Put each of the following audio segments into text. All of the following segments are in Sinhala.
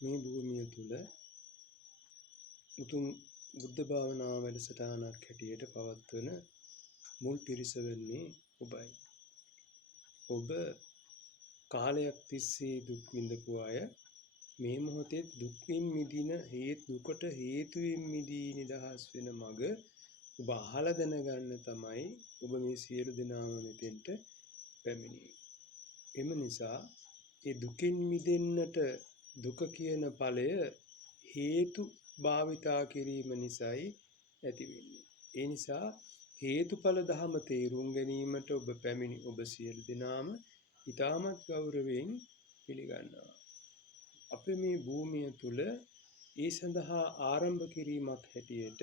මේ භූමිය තුල උතුම් බුද්ධ භාවනා වැඩසටහනක් හැටියට පවත්වන මුල් පිරිස වෙන්නේ ඔබයි. ඔබ කාලයක් තිස්සේ දුක් විඳපු අය මේ මොහොතේ දුක්ින් මිදින දුකට හේතු වෙමින් මිදී නිදහස් වෙන මඟ ඔබ අහලා දැනගන්න තමයි ඔබ මේ සියලු දෙනාම මෙතෙන්ට පැමිණියේ. එම නිසා ඒ දුකින් මිදෙන්නට දුක කියන ඵලය හේතු භාවිතා කිරීම නිසායි ඇති වෙන්නේ. ඒ නිසා හේතුඵල ධම තේරුම් ගැනීමට ඔබ පැමිණි ඔබ සියලු දෙනාම ඊටමත් ගෞරවයෙන් පිළිගන්නවා. අපේ මේ භූමිය තුල ඒ සඳහා ආරම්භ කිරීමක් හැටියට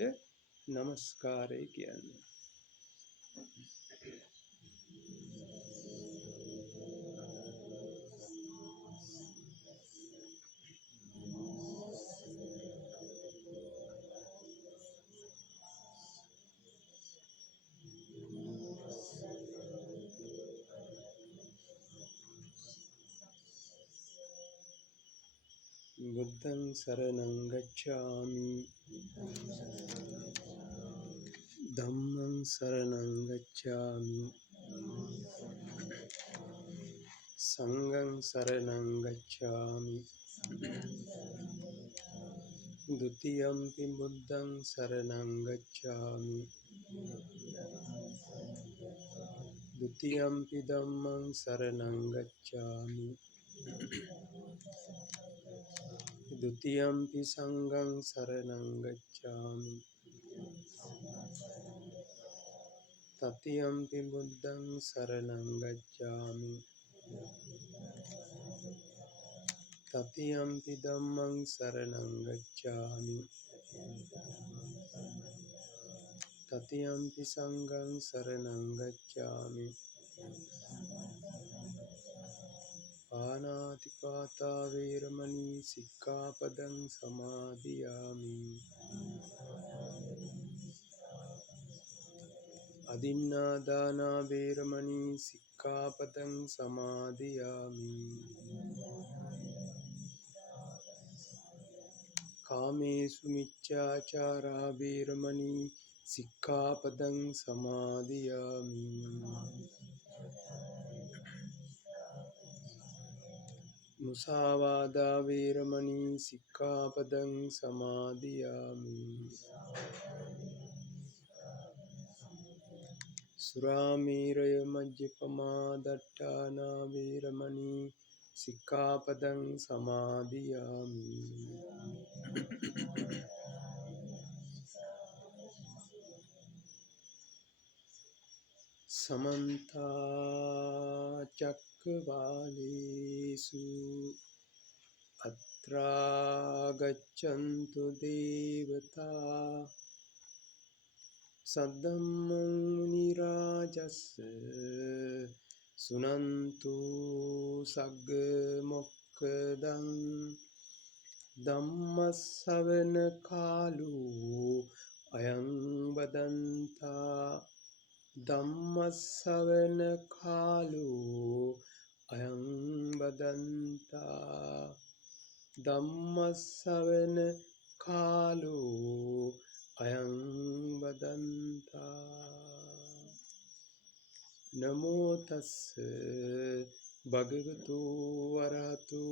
নমස්කාරය කියන්නේ. බුද්ධං සරණං ගච්ඡාමි ධම්මං සරණං ගච්ඡාමි සංඝං සරණං ගච්ඡාමි ဒ ුතියම්පි බුද්ධං සරණං ගච්ඡාමි ဒ ුතියම්පි ධම්මං සරණං ගච්ඡාමි ဒ ුතියම්පි සංඝං සරණං ගච්ඡාමි တတိယံ පි බුද්ධං සරණං ගච්ඡාමි တတိယံ පි ධම්මං සරණං ගච්ඡාමි တတိယံ පි සංඝං සරණං ගච්ඡාමි ပါဏာတိပါတာဝေရမဏီ සික්ඛාපදං සමාදියාමි အදින්නා දාන වේරමණී සික්ඛාපදං සමාදියාමි ကာမေစု මිච්ඡාචාරා වේරමණී සික්ඛාපදං සමාදියාමි มุสาวาทาเวรมณีสิกขาปดังสมาธิยามิสุราเมรยมัจฌิปมาดัฏฐานาเวรมณีสิกขาปดังสมาธิยามิसमन्त चक्रवालेषु अत्रा गच्छन्तु देवता सद्धम्मं मुनिराजस्य सुनन्तु सग्ग मोक्खदं ධම්මස්සවන කාලෝ අයං බදන්තා ධම්මස්සවන කාලෝ අයං බදන්තා ධම්මස්සවන කාලෝ අයං බදන්තා නමෝ තස්ස භගවතු වරහතු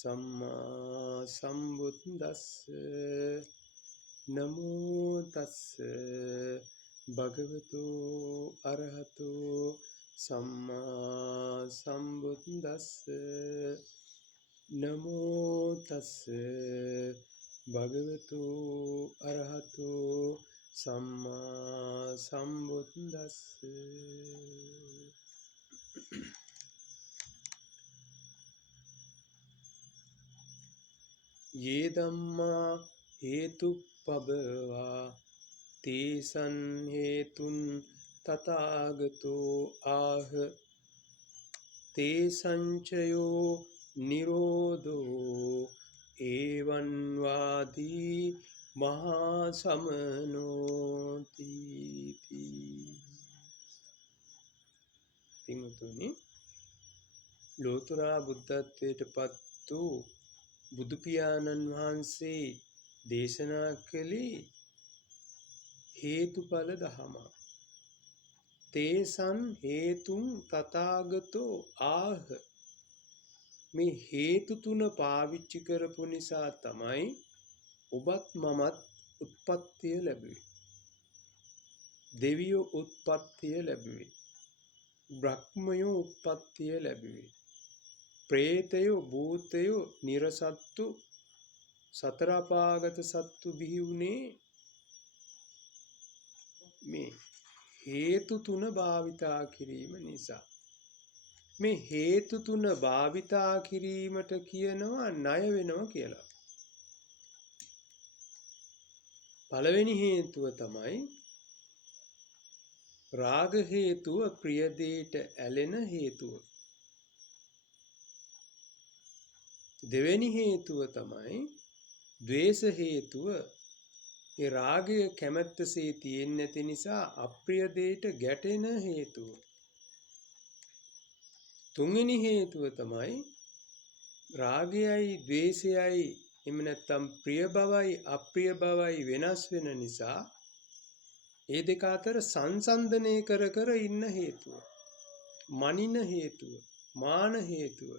සම්මා සම්බුද්දස්ස නමෝ තස්ස භගවතු අරහතු සම්මා සම්බුද්දස්ස නමෝ තස්ස භගවතු අරහතු සම්මා සම්බුද්දස්ස ये ධම්මා හේතුප්පබවා තේසං හේතුන් තථාගතෝ ආහ තේසං චයෝ නිරෝධෝ එවං වාදී මහා සමනෝති පින්තුනි ලෝතර බුද්ධත්වයට පත් වූ බුදු පියාණන් වහන්සේ දේශනා කළේ හේතුඵල දහම. තේසන් හේතුන් තථාගතෝ ආහ. මේ හේතු තුන පාවිච්චි කරපු නිසා තමයි ඔබත් මමත් උත්පත්තිය ලැබුවේ. දෙවියෝ උත්පත්තිය ලැබුවේ. බ්‍රහ්මයෝ උත්පත්තිය ලැබුවේ. ප්‍රේතයෝ භූතයෝ නිරසත්තු සතර අපාගත සත්තු බිහි වුණේ මේ හේතු තුන භාවිතා කිරීම නිසා. මේ හේතු තුන භාවිතා කිරීමට කියනවා ණය වෙනවා කියලා. පළවෙනි හේතුව තමයි රාග හේතුව, ප්‍රිය දෙයට ඇලෙන හේතුව. දෙවෙනි හේතුව තමයි ද්වේෂ හේතුව. ඒ රාගය කැමැත්තසේ තියෙන්නේ නැති නිසා අප්‍රිය දෙයට ගැටෙන හේතුව. තුන්වෙනි හේතුව තමයි රාගයයි ද්වේෂයයි එහෙම නැත්නම් ප්‍රිය බවයි අප්‍රිය බවයි වෙනස් වෙන නිසා ඒ දෙක අතර සංසන්දනය කර කර ඉන්න හේතුව. මනින හේතුව, මාන හේතුව.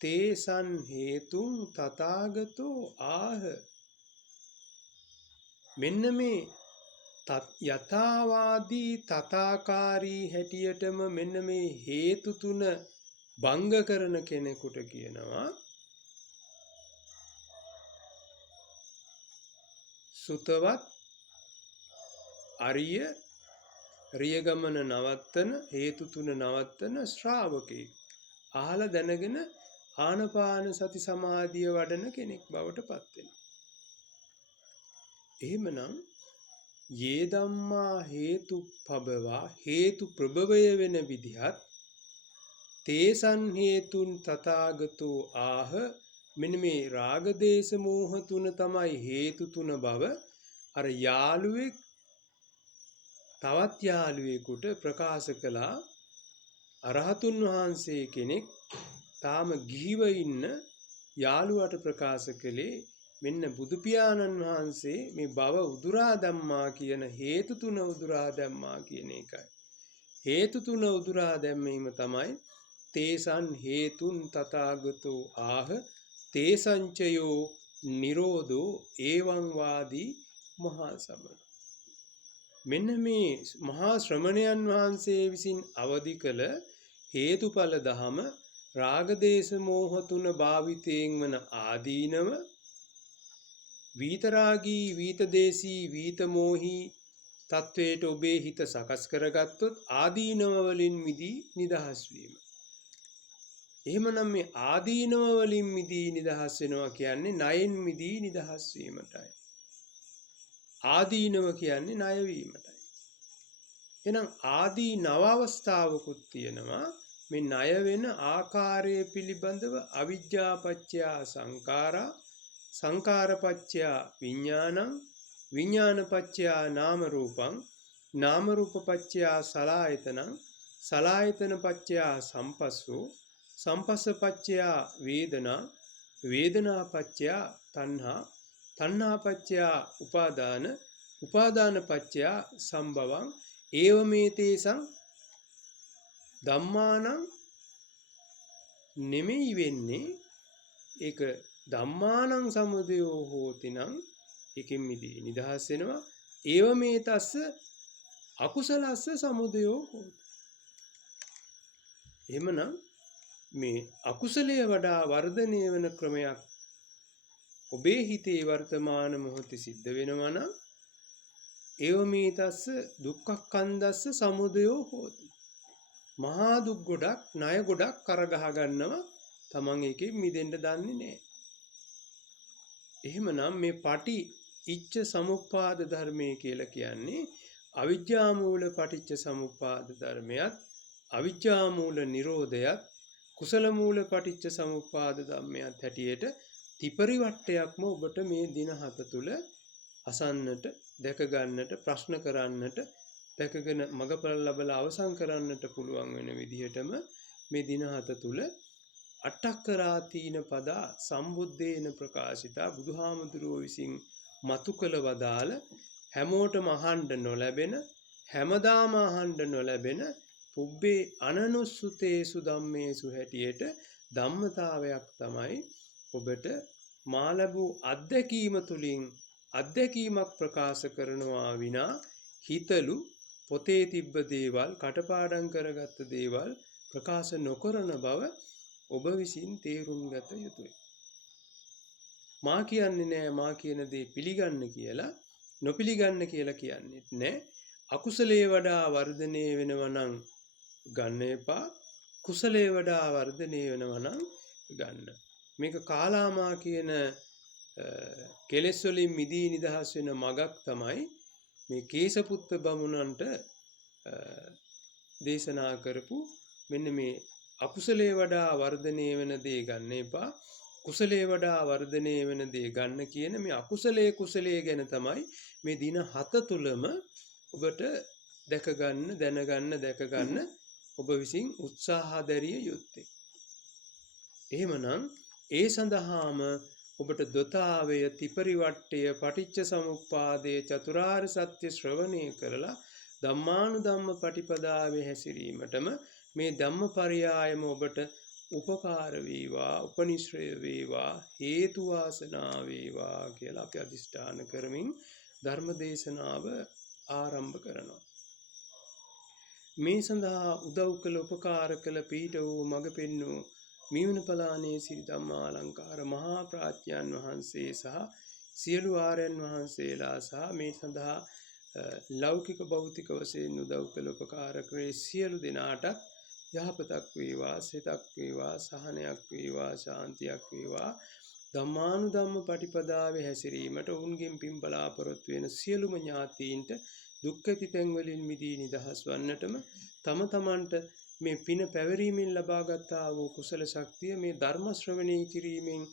තේසන් හේතුන් තථාගතෝ ආහ. මෙන්න මේ යථාවාදී තථාකාරී හැටියටම මෙන්න මේ හේතු තුන භංග කරන කෙනෙකුට කියනවා සුතවත් අරිය රිය ගමන නවත්තන හේතු තුන නවත්තන ශ්‍රාවකෙක්. අහලා දැනගෙන ආනපාන සති සමාධිය වඩන කෙනෙක් බවට පත් වෙනවා. එහෙමනම් යේ ධම්මා හේතුප්පබවා හේතු ප්‍රභවය වෙන විදිහත් තේසන් හේතුන් තථාගතෝ ආහ. මෙන්න මේ රාග දේශ මෝහ තුන තමයි හේතු තුන බව අර යාළුවෙක් තවත් යාළුවෙකුට ප්‍රකාශ කළා. අරහතුන් වහන්සේ කෙනෙක් තාම ගිහිව ඉන්න යාළුවට ප්‍රකාශ කළේ මෙන්න බුදු පියාණන් වහන්සේ මේ භව උදුරා දැම්මා කියන හේතු තුන උදුරා දැම්මා කියන එකයි. හේතු තුන උදුරා දැම්මීම තමයි තේසන් හේතුන් තථාගතෝ ආහ. තේසංචයෝ නිරෝධෝ එවං වාදී මහා සමන. මෙන්න මේ මහා ශ්‍රමණයන් වහන්සේ විසින් අවදි කළ හේතුඵල දහම රාග දේශ මෝහ තුන භාවිතයෙන් වන ආදීනව විතරාගී විතදේශී විතමෝහී තත්වයට ඔබේ හිත සකස් කරගත්තොත් ආදීනව වලින් මිදී නිදහස් වීම. එහෙමනම් මේ ආදීනව වලින් මිදී නිදහස් වෙනවා කියන්නේ ණයෙන් මිදී නිදහස් වීමටයි. ආදීනව කියන්නේ ණය වීමටයි. එහෙනම් ආදී නව අවස්ථාවකුත් තියෙනවා. මේ ණය වෙන ආකාරය පිළිබඳව අවිජ්ජාපච්චය සංඛාරා සංඛාරපච්චය විඥානං විඥානපච්චය නාම රූපං නාම රූපපච්චය සලආයතනං සලආයතනපච්චය සම්පස්සෝ සම්පස්සපච්චය වේදනා වේදනාපච්චය තණ්හා තණ්හාපච්චය උපාදාන උපාදානපච්චය සම්භවං ඒවමේතේසං ධම්මානං නෙමෙයි වෙන්නේ ඒක ධම්මානං සමුදයෝ හෝතිනම් එකෙන් මිදී නිදහස් වෙනවා. ඒවමේතස්ස අකුසලස්ස සමුදයෝ හෝති. එහෙමනම් මේ අකුසලයේ වඩා වර්ධනය වෙන ක්‍රමයක් ඔබේ හිතේ වර්තමාන මොහොතේ සිද්ධ වෙනවා නම් ඒවමේතස්ස දුක්ඛක්ඛන්දස්ස සමුදයෝ හෝති. මහා දුක් ගොඩක් ණය ගොඩක් කරගහ ගන්නවා තමන් එකෙන් මිදෙන්න දන්නේ නැහැ. එහෙමනම් මේ පටි ඉච්ඡ සමුප්පාද ධර්මයේ කියලා කියන්නේ අවිජ්ජා මූල පටිච්ච සමුප්පාද ධර්මයක් අවිජ්ජා මූල නිරෝධයත් කුසල මූල පටිච්ච සමුප්පාද ධම්මයක් හැටියට ත්‍රිපරිවට්ටයක්ම ඔබට මේ දින 7 තුල අසන්නට දැක ගන්නට ප්‍රශ්න කරන්නට දැකගෙන මගපල ලැබලා අවසන් කරන්නට පුළුවන් වෙන විදිහටම මේ දින 7 තුල අට්ඨක්කරාතීන පදා සම්බුද්දේන ප්‍රකාශිතා බුදුහාමුදුරුවෝ විසින් මතු කළ වදාළ හැමෝටම අහන්න නොලැබෙන හැමදාම අහන්න නොලැබෙන පුබ්බේ අනනුස්සුතේසු ධම්මේසු හැටියට ධම්මතාවයක් තමයි ඔබට මා ලැබූ අත්දැකීම තුලින් අත්දැකීමක් ප්‍රකාශ කරනවා විනා හිතලු පොතේ තිබ්බ දේවල් කටපාඩම් කරගත්ත දේවල් ප්‍රකාශ නොකරන බව ඔබ විසින් තේරුම් ගත යුතුයි. මා කියන්නේ නෑ මා කියන දේ පිළිගන්න කියලා නොපිළිගන්න කියලා කියන්නේත් නෑ. අකුසලයේ වඩා වර්ධනය වෙනවා නම් ගන්න එපා. කුසලයේ වඩා වර්ධනය වෙනවා නම් ගන්න. මේක කාලාමා කියන කෙලෙස් වලින් මිදී නිදහස් වෙන මගක් තමයි මේ කේසපුත්ත බමුණන්ට දේශනා කරපු මෙන්න මේ අකුසලයේ වඩා වර්ධනය වෙන දේ ගන්න එපා. කුසලයේ වඩා වර්ධනය වෙන දේ ගන්න කියන මේ අකුසලයේ කුසලයේ ගැන තමයි මේ දින 7 තුලම ඔබට දැක ගන්න දැනගන්න දැක ගන්න ඔබ විසින් උත්සාහ දැරිය යුත්තේ. එහෙමනම් ඒ සඳහාම ඔබට දොතාවය ත්‍රිපරිවට්ටය පටිච්ච සමුප්පාදයේ චතුරාර්ය සත්‍ය ශ්‍රවණය කරලා ධම්මානුධම්ම පටිපදාවේ හැසිරීමටම මේ ධම්මපරියායම ඔබට උපකාර වේවා උපනිශ්‍රය වේවා හේතු වාසනා වේවා කියලා අපි අදිෂ්ඨාන කරමින් ධර්ම දේශනාව ආරම්භ කරනවා. මේ සඳහා උදව් කළ උපකාර කළ පීඨ වූ මඟ පෙන්වූ මියුන පලානේ සිරි ධම්මාලංකාර මහා ප්‍රඥාන් වහන්සේ සහ සියලු ආර්යයන් වහන්සේලා සහ මේ සඳහා ලෞකික භෞතික වශයෙන් උදව් කළ උපකාර කරේ සියලු දෙනාට යහපතක් වේවා සිතක් වේවා සහනයක් වේවා ශාන්තියක් වේවා ධම්මානුධම්ම පටිපදාවේ හැසිරීමට උන්ගෙන් පින් බලාපොරොත්තු වෙන සියලුම ඥාතීන්ට දුක්ඛ පිටෙන් වලින් මිදී නිදහස් වන්නටම තම තමන්ට මේ පින පැවරීමෙන් ලබාගත් වූ කුසල ශක්තිය මේ ධර්ම ශ්‍රවණය කිරීමෙන්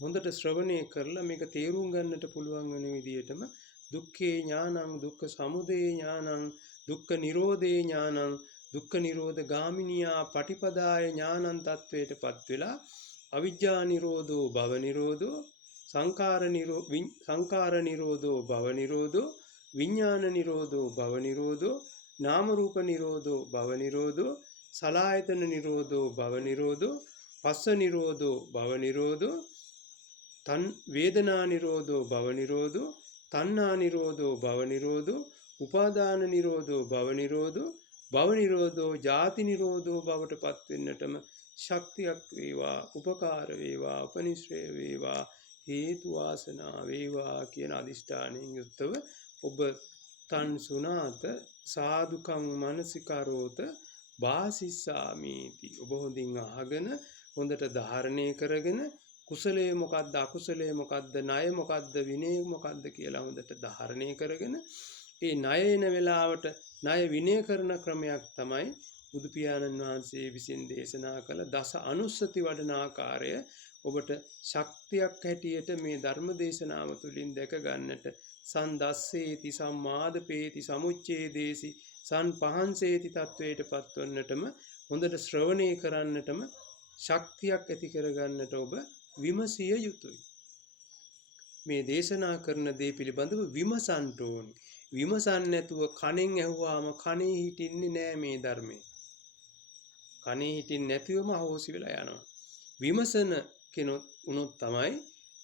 හොඳට ශ්‍රවණය කරලා මේක තේරුම් ගන්නට පුළුවන් වෙන විදිහටම දුක්ඛේ ඥානං දුක්ඛ සමුදය ඥානං දුක්ඛ නිරෝධේ ඥානං දුක්ඛ නිරෝධ ගාමිනියා පටිපදාය ඥානං තත්වයටපත් වෙලා අවිජ්ජා නිරෝධෝ භව නිරෝධෝ සංඛාර නිරෝධෝ භව නිරෝධෝ විඥාන නිරෝධෝ භව නිරෝධෝ නාම රූප නිරෝධෝ භව නිරෝධෝ සලආයතන නිරෝධෝ භව නිරෝධෝ පස්ස නිරෝධෝ භව නිරෝධෝ තන් වේදනා නිරෝධෝ භව නිරෝධෝ තණ්හා නිරෝධෝ භව නිරෝධෝ උපාදාන නිරෝධෝ භව නිරෝධෝ භව නිරෝධෝ ජාති නිරෝධෝ බවට පත් වෙන්නටම ශක්තියක් වේවා උපකාර වේවා උපනිශ්‍රය වේවා හේතු වාසනා වේවා කියන අදිෂ්ඨානයෙන් යුක්තව ඔබ තන් සුනාත සාදුකම් මනසිකරෝත වාසිස්සාමීති ඔබ හොඳින් අහගෙන හොඳට ධාරණය කරගෙන කුසලයේ මොකද්ද අකුසලයේ මොකද්ද ණය මොකද්ද විනය මොකද්ද කියලා හොඳට ධාරණය කරගෙන ඒ ණය එන වෙලාවට ණය විනය කරන ක්‍රමයක් තමයි බුදු පියාණන් වහන්සේ විසින් දේශනා කළ දස අනුස්සති වඩන ආකාරය ඔබට ශක්තියක් හැටියට මේ ධර්ම දේශනාව තුළින් දැක ගන්නට සන්දස්සේති සම්මාදපේති සමුච්ඡේදේසි සංපහන්සේති තත්වයට පත්වන්නටම හොඳට ශ්‍රවණය කරන්නටම ශක්තියක් ඇති කරගන්නට ඔබ විමසිය යුතුයි. මේ දේශනා කරන දේ පිළිබඳව විමසන්න ඕනේ. විමසන්නේ නැතුව කණෙන් ඇහුවාම කණේ හිටින්නේ නෑ මේ ධර්මයේ. කණේ හිටින්නේ නැතිවම අහෝසි වෙලා යනවා. විමසන කෙනෙක් උනොත් තමයි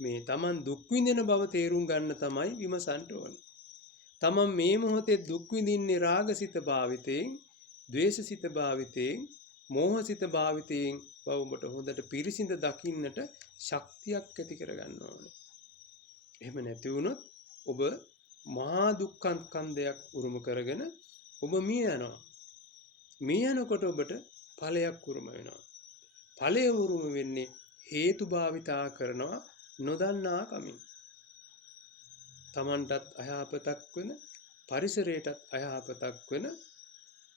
මේ Taman දුක් විඳින බව තේරුම් ගන්න තමයි විමසන්න ඕනේ. Taman මේ මොහොතේ දුක් විඳින්නේ රාගසිත භාවිතයෙන්, ද්වේෂසිත භාවිතයෙන්, මෝහසිත භාවිතයෙන් බව ඔබට හොඳට පිරිසිඳ දකින්නට ශක්තියක් ඇති කරගන්න ඕනේ. එහෙම නැති වුණොත් ඔබ මහා දුක්ඛන්දයක් උරුම කරගෙන ඔබ මිය යනවා. මිය යනකොට ඔබට ඵලයක් උරුම වෙනවා. ඵලය උරුම වෙන්නේ හේතු භාවිතා කරනවා නොදන්නා කමින්. Tamanටත් අයහපතක් වෙන පරිසරයටත් අයහපතක් වෙන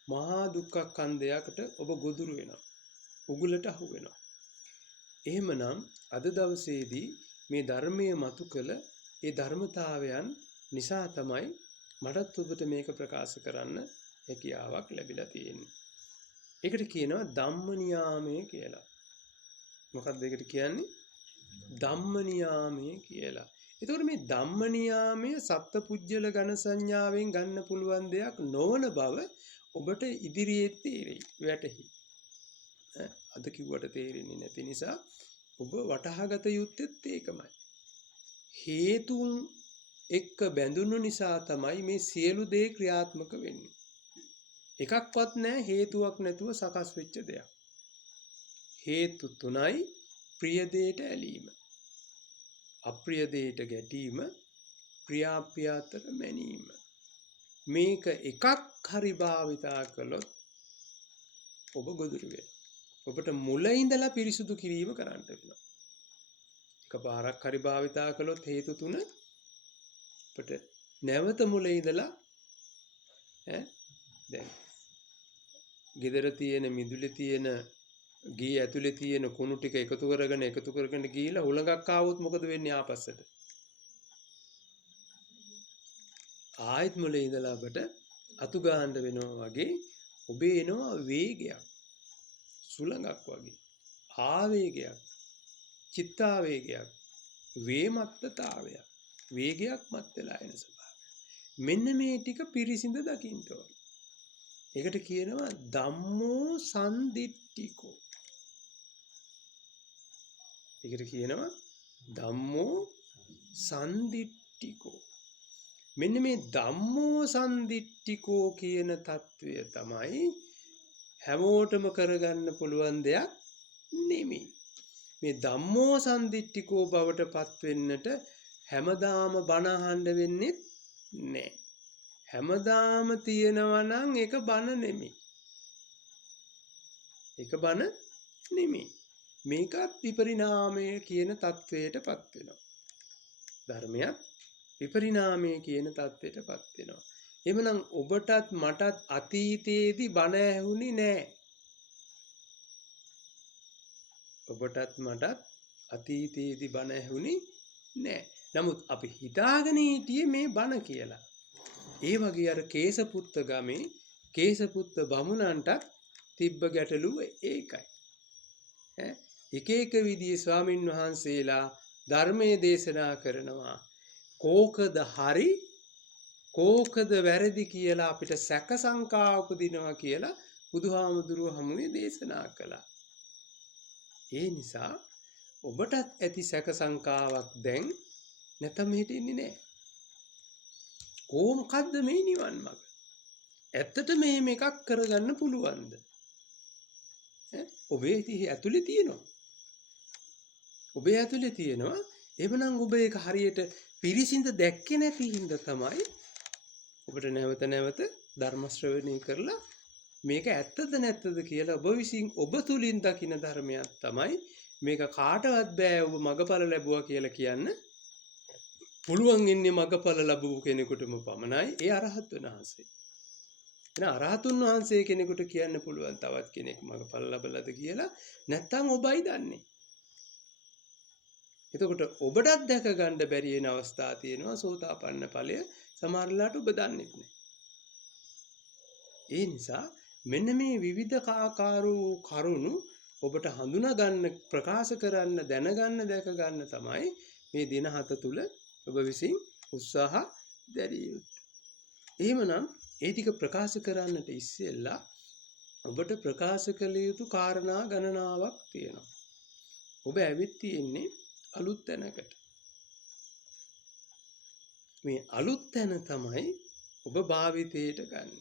මහා දුක්ඛන්දයකට ඔබ ගොදුරු වෙනවා. උගුලට අහු වෙනවා. එහෙමනම් අද දවසේදී මේ ධර්මයේ මතු කළ ඒ ධර්මතාවයන් නිසා තමයි මටත් ඔබට මේක ප්‍රකාශ කරන්න හැකියාවක් ලැබිලා තියෙන්නේ. ඒකට කියනවා ධම්ම නියාමය කියලා. මොකක්ද ඒකට කියන්නේ? ධම්ම නියාමයේ කියලා. එතකොට මේ ධම්ම නියාමය සත්පුජ්‍යල ඝන සංඥාවෙන් ගන්න පුළුවන් දෙයක් නොවන බව ඔබට ඉදිරියේ තේරෙයි, වැටහි. අද කිව්වට තේරෙන්නේ නැති නිසා ඔබ වටහාගත යුත්තේ ඒකමයි. හේතුන් එක්ක බැඳුණු නිසා තමයි මේ සියලු දේ ක්‍රියාත්මක වෙන්නේ. එකක්වත් නැහැ හේතුවක් නැතුව සකස් වෙච්ච දෙයක්. හේතු තුනයි: ප්‍රිය දෙයට ඇලීම, අප්‍රිය දෙයට ගැටීම, ප්‍රියාප්‍රිය අතර මැනීම. මේක එකක් හරි භාවිතා කළොත් ඔබ ගොදුරු වෙනවා. ඔබට මුල ඉඳලා පිරිසුදු කිරීම කරන්න වෙනවා. එකපාරක් හරි භාවිතා කළොත් හේතු තුන අපට නැවත මුල ඉඳලා දැන් ගෙදර තියෙන මිදුලේ තියෙන ගී ඇතුලේ තියෙන කුණු ටික එකතු කරගෙන ගිහිලා හුලඟක් ආවොත් මොකද වෙන්නේ? ආපස්සට ආයෙත් මුලින් ඉඳලා අපට අතු ගන්න වෙනවා වගේ ඔබේ එනවා වේගයක්, සුළඟක් වගේ ආවේගයක්, චිත්තාවේගයක්, වේමත්තතාවයක්, වේගයක් මත් වෙලා එන ස්වභාවය. මෙන්න මේ ටික පිරිසිඳ දකින්න ඕනේ. ඒකට කියනවා ධම්මෝ සම්දිට්ඨිකෝ. ඒකට කියනවා ධම්මෝ සම්දිට්ඨිකෝ. මෙන්න මේ ධම්මෝ සම්දිට්ඨිකෝ කියන తත්වය තමයි හැමෝටම කරගන්න පුළුවන් දෙයක් නෙමෙයි. මේ ධම්මෝ සම්දිට්ඨිකෝ බවට පත් වෙන්නට හැමදාම බණ අහන්න වෙන්නේ නැහැ. හැමදාම තියෙනවා නම් ඒක බණ නෙමෙයි. ඒක බණ නෙමෙයි. මේකත් විපරිණාමය කියන தത്വයටපත් වෙනවා. ධර්මයක් විපරිණාමය කියන தത്വයටපත් වෙනවා. එhmenan ඔබටත් මටත් අතීතයේදී බණ ඇහුනේ නැහැ. ඔබටත් මටත් අතීතයේදී බණ ඇහුනේ නැහැ. නමුත් අපි හිතාගෙන හිටියේ මේ බණ කියලා. ඒ වගේ අර කේසපුත්ත ගමේ කේසපුත්ත බමුණන්ටත් තිබ්බ ගැටලුව ඒකයි. එක එක විදිහේ ස්වාමින් වහන්සේලා ධර්මයේ දේශනා කරනවා. කෝකද හරි කෝකද වැරදි කියලා අපිට සැක සංකා උපදිනවා කියලා බුදුහාමුදුරුවෝ හමුවේ දේශනා කළා. ඒ නිසා ඔබටත් ඇති සැක සංකාවක් දැන් නැතම හිටින්නේ නැහැ. කොහොමද මේ නිවන් මඟ? ඇත්තට මෙහෙම එකක් කරගන්න පුළුවන්ද? ඔබේ ඇතුලේ තියෙනවා. ඔබේ ඇතුලේ තියෙනවා. එවනම් ඔබ ඒක හරියට පිරිසිඳ දැක්කේ නැති හින්දා තමයි ඔබට නැවත නැවත ධර්ම ශ්‍රවණය කරලා මේක ඇත්තද නැත්තද කියලා ඔබ විසින් ඔබ තුලින් දකින ධර්මයක් තමයි මේක කාටවත් බෑ ඔබ මගඵල ලැබුවා කියලා කියන්න පුළුවන් ඉන්නේ මගඵල ලැබුව කෙනෙකුටම පමණයි. ඒ අරහත් වහන්සේ. එන අරහතුන් වහන්සේ කෙනෙකුට කියන්න පුළුවන් තවත් කෙනෙක් මගඵල ලැබලාද කියලා නැත්තම් ඔබයි දන්නේ. එතකොට ඔබටත් දැක ගන්න බැරි වෙන අවස්ථා තියෙනවා. සෝතාපන්න ඵලය සමහරලාට ඔබ දන්නේ නැහැ. ඒ නිසා මෙන්න මේ විවිධ ආකාරෝ කරුණු ඔබට හඳුනා ගන්න, ප්‍රකාශ කරන්න, දැනගන්න, දැක ගන්න තමයි මේ දින 7 තුල ඔබ විසින් උත්සාහ දැරිය යුත්තේ. එහෙමනම් ඒ ටික ප්‍රකාශ කරන්නට ඉස්සෙල්ලා ඔබට ප්‍රකාශ කළ යුතු කාරණා ගණනාවක් තියෙනවා. ඔබ ඇවිත් තියෙන්නේ අලුත් තැනකට. මේ අලුත් තැන තමයි ඔබ භාවිතයට ගන්න.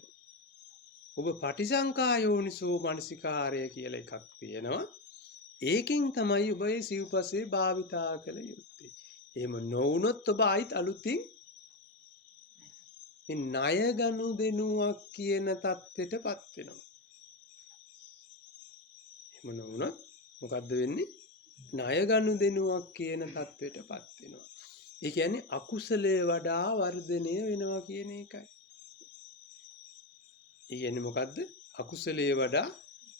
ඔබ පටිසංකා යෝනිසෝ මනසිකාරය කියලා එකක් තියෙනවා. ඒකෙන් තමයි ඔබ මේ සිව්පස්සේ භාවිතා කළ යුත්තේ. එහෙම නොවුනොත් ඔබ ආයිත් අලුතින් මේ ණය ගනුදෙනුවක් කියන தත්ත්වයටපත් වෙනවා. එහෙම නොවුනොත් මොකද්ද වෙන්නේ? ණය ගනුදෙනුවක් කියන தත්ත්වයටපත් වෙනවා. ඒ කියන්නේ අකුසලයේ වඩා වර්ධනය වෙනවා කියන එකයි. ඒ කියන්නේ මොකද්ද? අකුසලයේ වඩා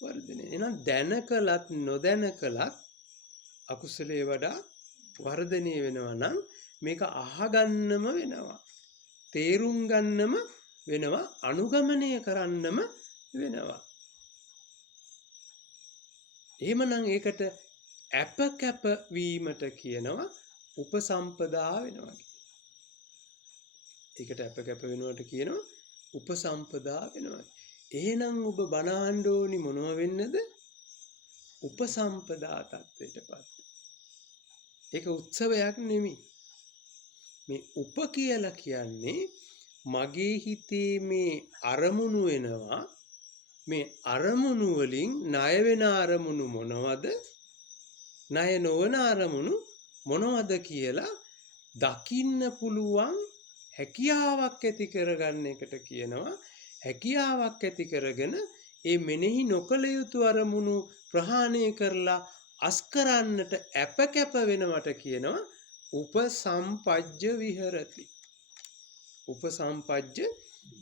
වර්ධනය. එහෙනම් දැනකලත් නොදැනකලත් අකුසලයේ වඩා වර්ධනය වෙනවා නම් මේක අහගන්නම වෙනවා. තේරුම් ගන්නම වෙනවා. අනුගමනය කරන්නම වෙනවා. එහෙමනම් ඒකට අප කැප වීමට කියනවා උපසම්පදා වෙනවා. ඒකට අප කැප වෙනවට කියනවා උපසම්පදා වෙනවා. එහෙනම් ඔබ බණ අහන්න ඕනි මොනව වෙන්නද? උපසම්පදා තත්ත්වයටපත්. ඒක උත්සවයක් නෙමෙයි. මේ උප කියලා කියන්නේ මගේ හිතේ මේ අරමුණු වෙනවා. මේ අරමුණු වලින් ණය වෙන අරමුණු මොනවද? ණය නොවන අරමුණු මොනවද කියලා දකින්න පුළුවන් හැකියාවක් ඇති කරගන්න එකට කියනවා. හැකියාවක් ඇති කරගෙන ඒ මෙනෙහි නොකළ යුතු අරමුණු ප්‍රහාණය කරලා අස් කරන්නට අප කැප වෙනවට කියනවා උපසම්පජ්ජ විහෙරති. උපසම්පජ්ජ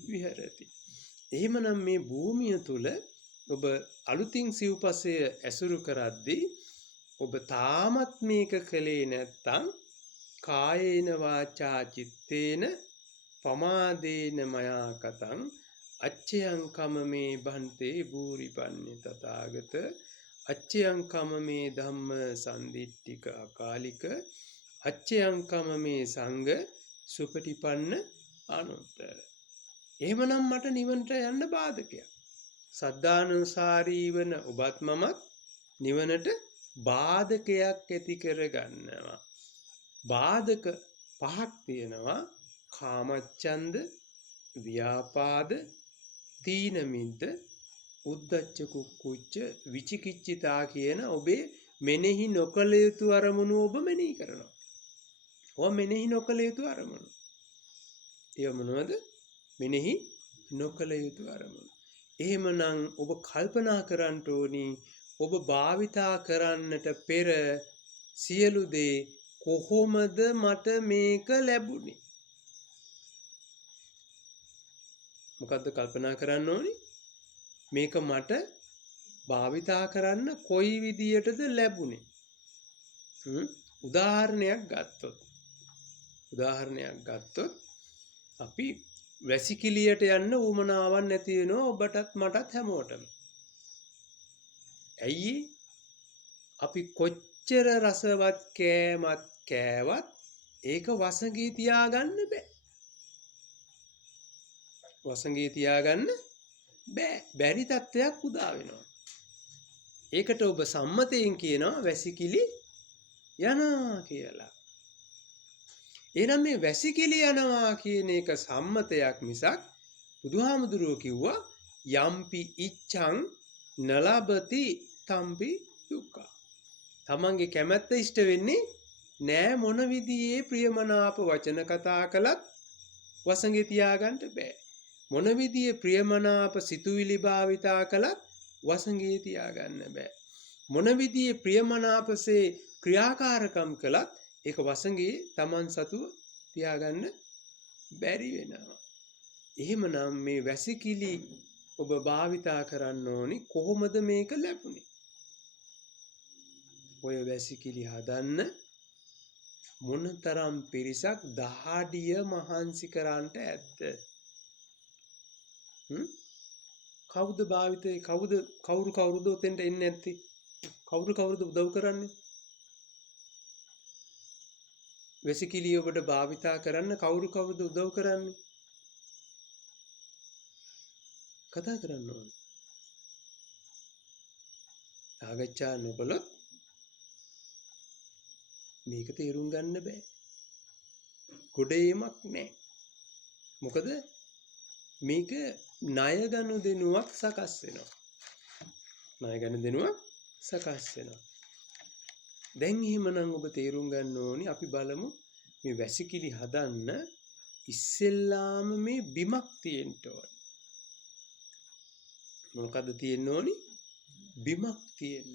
විහෙරති. එහෙමනම් මේ භූමිය තුල ඔබ අලුතින් සිව්පසය ඇසුරු කරද්දී ඔබ තාමත් මේක කළේ නැත්නම් කායේන වාචා චිත්තේන පමාදේන මයා කතං අච්චයං කම මේ බන්තේ භූරිපන්නේ තථාගත අච්චයං කම මේ ධම්ම සම්දිට්ඨික අකාලික අච්චයං කම මේ සංඝ සුපටිපන්න අනුත්තර. එහෙමනම් මට නිවනට යන්න බාධකයක්. සද්ධානුසාරී වන ඔබත් මමත් නිවනට බාධකයක් ඇති කරගන්නවා. බාධක පහක් තියෙනවා. කාමච්ඡන්ද, ව්‍යාපාද, තීන මිද්ද, උද්ධච්ච කුක්කුච්ච, විචිකිච්ඡිතා කියන ඔබේ මෙනෙහි නොකළ යුතු අරමුණු ඔබ මෙනෙහි කරනවා. ඔබ මෙනෙහි නොකළ යුතු අරමුණු. ඒ මොනවද? මෙනෙහි නොකළ යුතු අරමුණු. එහෙමනම් ඔබ කල්පනා කරන්න ඕනි ඔබ භාවිතා කරන්නට පෙර සියලු දේ කොහොමද මට මේක ලැබුණේ? මොකද්ද කල්පනා කරන්න ඕනි? මේක මට භාවිතා කරන්න කොයි විදියටද ලැබුණේ? උදාහරණයක් ගත්තොත් අපි වැසිකිළියට යන්න උවමනාවක් නැති වෙනවා ඔබටත් මටත් හැමෝටම. ඇයි? අපි කොච්චර රසවත් කෑමත් කෑවත් ඒක වසඟේ තියාගන්න බෑ. වසඟේ තියාගන්න බෑ. බැරි තත්ත්වයක් උදා වෙනවා. ඒකට ඔබ සම්මතයෙන් කියනවා වැසිකිළි යනවා කියලා. එහෙනම් මේ වැසිකිළි යනවා කියන එක සම්මතයක් මිසක් බුදුහාමුදුරුවෝ කිව්වා යම්පි ඉච්ඡං නලබති තම්පි දුක්ඛ. තමන්ගේ කැමැත්ත ඉෂ්ට වෙන්නේ නෑ මොන විදිහේ ප්‍රියමනාප වචන කතා කළත් වසඟේ තියාගන්න බෑ. මොන විදිහේ ප්‍රියමනාප සිතුවිලි භාවිතා කළත් වසඟේ තියාගන්න බෑ. මොන විදිහේ ප්‍රියමනාපසේ ක්‍රියාකාරකම් කළත් ඒක වසඟේ තමන් සතුව තියාගන්න බැරි වෙනවා. එහෙමනම් මේ වැසිකිළි ඔබ භාවිතා කරන්න ඕනි කොහොමද මේක ලැබුණේ? ඔය වැසිකිළි හදන්න මොනතරම් පිරිසක් දහඩිය මහන්සි කරන්නට ඇද්ද? කවුද භාවිතේ කවුරුද උතෙන්ට එන්නේ නැත්තේ? කවුරුද උදව් කරන්නේ? වැසිකිළි ඔබට භාවිතා කරන්න කවුරුද උදව් කරන්නේ? කතා කරන්න ඕනේ. සාකච්ඡා නොකළොත් මේක තේරුම් ගන්න බෑ. ගොඩේමක් නෑ. මොකද මේක ණය ගනුදෙනුවක් සකස් වෙනවා. ණය ගනුදෙනුවක් සකස් වෙනවා. දැන් එහෙමනම් ඔබ තේරුම් ගන්න ඕනි අපි බලමු මේ වැසිකිළි හදන්න ඉස්සෙල්ලාම මේ බිමක් තියෙන්න ඕනේ. මොකද්ද තියෙන්න ඕනි? බිමක් තියෙන්න.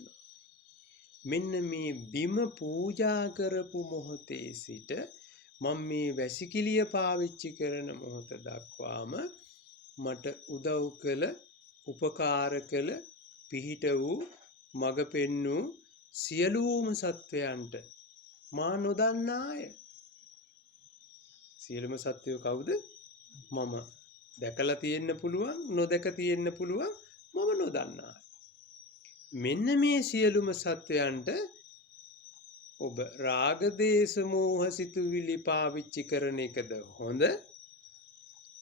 මෙන්න මේ බිම පූජා කරපු මොහොතේ සිට මම මේ වැසිකිළිය පාවිච්චි කරන මොහොත දක්වාම මට උදව් කළ, උපකාර කළ, පිහිට වූ, මඟ පෙන්වූ සියලුම සත්වයන්ට මා නොදන්නා අය. සියලුම සත්වයෝ කවුද? මම දැකලා තියෙන්න පුළුවන්, නොදැක තියෙන්න පුළුවන්, මම නොදන්නා අය. මෙන්න මේ සියලුම සත්වයන්ට ඔබ රාග දේශ මෝහ සිතුවිලි පාවිච්චි කරන එකද හොඳ?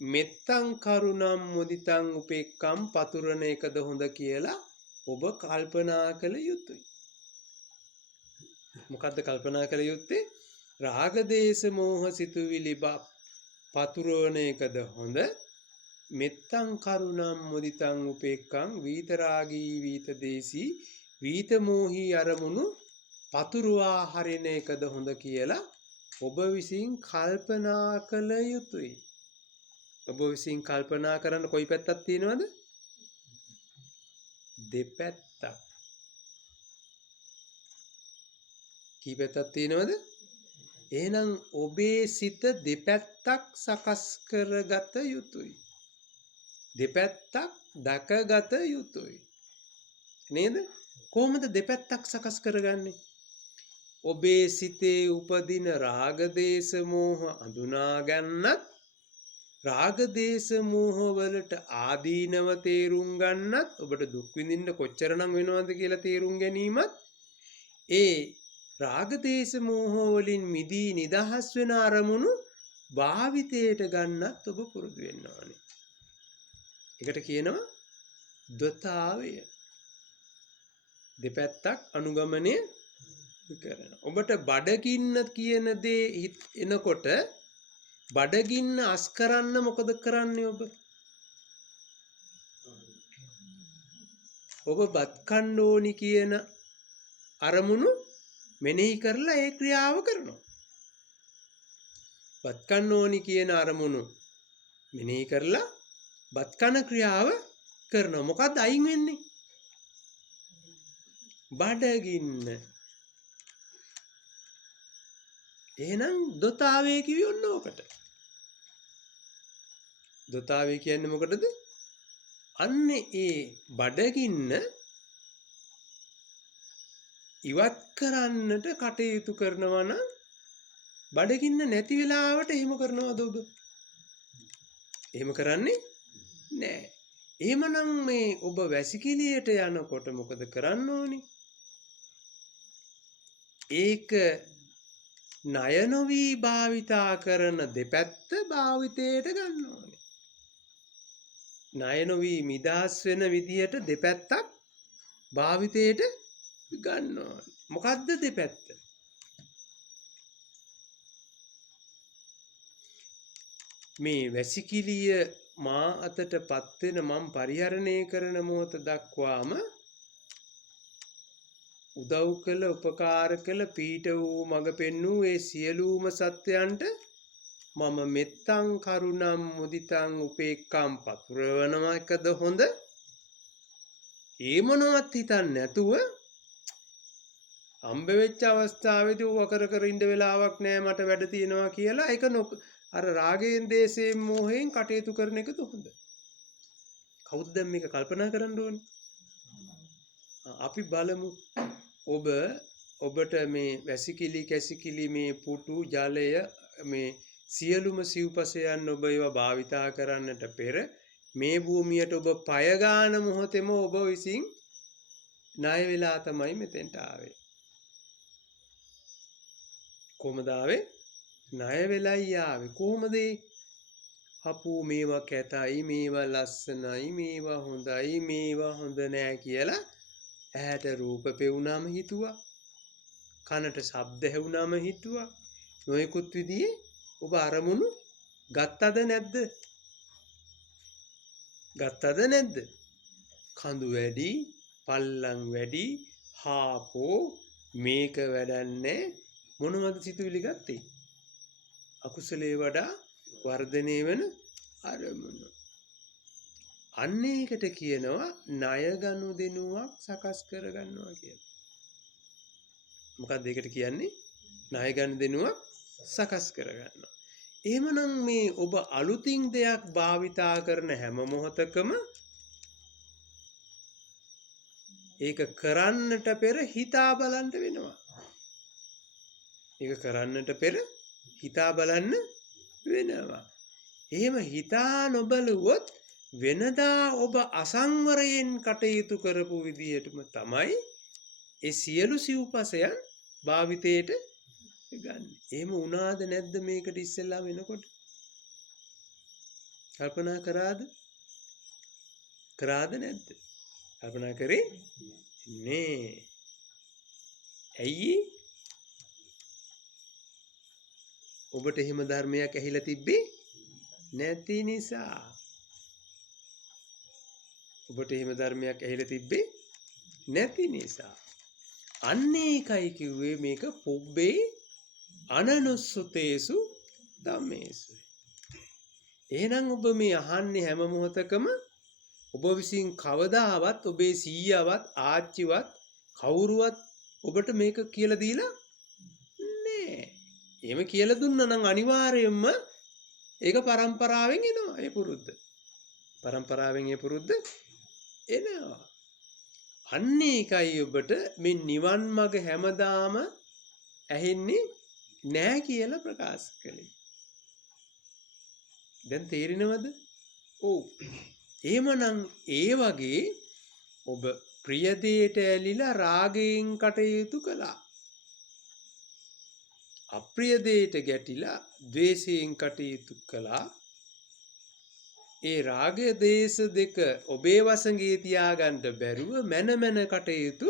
මෙත්තං කරුණම් මුදිතං උපේක්ඛම් පතුරන එකද හොඳ කියලා ඔබ කල්පනා කළ යුතුයි. මොකද්ද කල්පනා කළ යුත්තේ? රාග දේශ මෝහ සිතුවිලි පතුරවන එකද හොඳ? මෙත්තං කරුණම් මුදිතං උපේක්ඛම් විතරාගී විතදේශී විතමෝහී අරමුණු පතුරවා හරින එකද හොඳ කියලා ඔබ විසින් කල්පනා කළ යුතුයි. ඔබ විසින් කල්පනා කරන්න කොයි පැත්තක් තියෙනවද? දෙපැත්තක්. කී පැත්තක් තියෙනවද? එහෙනම් ඔබේ සිත දෙපැත්තක් සකස් කරගත යුතුයි. දෙපැත්තක් දකගත යුතුයි. නේද? කොහොමද දෙපැත්තක් සකස් කරගන්නේ? ඔබේ සිතේ උපදින රාග දේශ මෝහ අඳුනා ගන්නත්, රාග දේශ මෝහ වලට ආදීනව තේරුම් ගන්නත්, ඔබට දුක් විඳින්න කොච්චරනම් වෙනවද කියලා තේරුම් ගැනීමත්, ඒ රාග දේශ මෝහ වලින් මිදී නිදහස් වෙන අරමුණු භාවිතයට ගන්නත් ඔබ පුරුදු වෙන්න ඕනේ. ඒකට කියනවා දතාවය. දෙපැත්තක් අනුගමනය කරන. ඔබට බඩගින්න කියන දේ එනකොට බඩගින්න අස් කරන්න මොකද කරන්නේ ඔබ? ඔබ බත් කන්න ඕනි කියන අරමුණු මෙනෙහි කරලා ඒ ක්‍රියාව කරනවා. බත් කන්න ඕනි කියන අරමුණු මෙනෙහි කරලා බත් කන ක්‍රියාව කරනවා. මොකද්ද අයින් වෙන්නේ? බඩගින්න. එහෙනම් දොතාවේ කිව්වේ ඔන්න ඕකට. දොතාවේ කියන්නේ මොකටද? අන්නේ ඒ බඩගින්න ඉවත් කරන්නට කටයුතු කරනවා නම් බඩගින්න නැති වෙලාවට එහෙම කරනවද ඔබ? එහෙම කරන්නේ නෑ. එහෙමනම් මේ ඔබ වැසිකිළියට යනකොට මොකද කරන්න ඕනි? ඒක ණය නොවි භාවිතා කරන දෙපැත්ත භාවිතයට ගන්න ඕනේ. ණය නොවි මිදාස් වෙන විදියට දෙපැත්තක් භාවිතයට ගන්න ඕනේ. මොකද්ද දෙපැත්ත? මේ වැසිකිළිය මා අතටපත් වෙන මම පරිහරණය කරන මොහොත දක්වාම උදව් කළ උපකාර කළ පීඨ වූ මඟ පෙන්වූ ඒ සියලුම සත්‍යයන්ට මම මෙත්තං කරුණම් මුදිතං උපේක්ඛම් පතුරවනම එකද හොඳ? ඒ මොනවත් හිතන්නේ නැතුව හම්බ වෙච්ච අවස්ථාවේදී ඌව කර කර ඉන්න වෙලාවක් නෑ මට වැඩ තියෙනවා කියලා ඒක අර රාගයෙන් දේශයෙන් මෝහයෙන් කටයුතු කරන එකද හොඳ? කවුද දැන් මේක කල්පනා කරන්න ඕනේ? අපි බලමු. ඔබට මේ වැසිකිලි කැසිකිලි මේ පුටු ජලය මේ සියලුම සිව්පසයන් ඔබ ඒවා භාවිතා කරන්නට පෙර මේ භූමියට ඔබ පය ගන්න මොහොතේම ඔබ විසින් ණය වෙලා තමයි මෙතෙන්ට ආවේ. කොහමද ආවේ? ණය වෙලයි ආවේ. කොහමද? අපෝ මේවා කැතයි, මේවා ලස්සනයි, මේවා හොඳයි, මේවා හොඳ නෑ කියලා ඇහැට රූප පෙවුනම හිතුවා. කනට ශබ්ද ඇහුනම හිතුවා. නොයෙකුත් විදිහේ ඔබ අරමුණු ගත්තද නැද්ද? ගත්තද නැද්ද? කඳු වැඩි, පල්ලම් වැඩි, හාපෝ මේක වැඩන්නේ මොනවද සිතුවිලි ගත්තේ? අකුසලයේ වඩා වර්ධනය වෙන අරමුණු. අන්න ඒකට කියනවා ණය ගනුදෙනුවක් සකස් කරගන්නවා කියලා. මොකක්ද ඒකට කියන්නේ? ණය ගනුදෙනුවක් සකස් කරගන්නවා. එහෙමනම් මේ ඔබ අලුතින් දෙයක් භාවිතා කරන හැම මොහොතකම ඒක කරන්නට පෙර හිතා බලන්න වෙනවා. ඒක කරන්නට පෙර හිතා බලන්න වෙනවා. එහෙම හිතා නොබලුවොත් වෙනදා ඔබ අසංවරයෙන් කටයුතු කරපු විදිහටම තමයි ඒ සියලු සිව්පසයන් භාවිතයට ගන්න. එහෙම වුණාද නැද්ද මේකට ඉස්සෙල්ලා වෙනකොට? කල්පනා කරාද? කරාද නැද්ද? කල්පනා කරේ නේ. ඇයි? ඔබට එහෙම ධර්මයක් ඇහිලා තිබ්බේ නැති නිසා. ඔබට එහෙම ධර්මයක් ඇහිලා තිබ්බේ නැති නිසා. අන්න ඒකයි කිව්වේ මේක පුබ්බේ අනනුස්සතේසු ධම්මේසු. එහෙනම් ඔබ මේ අහන්නේ හැම මොහොතකම ඔබ විසින් කවදාවත් ඔබේ සීයාවත් ආච්චිවත් කවුරුවත් ඔබට මේක කියලා දීලා නෑ. එහෙම කියලා දුන්නා නම් අනිවාර්යයෙන්ම ඒක පරම්පරාවෙන් එනවා ඒ පුරුද්ද. පරම්පරාවෙන් ඒ පුරුද්ද එනවා. අන්න ඒකයි ඔබට මේ නිවන් මඟ හැමදාම ඇහෙන්නේ නෑ කියලා ප්‍රකාශ කළේ. දැන් තේරෙනවද? ඔව්. එහෙමනම් ඒ වගේ ඔබ ප්‍රිය දෙයට ඇලිලා රාගයෙන් කටයුතු කළා. අප්‍රිය දෙයට ගැටිලා ද්වේෂයෙන් කටයුතු කළා. ඒ රාගය දේශ දෙක ඔබේ වසඟේ තියාගන්න බැරුව මන කටයුතු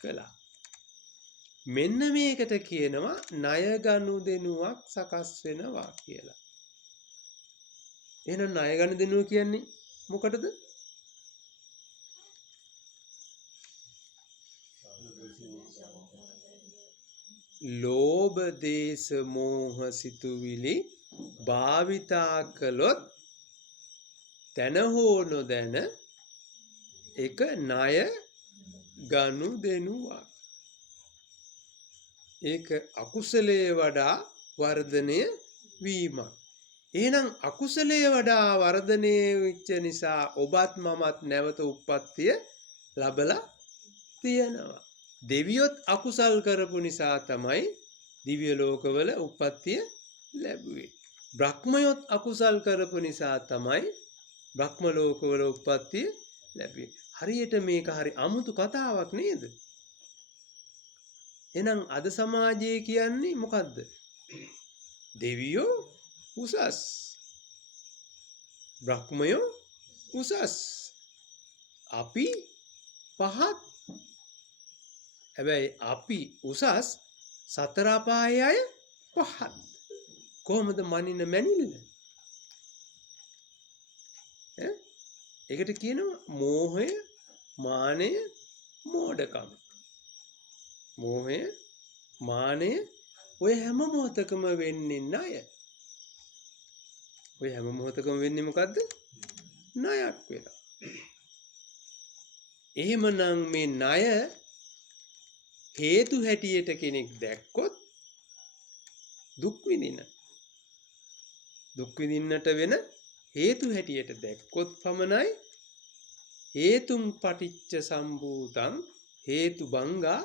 කළා. මෙන්න මේකට කියනවා ණය ගනුදෙනුවක් සකස් වෙනවා කියලා. එහෙනම් ණය ගනුදෙනුව කියන්නේ මොකටද? ලෝභ දේශ මෝහ සිතුවිලි භාවිතා කළොත් තන හෝ නොදැන එක ණය ගනුදෙනුවක්. ඒක අකුසලයේ වඩා වර්ධනය වීමක්. එහෙනම් අකුසලයේ වඩා වර්ධනය වෙච්ච නිසා ඔබත් මමත් නැවත උප්පත්තිය ලැබලා තියෙනවා. දෙවියොත් අකුසල් කරපු නිසා තමයි දිව්‍ය ලෝකවල උප්පත්තිය ලැබුවේ. බ්‍රහ්මයොත් අකුසල් කරපු නිසා තමයි බ්‍රහ්ම ලෝකවල උප්පත්තිය ලැබුවේ. හරියට මේක හරි අමුතු කතාවක් නේද? එහෙනම් අද සමාජයේ කියන්නේ මොකද්ද? දෙවියෝ උසස්, බ්‍රහ්මයෝ උසස්, අපි පහත්. හැබැයි අපි උසස්, සතර අපායේ අය පහත්. කොහොමද මනින්න මැනිල්ල? ඒකට කියනවා මෝහය, මානය, මෝඩකම. මෝහය, මානය ඔය හැම මොහොතකම වෙන්නේ ණය. ඔය හැම මොහොතකම වෙන්නේ මොකද්ද? ණයක් වෙනවා. එහෙමනම් මේ ණය හේතු හැටියට කෙනෙක් දැක්කොත් දුක් විඳින. දුක් විඳින්නට වෙන හේතු හැටියට දැක්කොත් පමණයි හේතුම් පටිච්ච සම්භූතං හේතු බංගා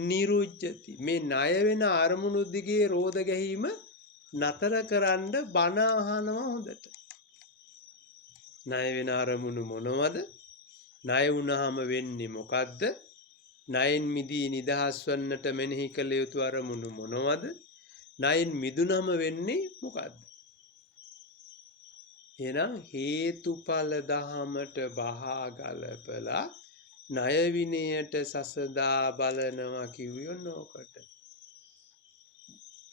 නිරුජ්ජති. මේ ණය වෙන අරමුණු දිගේ රෝධ ගැහිම නතර කරන්න බණ අහනවා හොඳට. ණය වෙන අරමුණු මොනවද? ණය වුණාම වෙන්නේ මොකද්ද? ණයෙන් මිදී නිදහස් වන්නට මෙනෙහි කළ යුතු අරමුණු මොනවද? ණයෙන් මිදුනම වෙන්නේ මොකද්ද? එහෙනම් හේතුඵල දහමට බහා ගලපලා ණය විනයට සසදා බලනවා කිව්වේ ඕකට.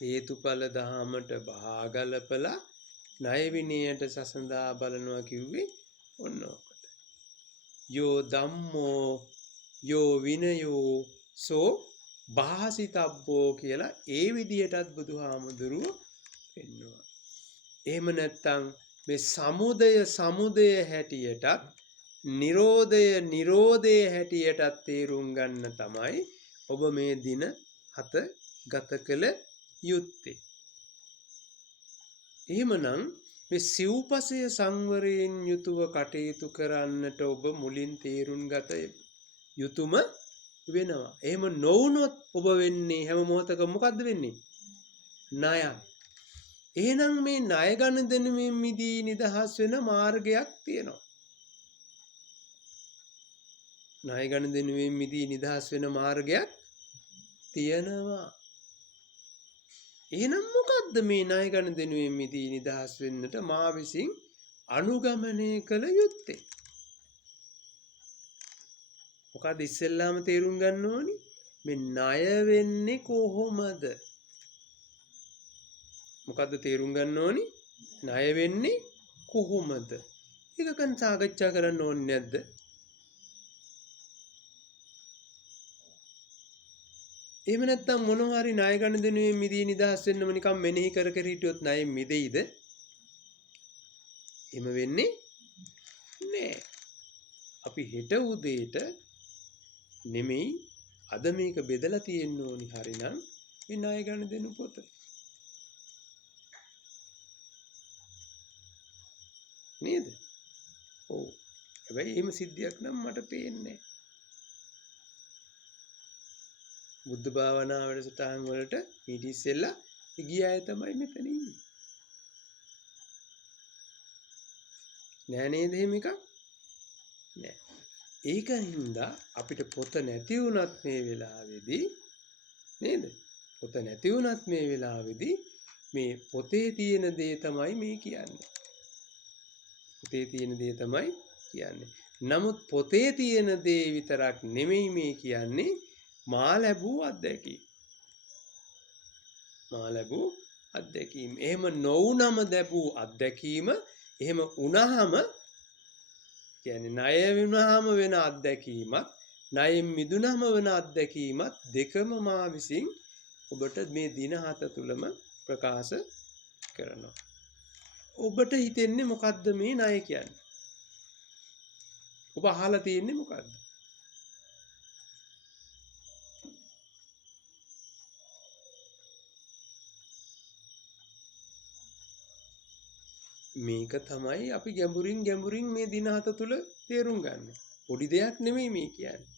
හේතුඵල දහමට බහා ගලපලා ණය විනයට සසදා බලනවා කිව්වේ ඕකට. යෝ ධම්මෝ යෝ විනයෝ සෝ භාසිතබ්බෝ කියලා ඒ විදියටත් බුදුහාමුදුරුවෝ පෙන්වනවා. එහෙම නැත්නම් මේ සමුදය හැටියටත් නිරෝධය හැටියටත් තේරුම් ගන්න තමයි ඔබ මේ දින 7 ගත කළ යුත්තේ. එහෙමනම් මේ සිව්පසය සංවරයෙන් යුතුව කටයුතු කරන්නට ඔබ මුලින් තේරුම් ගත යුතුම වෙනවා. එහෙම නොවුනොත් ඔබ වෙන්නේ හැම මොහොතකම මොකද්ද වෙන්නේ? ණයක්. එහෙනම් මේ ණය ගනුදෙනුවෙන් මිදී නිදහස් වෙන මාර්ගයක් තියෙනවා. ණය ගනුදෙනුවෙන් මිදී නිදහස් වෙන මාර්ගයක් තියනවා. එහෙනම් මොකද්ද මේ ණය ගනුදෙනුවෙන් මිදී නිදහස් වෙන්නට මා විසින් අනුගමනය කළ යුත්තේ? මොකද ඉස්සෙල්ලාම තේරුම් ගන්න ඕනි මේ ණය වෙන්නේ කොහොමද? මොකද්ද තේරුම් ගන්න ඕනි? ණය වෙන්නේ කොහොමද? ඒක ගැන සාකච්ඡා කරන්න ඕනේ නැද්ද? එහෙම නැත්නම් මොනවා හරි ණය ගනුදෙනුවෙන් මිදී නිදහස් වෙන්නම නිකන් මෙනෙහි කර කර හිටියොත් ණයෙන් මිදෙයිද? එහෙම වෙන්නේ නෑ. අපි හෙට උදේට නෙමෙයි අද මේක බෙදලා තියෙන්න ඕනි හරිනම් මේ ණය ගනුදෙනු පොත. නේද? ඔව්. හැබැයි එහෙම සිද්ධියක් නම් මට පේන්නේ නෑ. බුද්ධ භාවනා වැඩසටහන් වලට ඊට ඉස්සෙල්ලා ගිය අය තමයි මෙතන ඉන්නේ. නෑ නේද එහෙම එකක්? නෑ. ඒකින්ද අපිට පොත නැති වුණත් මේ වෙලාවේදී නේද? පොත නැති වුණත් මේ වෙලාවේදී මේ පොතේ තියෙන දේ තමයි මේ කියන්නේ. පොතේ තියෙන දේ තමයි කියන්නේ. නමුත් පොතේ තියෙන දේ විතරක් නෙමෙයි මේ කියන්නේ මා ලැබූ අත්දැකීම්. මා ලැබූ අත්දැකීම්. එහෙම නොවුනම ලැබූ අත්දැකීම එහෙම වුණාම කියන්නේ ණය වුණාම වෙන අත්දැකීමත් ණයෙන් මිදුනම වෙන අත්දැකීමත් දෙකම මා විසින් ඔබට මේ දින 7 තුලම ප්‍රකාශ කරනවා. ඔබට හිතෙන්නේ මොකද්ද මේ ණය කියන්නේ? ඔබ අහලා තියෙන්නේ මොකද්ද? මේක තමයි අපි ගැඹුරින් මේ දින 7 තුල තේරුම් ගන්න. පොඩි දෙයක් නෙමෙයි මේ කියන්නේ.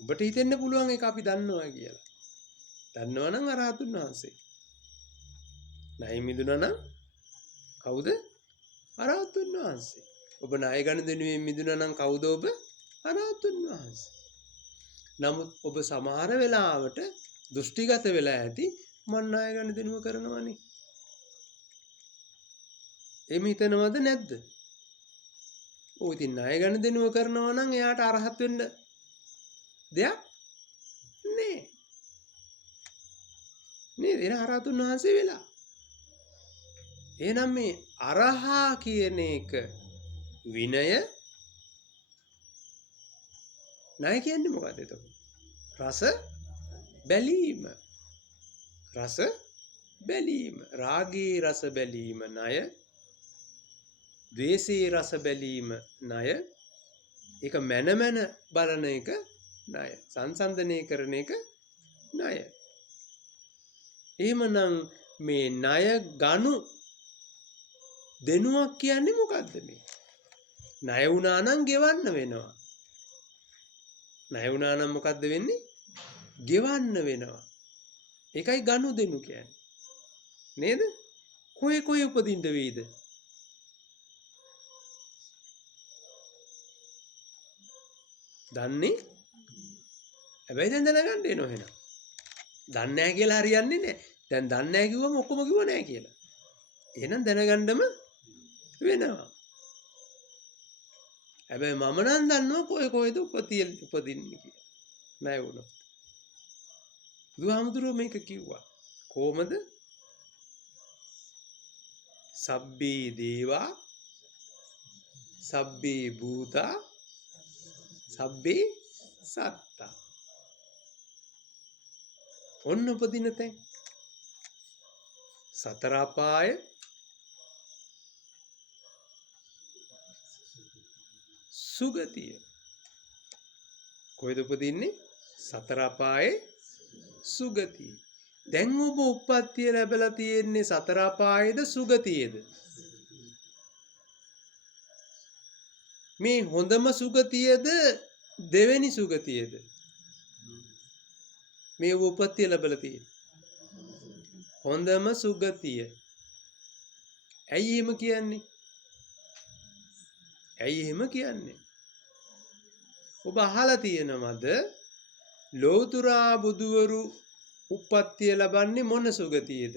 ඔබට හිතෙන්න පුළුවන් ඒක අපි දන්නවා කියලා. දන්නවා නම් අරහතුන් වහන්සේ. ණය මිදුණා නම් කවුද? අරහතුන් වහන්සේ. ඔබ ණය ගනුදෙනුවෙන් මිදුණා නම් කවුද ඔබ? අරහතුන් වහන්සේ. නමුත් ඔබ සමහර වෙලාවට දෘෂ්ටිගත වෙලා ඇති මන් ණය ගනුදෙනුව කරනවනේ. එහෙම හිතනවද නැද්ද? ඔය ඉතින් ණය ගනුදෙනුව කරනවා නම් එයාට අරහත් වෙන්න දෙයක් නෑ. නේද? එන අරහතුන් වහන්සේ වෙලා. එහෙනම් මේ අරහා කියන එක විනය ණය කියන්නේ මොකද්ද එතකොට? රස බැලීම. රස බැලීම. රාගයේ රස බැලීම ණය. ද්වේෂයේ රස බැලීම ණය. ඒක මන බලන එක ණය. සංසන්දනය කරන එක ණය. එහෙමනම් මේ ණය ගනු දෙනුවක් කියන්නේ මොකද්ද මේ? ණය වුණා නම් ගෙවන්න වෙනවා. ණය වුණා නම් මොකද්ද වෙන්නේ? ගෙවන්න වෙනවා. ඒකයි ගනුදෙනු කියන්නේ. නේද? කොයි උපදින්න වෙයිද? දන්නේ? හැබැයි දැන් දැනගන්න එනවා එහෙනම්. දන්නේ නැහැ කියලා හරියන්නේ නැහැ. දැන් දන්නේ නැහැ කිව්වම ඔක්කොම කිව්ව නැහැ කියලා. එහෙනම් දැනගන්නම වෙනවා. හැබැයි මම නම් දන්නවා කොහෙද උපදින්නේ කියලා. ණය වුණා. බුදුහාමුදුරුවෝ මේක කිව්වා. කොහමද? සබ්බේ දේවා සබ්බේ භූතා සබ්බේ සත්තා. ඔන්න උපදින තැන්. සතර අපාය සුගතිය. කොහෙද උපදින්නේ? සතර අපායේ සුගතිය. දැන් ඔබ උප්පත්තිය ලැබලා තියෙන්නේ සතර අපායේද සුගතියේද? මේ හොඳම සුගතියද දෙවෙනි සුගතියද? මේ උප්පත්තිය ලැබලා තියෙන්නේ හොඳම සුගතිය. ඇයි එහෙම කියන්නේ? ඇයි එහෙම කියන්නේ? ඔබ අහලා තියෙනවද ලෝතුරා බුදුවරු උප්පත්තිය ලබන්නේ මොන සුගතියේද?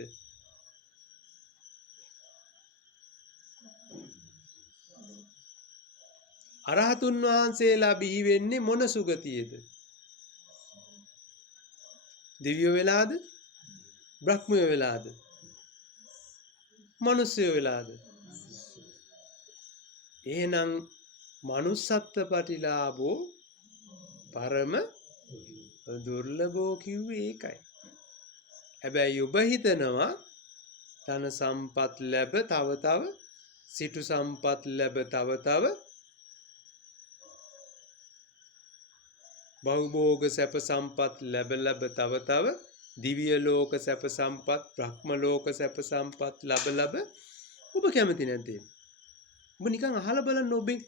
අරහතුන් වහන්සේලා බිහි වෙන්නේ මොන සුගතියේද? දිව්‍ය වෙලාද? බ්‍රහ්මය වෙලාද? මනුස්සය වෙලාද? එහෙනම් manussත්ත්ව පටිලාභෝ පරම දුර්ලභෝ කිව්වේ ඒකයි. හැබැයි ඔබ හිතනවා ධන සම්පත් ලැබ තව තව සිටු සම්පත් ලැබ තව තව භවභෝග සැප සම්පත් ලැබ ලැබ තව තව දිව්‍ය ලෝක සැප සම්පත් බ්‍රහ්ම ලෝක සැප සම්පත් ලැබ ලැබ ඔබ කැමති නැද්ද? ඔබ නිකන් අහලා බලන්න ඔබෙන්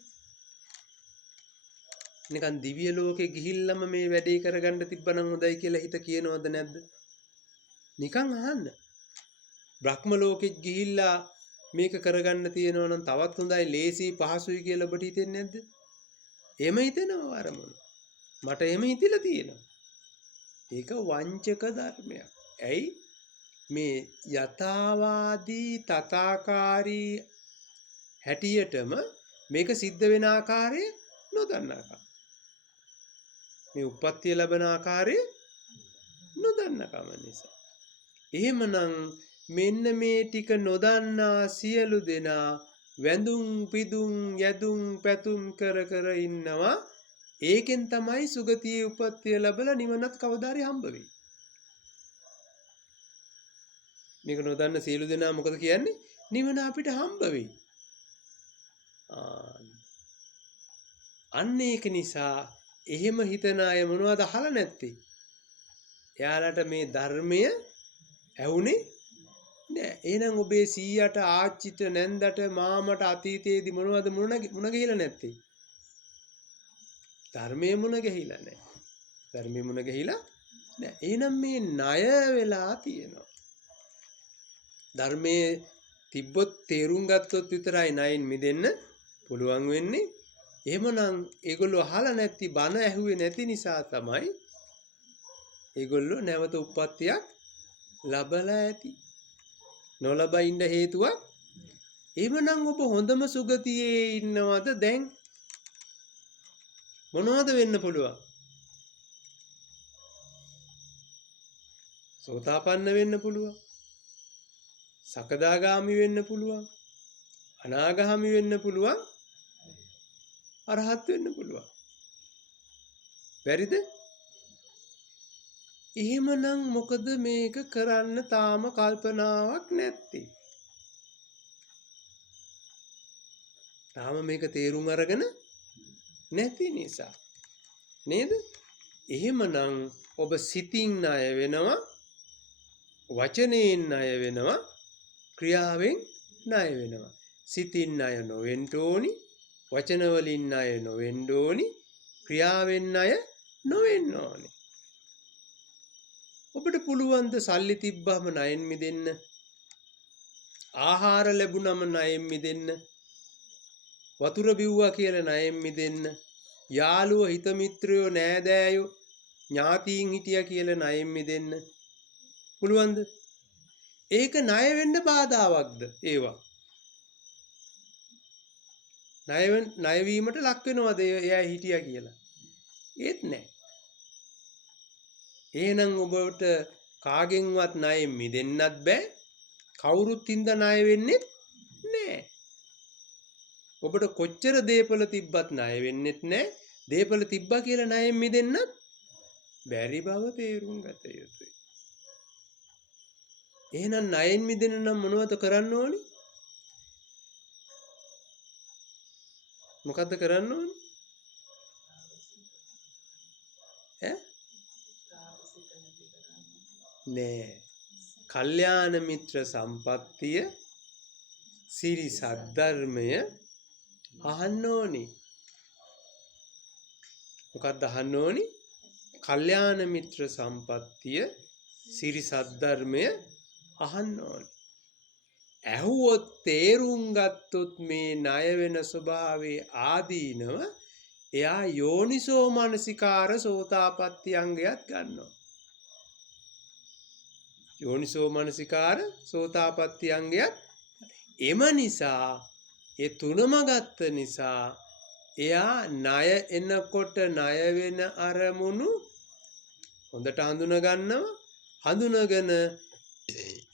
නිකන් දිව්‍ය ලෝකේ ගිහිල්ලාම මේ වැඩේ කරගන්න තිබ්බනම් හොඳයි කියලා හිත කියනවද නැද්ද? නිකන් අහන්න. බ්‍රහ්ම ලෝකෙත් ගිහිල්ලා මේක කරගන්න තියෙනවා නම් තවත් හොඳයි ලේසි පහසුයි කියලා ඔබට හිතෙන්නේ නැද්ද? එහෙම හිතෙනවා අරමුණ. මට එහෙම හිතිලා තියෙනවා. ඒක වංචක ධර්මයක්. ඇයි? මේ යථාවාදී තථාකාරී හැටියටම මේක සිද්ධ වෙන ආකාරය නොදන්නාකම. මේ උප්පත්තිය ලැබෙන ආකාරය නොදන්නකම නිසා. එහෙමනම් මෙන්න මේ ටික නොදන්නා සියලු දෙනා වැඳුම් පිදුම් යදුම් පැතුම් කර කර ඉන්නවා. ඒකෙන් තමයි සුගතියේ උප්පත්තිය ලැබලා නිවනත් කවදාරි හම්බ වෙන්නේ. මේක නොදන්න සියලු දෙනා මොකද කියන්නේ? නිවන අපිට හම්බ වෙයි. අන්න ඒක නිසා එහෙම හිතන අය මොනවද අහලා නැත්තේ? එයාලට මේ ධර්මය ඇහුනේ නෑ. එහෙනම් ඔබේ සීයට ආච්චිට නැන්දට මාමට අතීතයේදී මොනවද මුණ ගැහිලා නැත්තේ? ධර්මයේ මුණ ගැහිලා නෑ. ධර්මයේ මුණ ගැහිලා නෑ. එහෙනම් මේ ණය වෙලා තියෙනවා. ධර්මයේ තිබ්බොත් තේරුම් ගත්තොත් විතරයි ණයෙන් මිදෙන්න පුළුවන් වෙන්නේ. එහෙමනම් ඒගොල්ලෝ අහලා නැති බණ ඇහුවේ නැති නිසා තමයි ඒගොල්ලෝ නැවත උප්පත්තියක් ලබලා ඇති. නොලබා ඉන්න හේතුවක්. එහෙමනම් ඔබ හොඳම සුගතියේ ඉන්නවද දැන්? මොනවද වෙන්න පුළුවන්? සෝතාපන්න වෙන්න පුළුවන්. සකදාගාමි වෙන්න පුළුවන්. අනාගාමි වෙන්න පුළුවන්. අරහත් වෙන්න පුළුවන්. බැරිද? එහෙමනම් මොකද මේක කරන්න තාම කල්පනාවක් නැත්තේ? තාම මේක තේරුම් අරගෙන නැති නිසා. නේද? එහෙමනම් ඔබ සිතින් ණය වෙනවා, වචනයෙන් ණය වෙනවා, ක්‍රියාවෙන් ණය වෙනවා. සිතින් ණය නොවෙන්න ඕනි, වචන වලින් ණය නොවෙන්න ඕනි, ක්‍රියාවෙන් ණය නොවෙන්න ඕනි. ඔබට පුළුවන් ද සල්ලි තිබ්බම ණයෙන් මිදෙන්න? ආහාර ලැබුණම ණයෙන් මිදෙන්න? වතුර බිව්වා කියලා ණයෙන් මිදෙන්න? යාළුවෝ හිත මිත්‍රයෝ නෑදෑයෝ ඥාතීන් හිටියා කියලා ණයෙන් මිදෙන්න? පුළුවන්ද? ඒක ණය වෙන්න බාධාවක්ද ඒවා? ණය වීමට ලක් වෙනවද එයා හිටියා කියලා? ඒත් නෑ. එහෙනම් ඔබට කාගෙන්වත් ණයෙන් මිදෙන්නත් බෑ. කවුරුත් හින්ද ණය වෙන්නේ නෑ. ඔබට කොච්චර දේපල තිබ්බත් ණය වෙන්නෙත් නෑ. දේපල තිබ්බා කියලා ණයෙන් මිදෙන්නත් බැරි බව තේරුම් ගත යුතුයි. එහෙනම් ණයෙන් මිදෙන්න නම් මොනවද කරන්න ඕනි? මොකද්ද කරන්න ඕනි? නෑ. කල්යාණ මිත්‍ර සම්පත්තිය සිරි සද්ධර්මය අහන්න ඕනි. මොකක්ද අහන්න ඕනි? කල්යාණ මිත්‍ර සම්පත්තිය සිරි සද්ධර්මය අහන්න ඕනි. ඇහුවොත් තේරුම් ගත්තොත් මේ ණය වෙන ස්වභාවයේ ආදීනව එයා යෝනිසෝ මනසිකාර සෝතාපට්ටි අංගයත් ගන්නවා. යෝනිසෝ මනසිකාර සෝතාපට්ටි අංගයත් එම නිසා ඒ තුනම ගත්ත නිසා එයා ණය එනකොට ණය වෙන අරමුණු හොඳට හඳුන ගන්නවා. හඳුනගෙන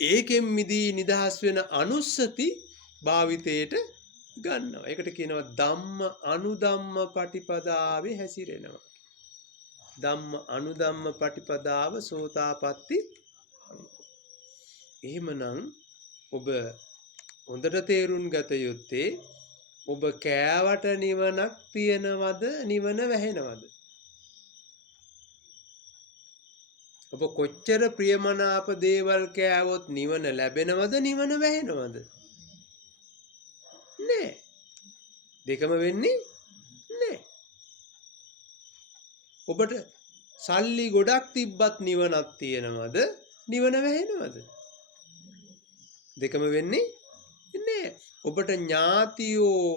ඒකෙන් මිදී නිදහස් වෙන අනුස්සති භාවිතයට ගන්නවා. ඒකට කියනවා ධම්ම අනුධම්ම පටිපදාවේ හැසිරෙනවා. ධම්ම අනුධම්ම පටිපදාව සෝතාපට්ටි. එහෙමනම් ඔබ හොඳට තේරුම් ගත යුත්තේ ඔබ කෑවට නිවනක් තියනවද නිවන වැහෙනවද? ඔබ කොච්චර ප්‍රියමනාප දේවල් කෑවොත් නිවන ලැබෙනවද නිවන වැහෙනවද? නෑ. දෙකම වෙන්නේ නෑ. ඔබට සල්ලි ගොඩක් තිබ්බත් නිවනක් තියනවද නිවන වැහෙනවද? දෙකම වෙන්නේ නෑ. ඔබට ඥාතියෝ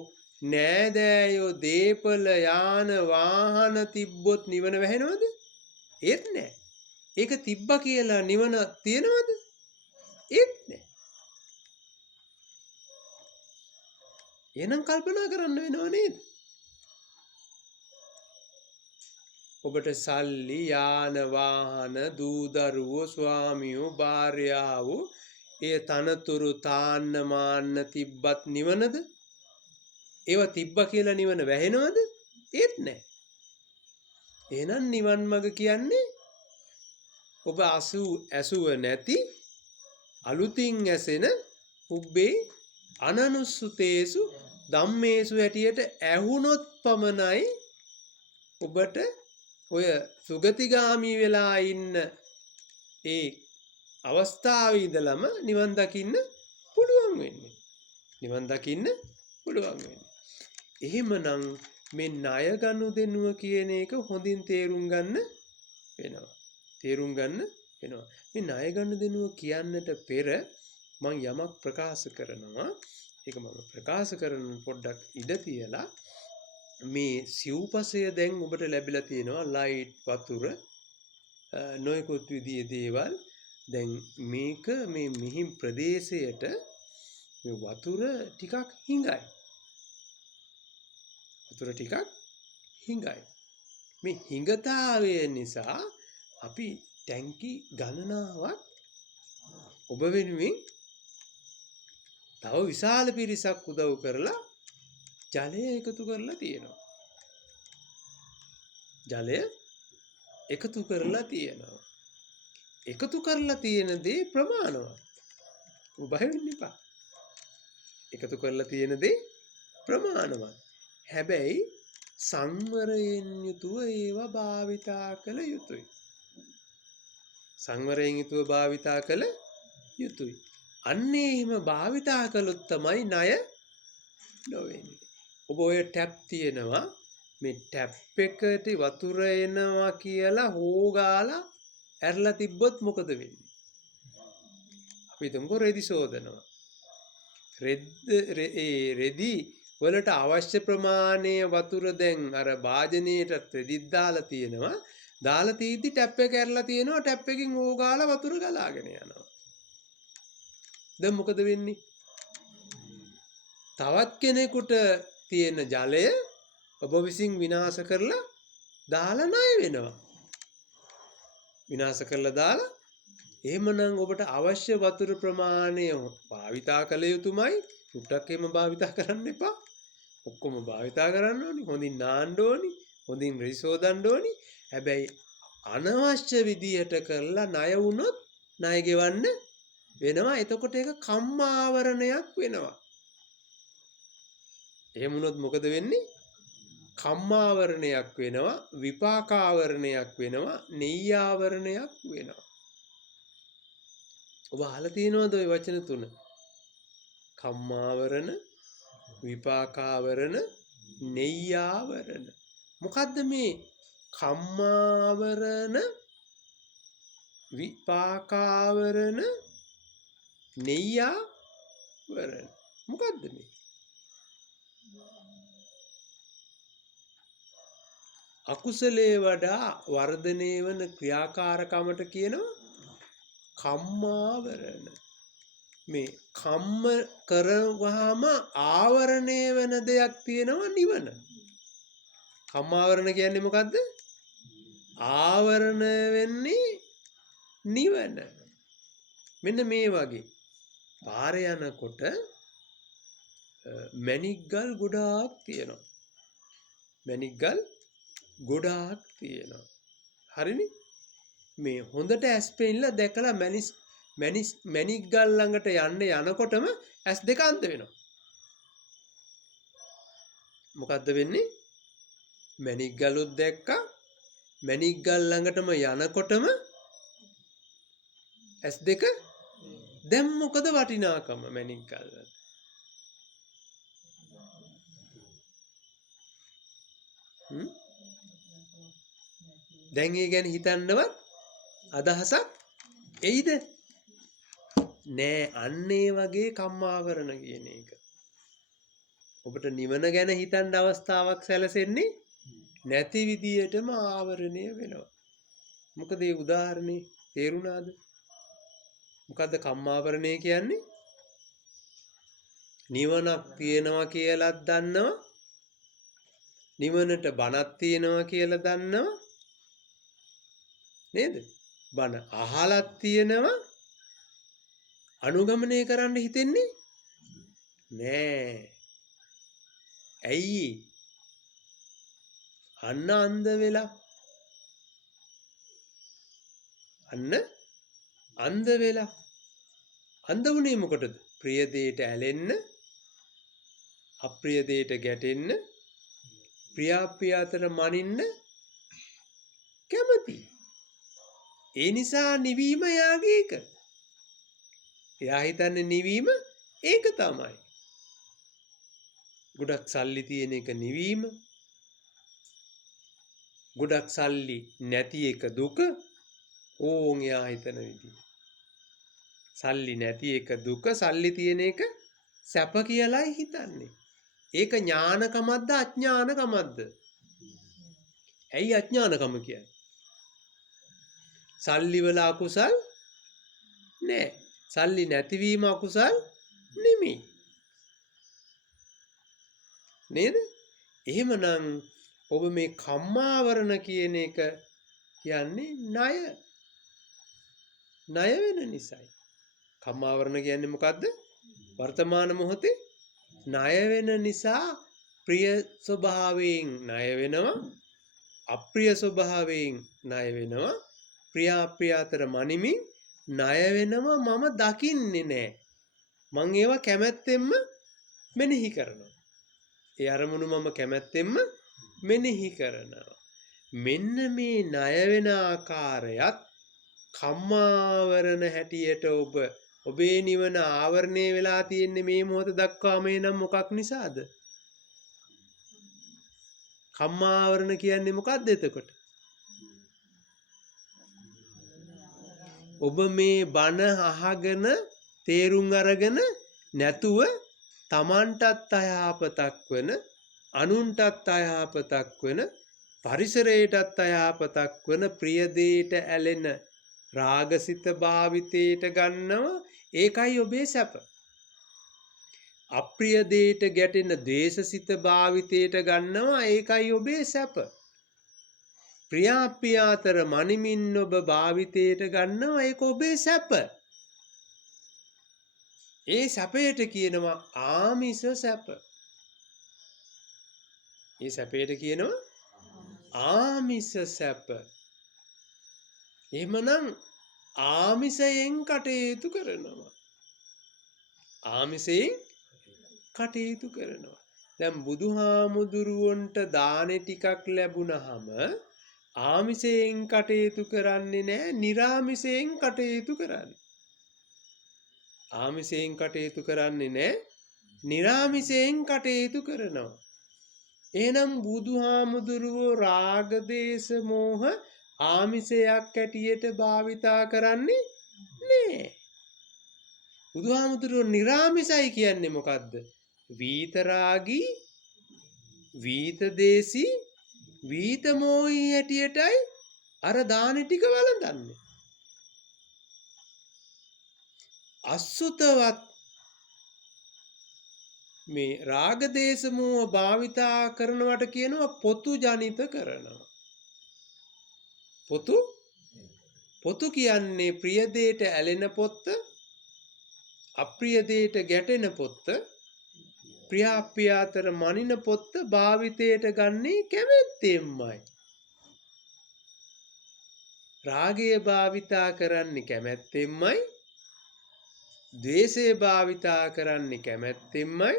නෑදෑයෝ දේපල යාන වාහන තිබ්බොත් නිවන වැහෙනවද? ඒත් නෑ. ඒක තිබ්බා කියලා නිවන තියනවද? ඒත් නෑ. එහෙනම් කල්පනා කරන්න වෙනව නේද? ඔබට සල්ලි යාන වාහන දූ දරුවෝ ස්වාමියෝ භාර්යාවෝ ඒ තනතුරු තාන්න මාන්න තිබ්බත් නිවනද? ඒවා තිබ්බා කියලා නිවන වැහෙනවද? ඒත් නෑ. එහෙනම් නිවන් මඟ කියන්නේ ඔබ ඇසුව නැති අලුතින් ඇසෙන උබ්බේ අනනුස්සතේසු ධම්මේසු හැටියට ඇහුනොත් පමණයි ඔබට ඔය සුගතිගාමී වෙලා ඉන්න ඒ අවස්ථාවේ ඉඳලම නිවන් දකින්න පුළුවන් වෙන්නේ. නිවන් දකින්න පුළුවන් වෙන්නේ. එහෙමනම් මේ ණය ගනුදෙනුව කියන එක හොඳින් තේරුම් ගන්න වෙනවා. තේරුම් ගන්න වෙනවා. මේ ණය ගනුදෙනුව කියන්නට පෙර මම යමක් ප්‍රකාශ කරනවා. ඒක මම ප්‍රකාශ කරන පොඩ්ඩක් ඉඩ තියලා මේ සිව්පසය දැන් ඔබට ලැබිලා තියෙනවා. ලයිට් වතුර නොයෙකුත් විදිහේ දේවල්. දැන් මේක මේ මිහිම් ප්‍රදේශයට මේ වතුර ටිකක් හිඟයි. වතුර ටිකක් හිඟයි. මේ හිඟතාවය නිසා අපි ටැංකි ගණනාවක් ඔබ වෙනුවෙන් තව විශාල පිරිසක් උදව් කරලා ජලය එකතු කරලා තියෙනවා. ජලය එකතු කරලා තියෙනවා. එකතු කරලා තියෙන දේ ප්‍රමාණවත්. ඔබ බය වෙන්න එපා. එකතු කරලා තියෙන දේ ප්‍රමාණවත්. හැබැයි සංවරයෙන් යුතුව ඒවා භාවිතා කළ යුතුයි. සංවරයෙන් යුතුව භාවිතා කළ යුතුයි. අන්නේ එහෙම භාවිතා කළොත් තමයි ණය නොවෙන්නේ. ඔබ ඔය ටැප් තියෙනවා. මේ ටැප් එකට වතුර එනවා කියලා හොගාලා ඇරලා තිබ්බොත් මොකද වෙන්නේ? අපි හිතමුකෝ රෙදි සෝදනවා. රෙදි වලට අවශ්‍ය ප්‍රමාණයේ වතුර දැන් අර භාජනයේට රෙදිත් දාලා තියෙනවා. දාලා තීදි ටැප් එක ඇරලා තියෙනවා. ටැප් එකකින් හොගාලා වතුර ගලාගෙන යනවා. දැන් මොකද වෙන්නේ? තවත් කෙනෙකුට තියෙන ජලය ඔබ විසින් විනාශ කරලා දාලා ණය වෙනවා. විනාශ කරලා දාලා එහෙමනම් ඔබට අවශ්‍ය වතුර ප්‍රමාණය භාවිතා කළ යුතුමයි. චුට්ටක් එහෙම භාවිතා කරන්න එපා. ඔක්කොම භාවිතා කරන්න ඕනි. හොඳින් නාන්න ඕනි. හොඳින් රිසෝදන්න ඕනි. හැබැයි අනවශ්‍ය විදියට කරලා ණය වුණොත් ණය ගෙවන්න වෙනවා. එතකොට ඒක කම්මාවරණයක් වෙනවා. එහෙම වුණොත් මොකද වෙන්නේ? කම්මාවරණයක් වෙනවා, විපාකාවරණයක් වෙනවා, නෙය්‍යාවරණයක් වෙනවා. ඔබ අහලා තියෙනවද ওই වචන තුන? කම්මාවරණ, විපාකාවරණ, නෙය්‍යාවරණ. මොකද්ද මේ කම්මාවරණ, විපාකාවරණ, නෙය්‍යාවරණ? මොකද්ද මේ? අකුසලයේ වඩා වර්ධනය වන ක්‍රියාකාරකමට කියනවා කම්මාවරණ. මේ කම්ම කරවහම ආවරණය වෙන දෙයක් තියෙනවා නිවන. කම්මාවරණ කියන්නේ මොකද්ද? ආවරණ වෙන්නේ නිවන. මෙන්න මේ වගේ පාරේ යනකොට මැණික්ගල් ගොඩාක් තියෙනවා. මැණික්ගල් ගොඩාක් තියෙනවා. හරිනේ? මේ හොඳට ඇස් පෙන්නලා දැකලා මැණික්ගල් ළඟට යනකොටම ඇස් දෙක අන්ධ වෙනවා. මොකද්ද වෙන්නේ? මැණික්ගලුත් දැක්කා. මැණික්ගල් ළඟටම යනකොටම ඇස් දෙක දැන් මොකද වටිනාකම මැණික්ගල් වල? දැන් ඒ ගැන හිතන්නවත් අදහසක් එයිද? නෑ. අන්න ඒ වගේ කම්මාවරණ කියන එක. ඔබට නිවන ගැන හිතන්න අවස්ථාවක් සැලසෙන්නේ නැති විදියටම ආවරණය වෙනවා. මොකද ඒ උදාහරණේ තේරුණාද? මොකද්ද කම්මාවරණය කියන්නේ? නිවනක් තියෙනවා කියලාත් දන්නවා. නිවනට බණක් තියෙනවා කියලා දන්නවා. නේද? බණ අහලක් තියෙනවා. අනුගමනය කරන්න හිතෙන්නේ නෑ. ඇයි? අන්න අන්ධ වෙලා. අන්න අන්ධ වෙලා. අන්ධ වුණේ මොකටද? ප්‍රිය දෙයට ඇලෙන්න, අප්‍රිය දෙයට ගැටෙන්න, ප්‍රියාප්‍රිය අතර මනින්න කැමති. ඒ නිසා නිවීම යාගේ එක. එයා හිතන්නේ නිවීම ඒක තමයි. ගොඩක් සල්ලි තියෙන එක නිවීම. ගොඩක් සල්ලි නැති එක දුක. ඕන් එයා හිතන විදිහ. සල්ලි නැති එක දුක, සල්ලි තියෙන එක සැප කියලායි හිතන්නේ. ඒක ඥානකමක්ද අඥානකමක්ද? ඇයි අඥානකම කියන්නේ? සල්ලි වල අකුසල් නෑ. සල්ලි නැතිවීම අකුසල් නෙමෙයි. නේද? එහෙමනම් ඔබ මේ කම්මාවරණ කියන එක කියන්නේ ණය. ණය වෙන නිසායි. කම්මාවරණ කියන්නේ මොකද්ද? වර්තමාන මොහොතේ ණය වෙන නිසා ප්‍රිය ස්වභාවයෙන් ණය වෙනවා. අප්‍රිය ස්වභාවයෙන් ණය වෙනවා. ප්‍රියාප්‍රිය අතර මනිමින් ණය වෙනවා. මම දකින්නේ නෑ. මං ඒවා කැමැත්තෙන්ම මෙනෙහි කරනවා. ඒ අරමුණු මම කැමැත්තෙන්ම මෙනෙහි කරනවා. මෙන්න මේ ණය වෙන ආකාරයත් කම්මාවරණ හැටියට ඔබේ නිවන ආවරණය වෙලා තියෙන්නේ මේ මොහොත දක්වාම. එනම් මොකක් නිසාද? කම්මාවරණ කියන්නේ මොකක්ද එතකොට? ඔබ මේ බණ අහගෙන තේරුම් අරගෙන නැතුව තමන්ටත් අයහපතක් වෙන, අනුන්ටත් අයහපතක් වෙන, පරිසරයටත් අයහපතක් වෙන ප්‍රිය දෙයට ඇලෙන රාගසිත භාවිතයට ගන්නවා. ඒකයි ඔබේ සැප. අප්‍රිය දෙයට ගැටෙන ද්වේෂසිත භාවිතයට ගන්නවා. ඒකයි ඔබේ සැප. ප්‍රියාප්‍රිය අතර මනිමින් ඔබ භාවිතයට ගන්නවා. ඒක ඔබේ සැප. ඒ සැපයට කියනවා ආමිස සැප. ඒ සැපයට කියනවා ආමිස සැප. එහෙමනම් ආමිසයෙන් කටයුතු කරනවා. ආමිසයෙන් කටයුතු කරනවා. දැන් බුදුහාමුදුරුවන්ට දානෙ ටිකක් ලැබුණහම ආමිසයෙන් කටයුතු කරන්නේ නැහැ, නිරාමිසයෙන් කටයුතු කරන්නේ. ආමිසයෙන් කටයුතු කරන්නේ නැහැ, නිරාමිසයෙන් කටයුතු කරනවා. එහෙනම් බුදුහාමුදුරුවෝ රාග දේශ මොහ ආමිසයක් ඇටියට භාවිතා කරන්නේ නෑ. බුදුහාමුදුරුවෝ නිරාමිසයි කියන්නේ මොකද්ද? විතරාගී, විතදේශී, වීතමෝහී හැටියටයි අර දාන ටික වළඳන්නේ. අසුතවත් මේ රාග දේශ මොහ භාවිතා කරනවට කියනවා පොතු ජනිත කරනවා. පොතු කියන්නේ ප්‍රිය දෙයට ඇලෙන පොත්ත, අප්‍රිය දෙයට ගැටෙන පොත්ත, ප්‍රිය අප්‍රිය අතර මනින පොත්ත භාවිතයට ගන්නේ කැමැත්තෙන්මයි. රාගය භාවිතා කරන්නේ කැමැත්තෙන්මයි, ද්වේෂය භාවිතා කරන්නේ කැමැත්තෙන්මයි,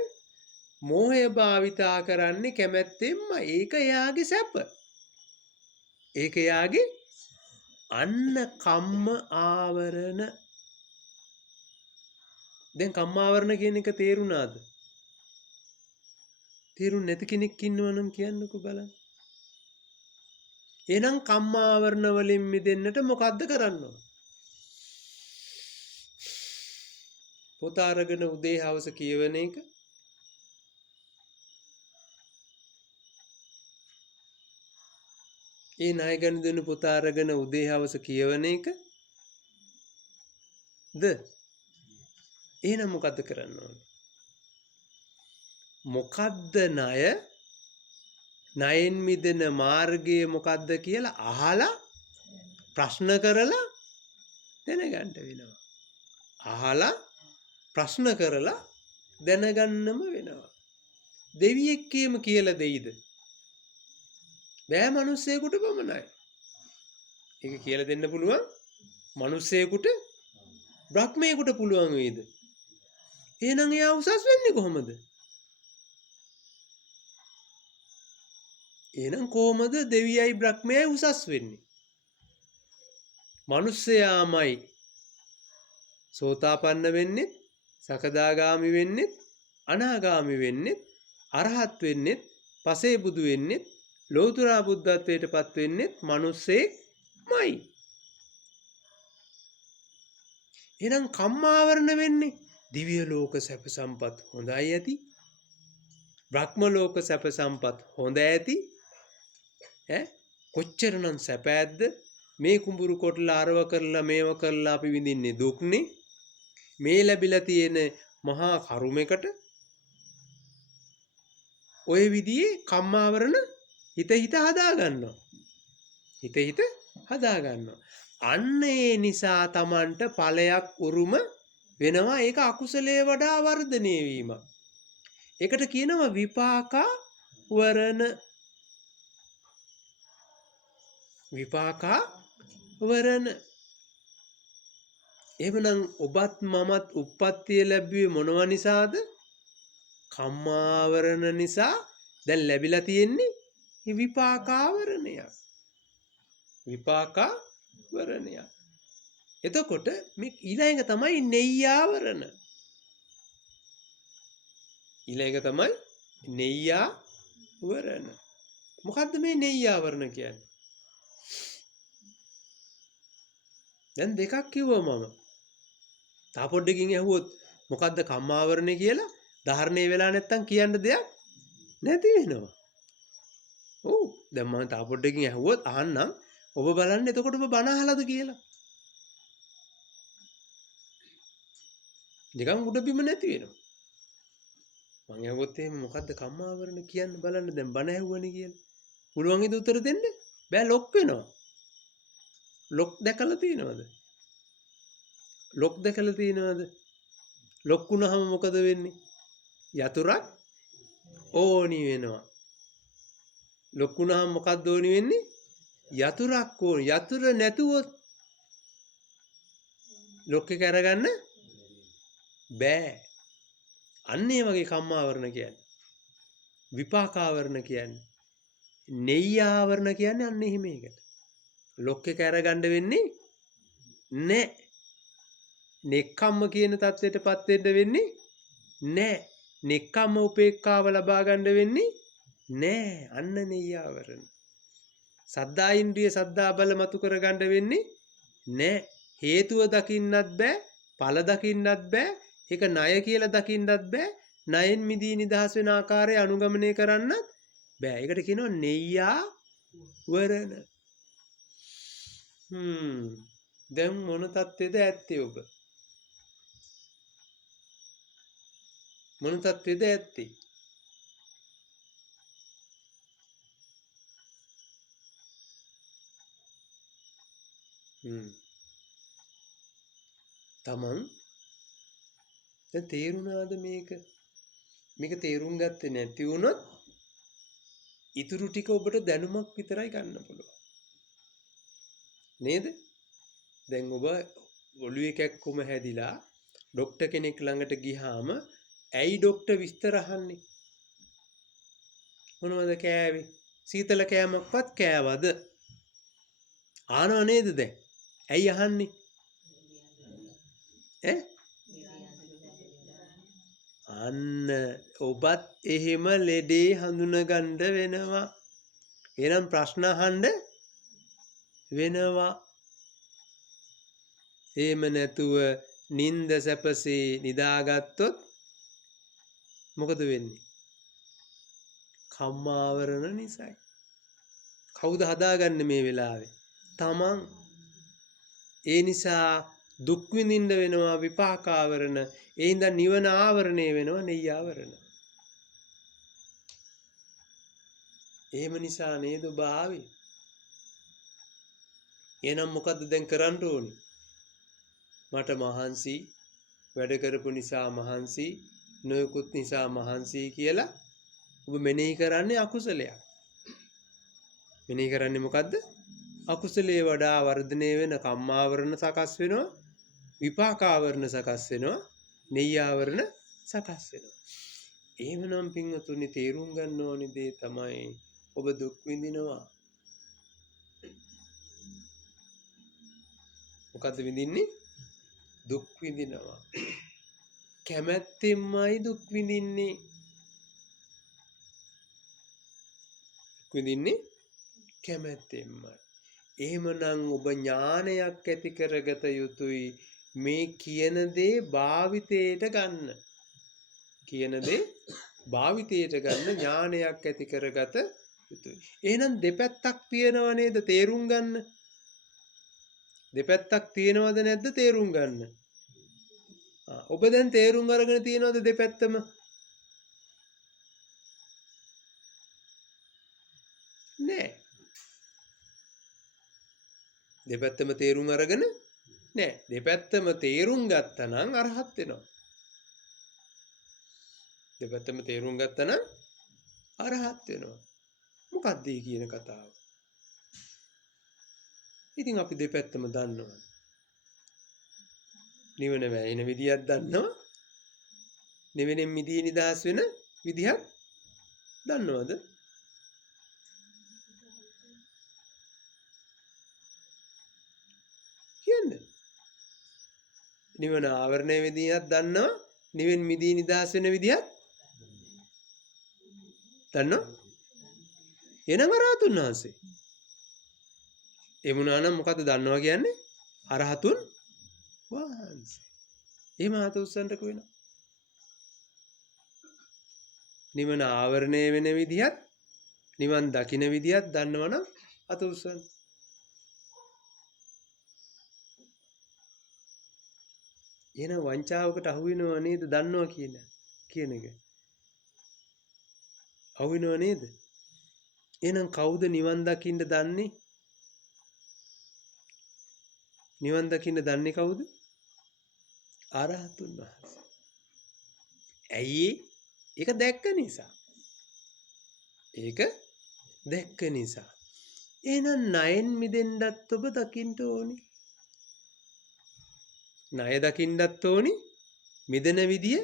මෝහය භාවිතා කරන්නේ කැමැත්තෙන්මයි. ඒක එයාගේ සැප. ඒක එයාගේ අන්න කම්ම ආවරණ. දැන් කම්ම ආවරණ කියන එක තේරුණාද? තේරුම් නැති කෙනෙක් ඉන්නවනම් කියන්නකෝ බලන්න. එහෙනම් කම්ම ආවරණ වලින් මිදෙන්නට මොකද්ද කරන්න ඕන? පොත අරගෙන උදේ හවස කියවන එක. ඒ ණය ගනුදෙනු පොත අරගෙන උදේ හවස කියවන එක ද? එහෙනම් මොකද්ද කරන්න ඕන? මොකද්ද ණය? ණයෙන් මිදෙන මාර්ගය මොකද්ද කියලා අහලා ප්‍රශ්න කරලා දැනගන්න වෙනවා. අහලා ප්‍රශ්න කරලා දැනගන්නම වෙනවා. දෙවියෙක් කියලා දෙයිද? බෑ, මිනිස්සෙකුට පමණයි. ඒක කියලා දෙන්න පුළුවන් මිනිස්සෙකුට, බ්‍රහ්මයෙකුට පුළුවන් වේද? එහෙනම් එයා උසස් වෙන්නේ කොහොමද? එහෙනම් කොහොමද දෙවියයි බ්‍රහ්මයයි උසස් වෙන්නේ? මිනිස්සයාමයි සෝතාපන්න වෙන්නේ, සකදාගාමි වෙන්නේ, අනාගාමි වෙන්නේ, අරහත් වෙන්නේ, පසේ බුදු වෙන්නේ, ලෝතර බුද්ධත්වයට පත් වෙන්නේ මිනිස්සෙක්මයි. එහෙනම් කම්මාවරණ වෙන්නේ දිව්‍ය ලෝක සැප සම්පත් හොඳයි ඇති, බ්‍රහ්ම ලෝක සැප සම්පත් හොඳ ඇති. කොච්චරනම් සැප ඇද්ද? මේ කුඹුරු කොටලා අරව කරලා මේව කරලා අපි විඳින්නේ දුක්නේ. මේ ලැබිලා තියෙන මහා කරුමයකට ඔය විදිහේ කම්මාවරණ හිත හදා ගන්නවා. හිත හදා ගන්නවා. අන්න ඒ නිසා Tamanට ඵලයක් උරුම වෙනවා. ඒක අකුසලයේ වඩා වර්ධනය වීම. ඒකට කියනවා විපාකා වරණ. විපාකා වරණ. එහෙමනම් ඔබත් මමත් උප්පත්තිය ලැබුවේ මොනව නිසාද? කම්මාවරණ නිසා. දැන් ලැබිලා තියෙන්නේ විපාකාවරණයක්. විපාකාවරණයක්. එතකොට මේ ඊළඟ තමයි නෙය්‍යාවරණ. ඊළඟ තමයි නෙය්‍යාවරණ. මොකද්ද මේ නෙය්‍යාවරණ කියන්නේ? දැන් දෙකක් කිව්වා මම. තා පොඩ්ඩකින් ඇහුවොත් මොකද්ද කම්මාවරණය කියලා ධාරණය වෙලා නැත්තම් කියන්න දෙයක් නැති වෙනවා. ඔව්. දැන් මම තා පොඩ්ඩකින් ඇහුවොත් අහන්නම්. ඔබ බලන්න එතකොට ඔබ බණ අහලාද කියලා. නිකන් උඩ බිම නැති වෙනවා. මම ඇහුවොත් එහෙම මොකද්ද කම්මාවරණ කියන්න බලන්න දැන් බණ ඇහුවනේ කියලා. පුළුවන් ඉද උත්තර දෙන්න? බෑ, ලොක් වෙනවා. ලොක් දැකලා තියෙනවද? ලොක් දැකලා තියෙනවද? ලොක් වුණාම මොකද වෙන්නේ? යතුරක් ඕනි වෙනවා. ලොක් වුණාම මොකක්ද ඕනි වෙන්නේ? යතුරක් ඕනි. යතුර නැතුවොත් ලොක් එක අරගන්න බෑ. අන්න ඒ වගේ කම්මාවරණ කියන්නේ. විපාකාවරණ කියන්නේ. නෙය්‍යාවරණ කියන්නේ අන්න එහෙම එකට. ලොක් එක අරගන්න වෙන්නේ නැහැ. නෙක්ඛම්ම කියන தත්වෙටපත් වෙන්න වෙන්නේ නැහැ. නෙක්ඛම්ම උපේක්ඛාව ලබා ගන්න වෙන්නේ නැහැ. අන්න නෙය්‍යාවරණ. සද්දා ඉන්ද්‍රිය සද්දා බල මතු කර ගන්න වෙන්නේ නැහැ. හේතුව දකින්නත් බෑ, ඵල දකින්නත් බෑ. ඒක ණය කියලා දකින්නත් බෑ. ණයෙන් මිදී නිදහස් වෙන ආකාරය අනුගමනය කරන්නත් බෑ. ඒකට කියනවා නෙය්‍යාවරණ. වරණ. දැන් මොන තත්ත්වයේද ඇත්තේ ඔබ? මොන තත්ත්වයේද ඇත්තේ? තමන් දැන් තේරුණාද මේක? මේක තේරුම් ගත්තේ නැති වුණොත් ඉතුරු ටික ඔබට දැනුමක් විතරයි ගන්න පුළුවන්. නේද? දැන් ඔබ ඔළුවේ කැක්කුම හැදිලා ડોක්ටර් කෙනෙක් ළඟට ගියාම ඇයි ડોක්ටර් විස්තර අහන්නේ? මොනවද කෑවේ? සීතල කෑමක්වත් කෑවද? ආනව නේද දැන්? ඇයි අහන්නේ? ඈ? අන්න ඔබත් එහෙම ලෙඩේ හඳුනගන්න වෙනවා. එහෙනම් ප්‍රශ්න අහන්න වෙනවා. එහෙම නැතුව නිින්ද සැපසේ නිදාගත්තොත් මොකද වෙන්නේ? කම්මාවරණ නිසායි. කවුද හදාගන්නේ මේ වෙලාවේ? තමන්. ඒ නිසා දුක් විඳින්න වෙනවා විපාකාවරණ. ඒ හින්දා නිවන ආවරණය වෙනවා නෙය්‍යාවරණ. එහෙම නිසා නේද ඔබ ආවේ? එහෙනම් මොකද්ද දැන් කරන්න ඕනේ? මට මහන්සි වැඩ කරපු නිසා මහන්සි නොයෙකුත් නිසා මහන්සි කියලා ඔබ මෙනෙහි කරන්නේ අකුසලයක්. මෙනෙහි කරන්නේ මොකද්ද? අකුසලයේ වඩා වර්ධනය වෙන කම්මාවරණ සකස් වෙනවා, විපාකාවරණ සකස් වෙනවා, නෙය්‍යාවරණ සකස් වෙනවා. එහෙමනම් පින්වතුනි තේරුම් ගන්න ඕනි දේ තමයි ඔබ දුක් විඳිනවා. මොකද්ද විඳින්නේ? දුක් විඳිනවා. කැමැත්තෙන්මයි දුක් විඳින්නේ. දුක් විඳින්නේ කැමැත්තෙන්මයි. එහෙමනම් ඔබ ඥානයක් ඇති කරගත යුතුයි මේ කියන දේ භාවිතයට ගන්න. කියන දේ භාවිතයට ගන්න ඥානයක් ඇති කරගත යුතුයි. එහෙනම් දෙපැත්තක් තියෙනව නේද තේරුම් ගන්න? දෙපැත්තක් තියෙනවද නැද්ද තේරුම් ගන්න? ඔබ දැන් තේරුම් අරගෙන තියෙනවද දෙපැත්තම? නෑ. දෙපැත්තම තේරුම් අරගෙන නෑ. දෙපැත්තම තේරුම් ගත්තා නම් අරහත් වෙනවා. දෙපැත්තම තේරුම් ගත්තා නම් අරහත් වෙනවා. මොකක්ද මේ කියන කතාව? ඉතින් අපි දෙපැත්තම දන්නවා. නිවන වැයෙන විදියක් දන්නවා. නිවෙනින් මිදී නිදහස් වෙන විදියක් දන්නවද? කියන්නේ. නිවන ආවරණය විදියක් දන්නවා. නිවෙන් මිදී නිදහස් වෙන විදියක් දන්නවා. එනම රහතුන් වහන්සේ. එමුණා නම් මොකද්ද දන්නවා කියන්නේ? අරහතුන් වහන්සේ. එහෙම අත උස්සන්නට වෙනවා. නිවන ආවරණය වෙන විදිහත් නිවන් දකින විදිහත් දන්නවනම් අත උස්සන්න. එන වංචාවකට අහු වෙනව නේද දන්නවා කියන එක. අහු වෙනව නේද? එහෙනම් කවුද නිවන් දකින්න දන්නේ? නිවන් දකින්න දන්නේ කවුද? අරහතුන් වහන්සේ. ඇයි? ඒක දැක්ක නිසා. ඒක දැක්ක නිසා. එහෙනම් ණයෙන් මිදෙන්නත් ඔබ දකින්න ඕනේ. ණය දකින්නත් ඕනේ. මිදෙන විදිය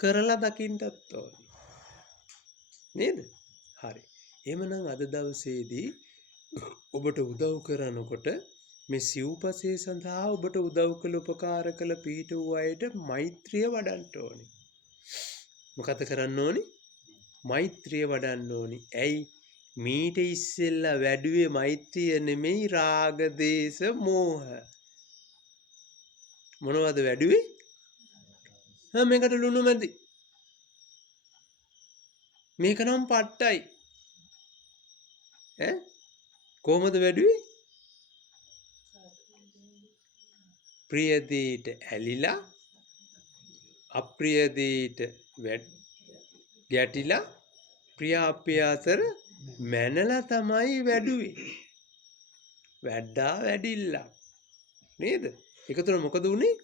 කරලා දකින්නත් ඕනේ. නේද? හරි. එහෙමනම් අද දවසේදී ඔබට උදව් කරනකොට මේ සිව්පසේ සඳහා ඔබට උදව් කළ උපකාර කළ පීඨ වූ අයට මෛත්‍රිය වඩන්න ඕනේ. මොකද කරන්න ඕනේ? මෛත්‍රිය වඩන්න ඕනේ. ඇයි? මීට ඉස්සෙල්ලා වැඩුවේ මෛත්‍රිය නෙමෙයි රාග දේශ මෝහ. මොනවද වැඩුවේ? මේකට ලුණු මැදි. මේක නම් පට්ටයි. ඈ? කොහොමද වැඩුවේ? ප්‍රිය දේට ඇලිලා අප්‍රිය දේට ගැටිලා ප්‍රිය අප්‍රිය අතර මැනලා තමයි වැඩුවේ. වැඩ්ඩා වැඩිල්ලා නේද? ඒක තුන මොකද උනේ?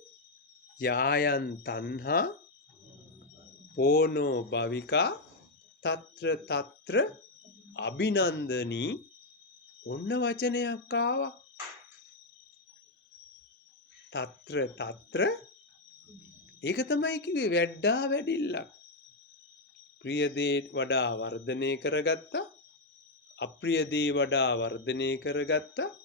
යායන් තණ්හා පෝනෝ භවිකා తත්‍ර අභිනන්දනී ඔන්න වචනයක් ආවා. తත්‍ර ඒක තමයි කිව්වේ වැඩ්ඩා වැඩිල්ලා. ප්‍රිය දේ වඩා වර්ධනය කරගත්තා. අප්‍රිය දේ වඩා වර්ධනය කරගත්තා.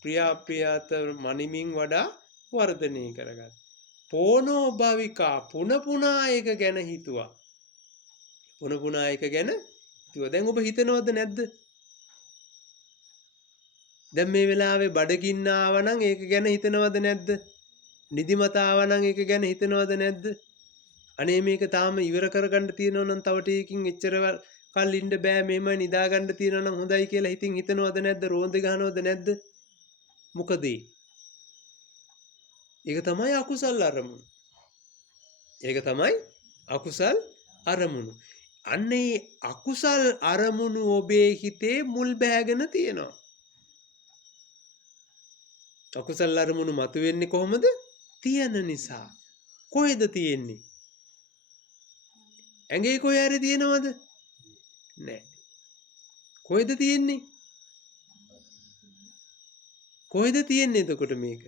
ප්‍රිය අප්‍රිය අතර මනිමින් වඩා වර්ධනය කරගත්තා. පෝනෝ භවිකා පුන පුනා ඒක ගැන හිතුවා. පුන පුනා ඒක ගැන හිතුවා. දැන් ඔබ හිතනවද නැද්ද? දැන් මේ වෙලාවේ බඩගින්න ආවනම් ඒක ගැන හිතනවද නැද්ද? නිදිමත ආවනම් ඒක ගැන හිතනවද නැද්ද? අනේ මේක තාම ඉවර කරගන්න තියෙනවා නම් තව ටිකකින් එච්චර කල් ඉන්න බෑ මෙහෙම නිදා ගන්න තියෙනවා නම් හොඳයි කියලා හිතනවද නැද්ද? රෝන්දේ ගහනවද නැද්ද? මොකද ඒක තමයි අකුසල් අරමුණු. ඒක තමයි අකුසල් අරමුණු. අන්නේ අකුසල් අරමුණු ඔබේ හිතේ මුල් බෑගෙන තියෙනවා. අකුසල් අරමුණු මතුවෙන්නේ කොහොමද? තියෙන නිසා. කොහෙද තියෙන්නේ? ඇඟේ කොහේ හරි තියෙනවද? නෑ. කොහෙද තියෙන්නේ? කොහෙද තියෙන්නේ එතකොට මේක?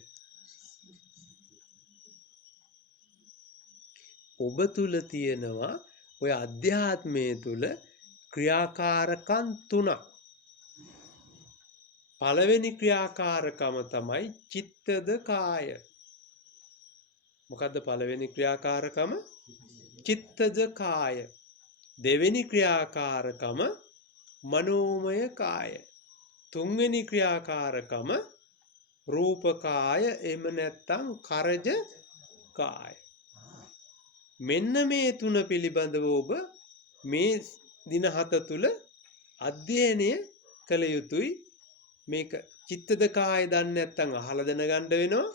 ඔබ තුල තියෙනවා ඔය අධ්‍යාත්මයේ තුල ක්‍රියාකාරකම් තුනක්. පළවෙනි ක්‍රියාකාරකම තමයි චිත්තද කාය. මොකද්ද පළවෙනි ක්‍රියාකාරකම? චිත්තද කාය. දෙවෙනි ක්‍රියාකාරකම මනෝමය කාය. තුන්වෙනි ක්‍රියාකාරකම රූපකාය එහෙම නැත්නම් කරජ කාය. මෙන්න මේ තුන පිළිබඳව ඔබ මේ දින 7 තුල අධ්‍යයනය කළ යුතුයි. මේක චිත්තද කාය දන්නේ නැත්නම් අහලා දැනගන්න වෙනවා.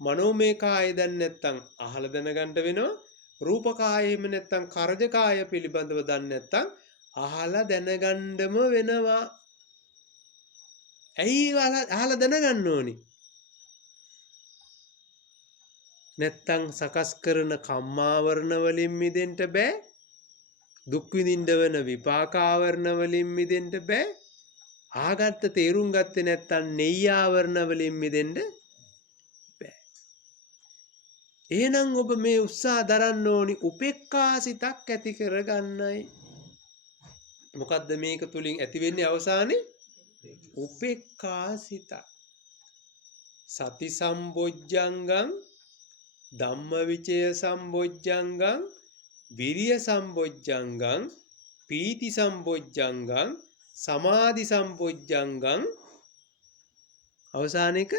මනෝමය කාය දන්නේ නැත්නම් අහලා දැනගන්න වෙනවා. රූපකාය එහෙම නැත්නම් කරජ කාය පිළිබඳව දන්නේ නැත්නම් අහලා දැනගන්නම වෙනවා. ඇයි අහලා දැනගන්න ඕනි? නැත්තම් සකස් කරන කම්මාවරණ වලින් මිදෙන්න බෑ. දුක් විඳින්න වෙන විපාකාවරණ වලින් මිදෙන්න බෑ. ආගත්ත තේරුම් ගත්තේ නැත්තම් නෙය්‍යාවරණ වලින් මිදෙන්න බෑ. එහෙනම් ඔබ මේ උත්සාහ දරන්න ඕනි උපේක්ඛා සිතක් ඇති කරගන්නයි. මොකද්ද මේක තුලින් ඇති වෙන්නේ අවසානයේ? උපේක්ඛා සිතක්. සති සම්බොජ්ජංගං ධම්මවිචය සම්බොජ්ජංගං විරිය සම්බොජ්ජංගං පීති සම්බොජ්ජංගං සමාධි සම්බොජ්ජංගං අවසාන එක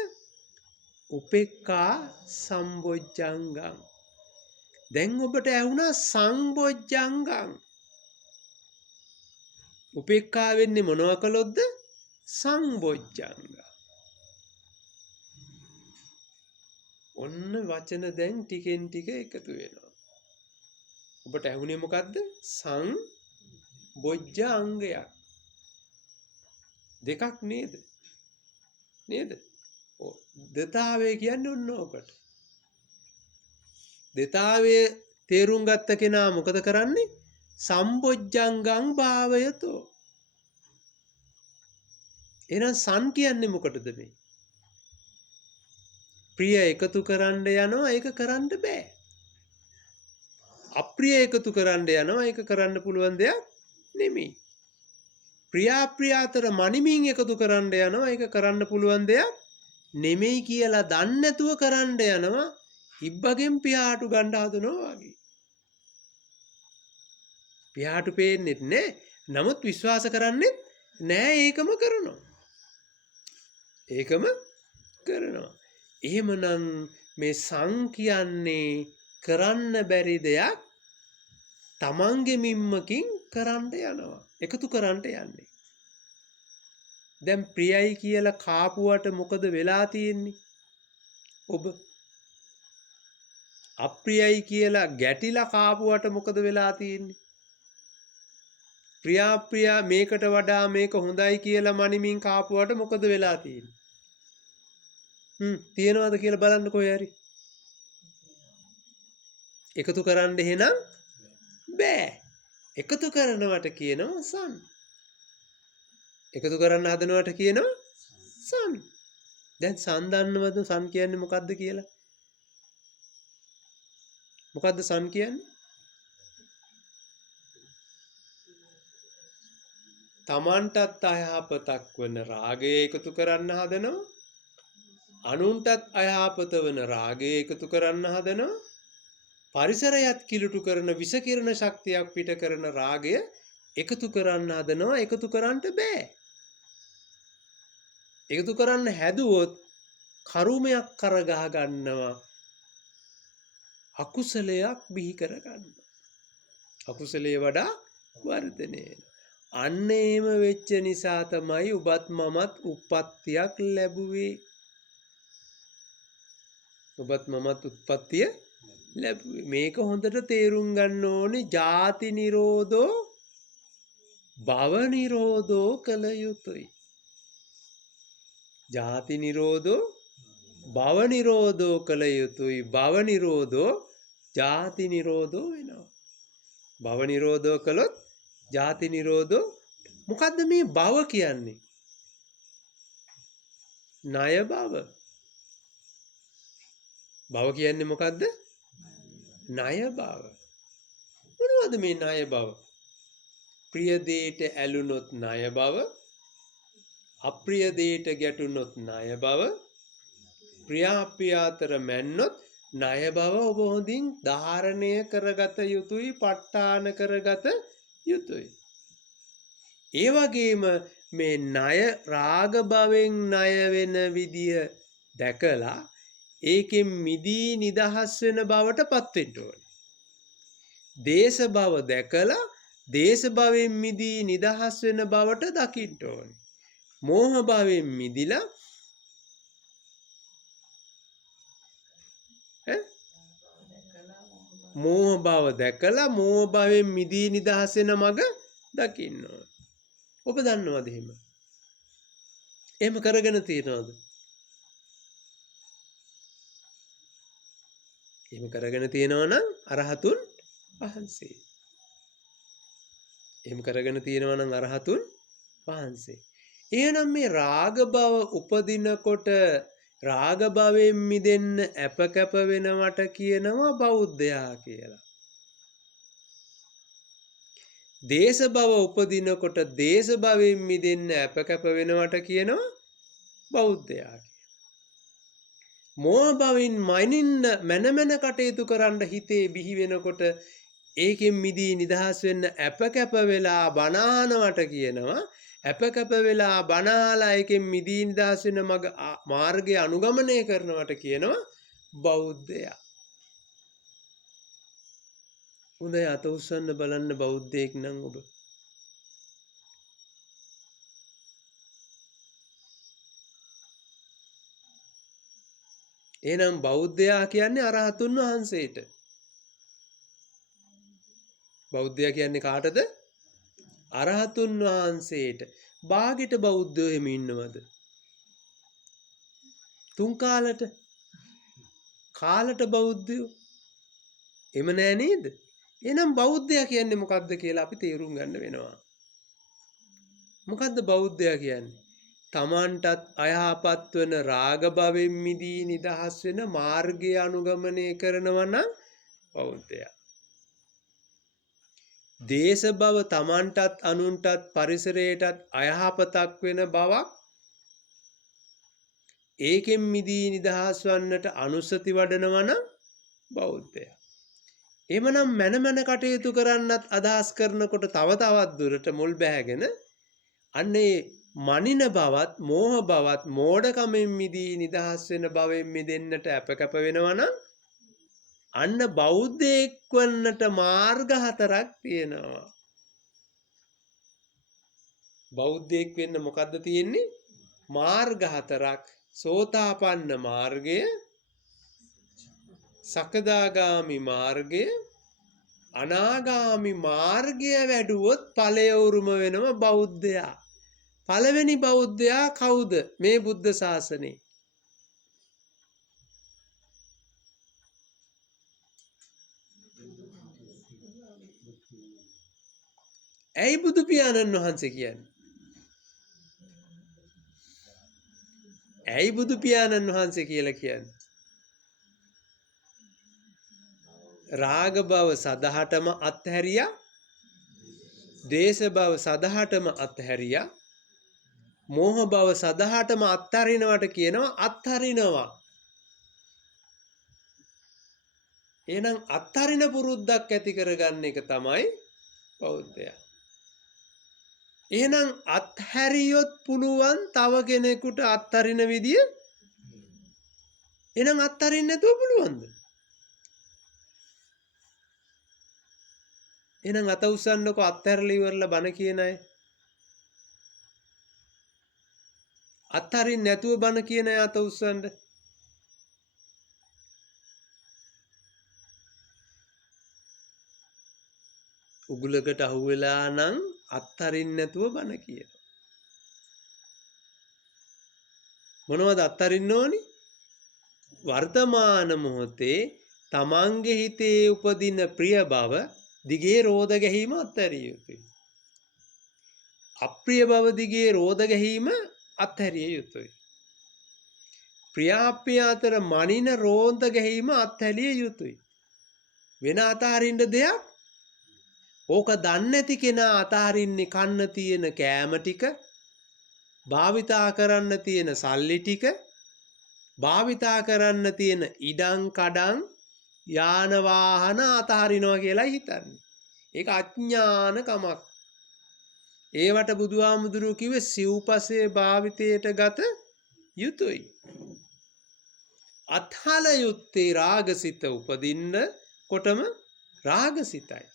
උපේක්ඛා සම්බොජ්ජංගං. දැන් ඔබට ඇහුණා සම්බොජ්ජංගං. උපේක්ඛා වෙන්නේ මොනවා කළොත්ද? සම්බොජ්ජංග. ඔන්න වචන දැන් ටිකෙන් ටික එකතු වෙනවා. ඔබට ඇහුනේ මොකද්ද? සංබොජ්ජ අංගයක්. දෙකක් නේද? නේද? ඔව්. දතාවේ කියන්නේ ඔන්න ඔකට. දතාවේ තේරුම් ගත්ත කෙනා මොකද කරන්නේ? සම්බොජ්ජංගං භාවයතෝ. එහෙනම් සන් කියන්නේ මොකටද මේ? ප්‍රිය එකතු කරන්න යනවා ඒක කරන්න බෑ. අප්‍රිය එකතු කරන්න යනවා ඒක කරන්න පුළුවන් දෙයක් නෙමෙයි. ප්‍රියාප්‍රිය අතර මනිමින් එකතු කරන්න යනවා ඒක කරන්න පුළුවන් දෙයක් නෙමෙයි කියලා දන්නේ නැතුව කරන්න යනවා ඉබ්බගෙන් පියාටු ගන්න හදනවා වගේ. පියාටු පේන්නේ නැහැ. නමුත් විශ්වාස කරන්නේ නැහැ ඒකම කරනවා. ඒකම කරනවා. එහෙමනම් මේ සං කියන්නේ කරන්න බැරි දෙයක් තමන්ගේ මිම්මකින් කරන්න යනවා. එකතු කරන්න යන්නේ. දැන් ප්‍රියයි කියලා කාපුවට මොකද වෙලා තියෙන්නේ? ඔබ අප්‍රියයි කියලා ගැටිලා කාපුවට මොකද වෙලා තියෙන්නේ? ප්‍රියා මේකට වඩා මේක හොඳයි කියලා මනිමින් කාපුවට මොකද වෙලා තියෙන්නේ? තියනවද කියලා බලන්න කොහේ හරි. එකතු කරන්න එහෙනම් බෑ. එකතු කරනවට කියනවා සම්. එකතු කරන්න හදනවට කියනවා සම්. දැන් සම් දන්නවද සම් කියන්නේ මොකද්ද කියලා? මොකද්ද සම් කියන්නේ? තමන්ටත් අයහපතක් වන රාගය එකතු කරන්න හදනවා. අනුන්ටත් අයහපත වන රාගය එකතු කරන්න හදනවා. පරිසරයත් කිලුටු කරන විස කිරණ ශක්තියක් පිට කරන රාගය එකතු කරන්න හදනවා. එකතු කරන්න බෑ. එකතු කරන්න හැදුවොත් කරුමයක් කරගහ ගන්නවා. අකුසලයක් බිහි කර ගන්නවා. අකුසලයේ වඩා වර්ධනය. අන්න එහෙම වෙච්ච නිසා තමයි ඔබත් මමත් උප්පත්තියක් ලැබුවේ. ඔබත් මමත් උත්පත්තිය ලැබුවේ. මේක හොඳට තේරුම් ගන්න ඕනේ. ජාති නිරෝධෝ භව නිරෝධෝ කළ යුතුයි. ජාති නිරෝධෝ භව නිරෝධෝ කළ යුතුයි. භව නිරෝධෝ ජාති නිරෝධෝ වෙනවා. භව නිරෝධෝ කළොත් ජාති නිරෝධෝ. මොකද්ද මේ භව කියන්නේ? ණය භව. භව කියන්නේ මොකද්ද? ණය භව. මොනවද මේ ණය භව? ප්‍රිය දේට ඇලුනොත් ණය භව. අප්‍රිය දේට ගැටුනොත් ණය භව. ප්‍රියාප්‍රිය අතර මැන්නොත් ණය භව. ඔබ හොඳින් ධාරණය කරගත යුතුයි, ප ဋ ාණ කරගත යුතුයි. ඒ වගේම මේ ණය රාග භවෙන් ණය වෙන විදිය දැකලා ඒකෙන් මිදී නිදහස් වෙන බවට පත් වෙන්න ඕනේ. දේශ භව දැකලා දේශ භවෙන් මිදී නිදහස් වෙන බවට දකින්න ඕනේ. මෝහ භවෙන් මිදිලා මෝහ භව දැකලා මෝහ භවෙන් මිදී නිදහස් වෙන මඟ දකින්න ඕනේ. ඔබ දන්නවද එහෙම? එහෙම කරගෙන තියනවද? එහෙම කරගෙන තියෙනවා නම් අරහතුන් වහන්සේ. එහෙම කරගෙන තියෙනවා නම් අරහතුන් වහන්සේ. එහෙනම් මේ රාග භව උපදිනකොට රාග භවයෙන් මිදෙන්න අපකැප වෙනවට කියනවා බෞද්ධයා කියලා. දේශ භව උපදිනකොට දේශ භවයෙන් මිදෙන්න අපකැප වෙනවට කියනවා බෞද්ධයා කියලා. මෝහ භවෙන් මනින්න මනමන කටයුතු කරන්න හිතේ බිහි වෙනකොට ඒකෙන් මිදී නිදහස් වෙන්න අපකැප වෙලා බණහනවට කියනවා. අපකැප වෙලා බණහලා ඒකෙන් මිදී නිදහස් වෙන මාර්ගය අනුගමනය කරනවට කියනවා බෞද්ධයා. හොඳයි අත උස්සන්න බලන්න බෞද්ධයෙක් නම් ඔබ. එහෙනම් බෞද්ධයා කියන්නේ අරහතුන් වහන්සේට. බෞද්ධයා කියන්නේ කාටද? අරහතුන් වහන්සේට. බාගෙට බෞද්ධයෝ එහෙම ඉන්නවද? තුන් කාලට කාලට බෞද්ධයෝ එම නෑ නේද? එහෙනම් බෞද්ධයා කියන්නේ මොකක්ද කියලා අපි තේරුම් ගන්න වෙනවා. මොකද්ද බෞද්ධයා කියන්නේ? තමන්ටත් අයහපත් වන රාග භවෙන් මිදී නිදහස් වෙන මාර්ගය අනුගමනය කරනවා නම් බෞද්ධයා. දේශ භව තමන්ටත් අනුන්ටත් පරිසරයටත් අයහපතක් වෙන බවක් ඒකෙන් මිදී නිදහස් වන්නට අනුසති වඩනවා නම් බෞද්ධයා. එහෙමනම් මනමන කටයුතු කරන්නත් අදහස් කරනකොට තව තවත් දුරට මුල් බැහැගෙන අන්නේ මනින බවත් මෝහ බවත් මෝඩකමෙන් මිදී නිදහස් වෙන භවෙන් මිදෙන්නට අපකැප වෙනවා නම් අන්න බෞද්ධයෙක් වන්නට මාර්ග හතරක් තියෙනවා. බෞද්ධයෙක් වෙන්න මොකද්ද තියෙන්නේ? මාර්ග හතරක්. සෝතාපන්න මාර්ගය, සකදාගාමි මාර්ගය, අනාගාමි මාර්ගය වැඩුවොත් ඵලය උරුම වෙනම බෞද්ධයා. පළවෙනි බෞද්ධයා කවුද මේ බුද්ධ ශාසනේ? ඇයි බුදු පියාණන් වහන්සේ කියන්නේ? ඇයි බුදු පියාණන් වහන්සේ කියලා කියන්නේ? රාග භව සදහටම අත්හැරියා, දේශ භව සදහටම අත්හැරියා, මෝහ භව සදහටම අත්හරිනවට කියනවා අත්හරිනවා. එහෙනම් අත්හරින පුරුද්දක් ඇති කරගන්න එක තමයි බෞද්ධයා. එහෙනම් අත්හැරියොත් පුළුවන් තව කෙනෙකුට අත්හරින විදිය. එහෙනම් අත්හරින්න නැතුව පුළුවන්ද? එහෙනම් අත උස්සන්නකො අත්හැරලා ඉවරලා බණ කියන අය. අත්හරින්න නැතුව බණ කියන අය අත උස්සන්න. උගුලකට අහුවෙලා නම් අත්හරින්න නැතුව බණ කියන. මොනවද අත්හරින්න ඕනි? වර්තමාන මොහොතේ තමන්ගේ හිතේ උපදින ප්‍රිය බව දිගේ රෝධ ගැහිම අත්හැරිය යුතුයි. අප්‍රිය බව දිගේ රෝධ ගැහිම අත්හැරිය යුතුයි. ප්‍රියාප්‍රිය අතර මනින රෝධ ගැහිම අත්හැරිය යුතුයි. වෙන අතහරින්න දෙයක් ඕක දන්නේ නැති කෙනා අතහරින්නේ කන්න තියෙන කෑම ටික, භාවිතා කරන්න තියෙන සල්ලි ටික, භාවිතා කරන්න තියෙන ඉඩම් කඩම් යාන වාහන අතහරිනවා කියලා හිතන්නේ. ඒක අඥානකමක්. ඒවට බුදුහාමුදුරුවෝ කිව්වේ සිව්පසේ භාවිතයට ගත යුතුයි. අත්හල යුත්තේ රාගසිත උපදින්න කොටම රාගසිතයි.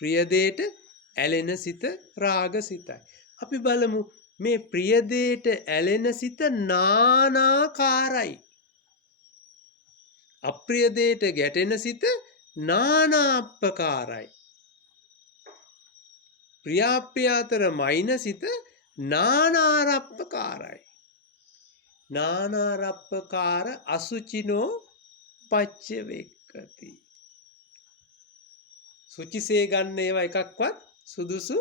ප්‍රිය දෙයට ඇලෙන සිත රාගසිතයි. අපි බලමු මේ ප්‍රිය දෙයට ඇලෙන සිත නානාකාරයි. අප්‍රිය දෙයට ගැටෙන සිත නානාප්‍රකාරයි. ප්‍රියාප්‍රිය අතර මයින සිත නානාරප්පකාරයි. නානාරප්පකාර අසුචිනෝ පච්චවෙක්කති. සුචිසේ ගන්න ඒවා එකක්වත් සුදුසු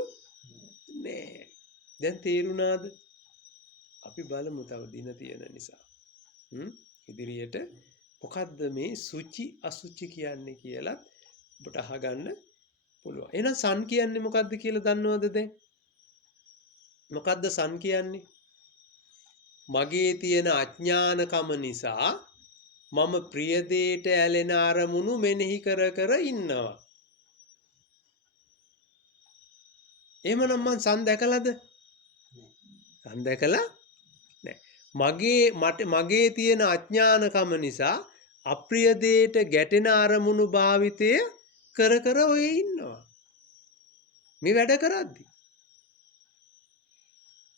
නෑ. දැන් තේරුණාද? අපි බලමු තව දින තියෙන නිසා. ඉදිරියට මොකද්ද මේ සුචි අසුචි කියන්නේ කියලා ඔබට අහගන්න පුළුවන්. එහෙනම් සන් කියන්නේ මොකද්ද කියලා දන්නවද දැන්? මොකද්ද සන් කියන්නේ? මගේ තියෙන අඥානකම නිසා මම ප්‍රිය දෙයට ඇලෙන අරමුණු මෙනෙහි කර කර ඉන්නවා. එහෙමනම් මං සන් දැකලාද? සන් දැකලා නැහැ. මගේ තියෙන අඥානකම නිසා අප්‍රිය දෙයට ගැටෙන අරමුණු භාවිතය කර කර ඔය ඉන්නවා. මේ වැඩ කරද්දි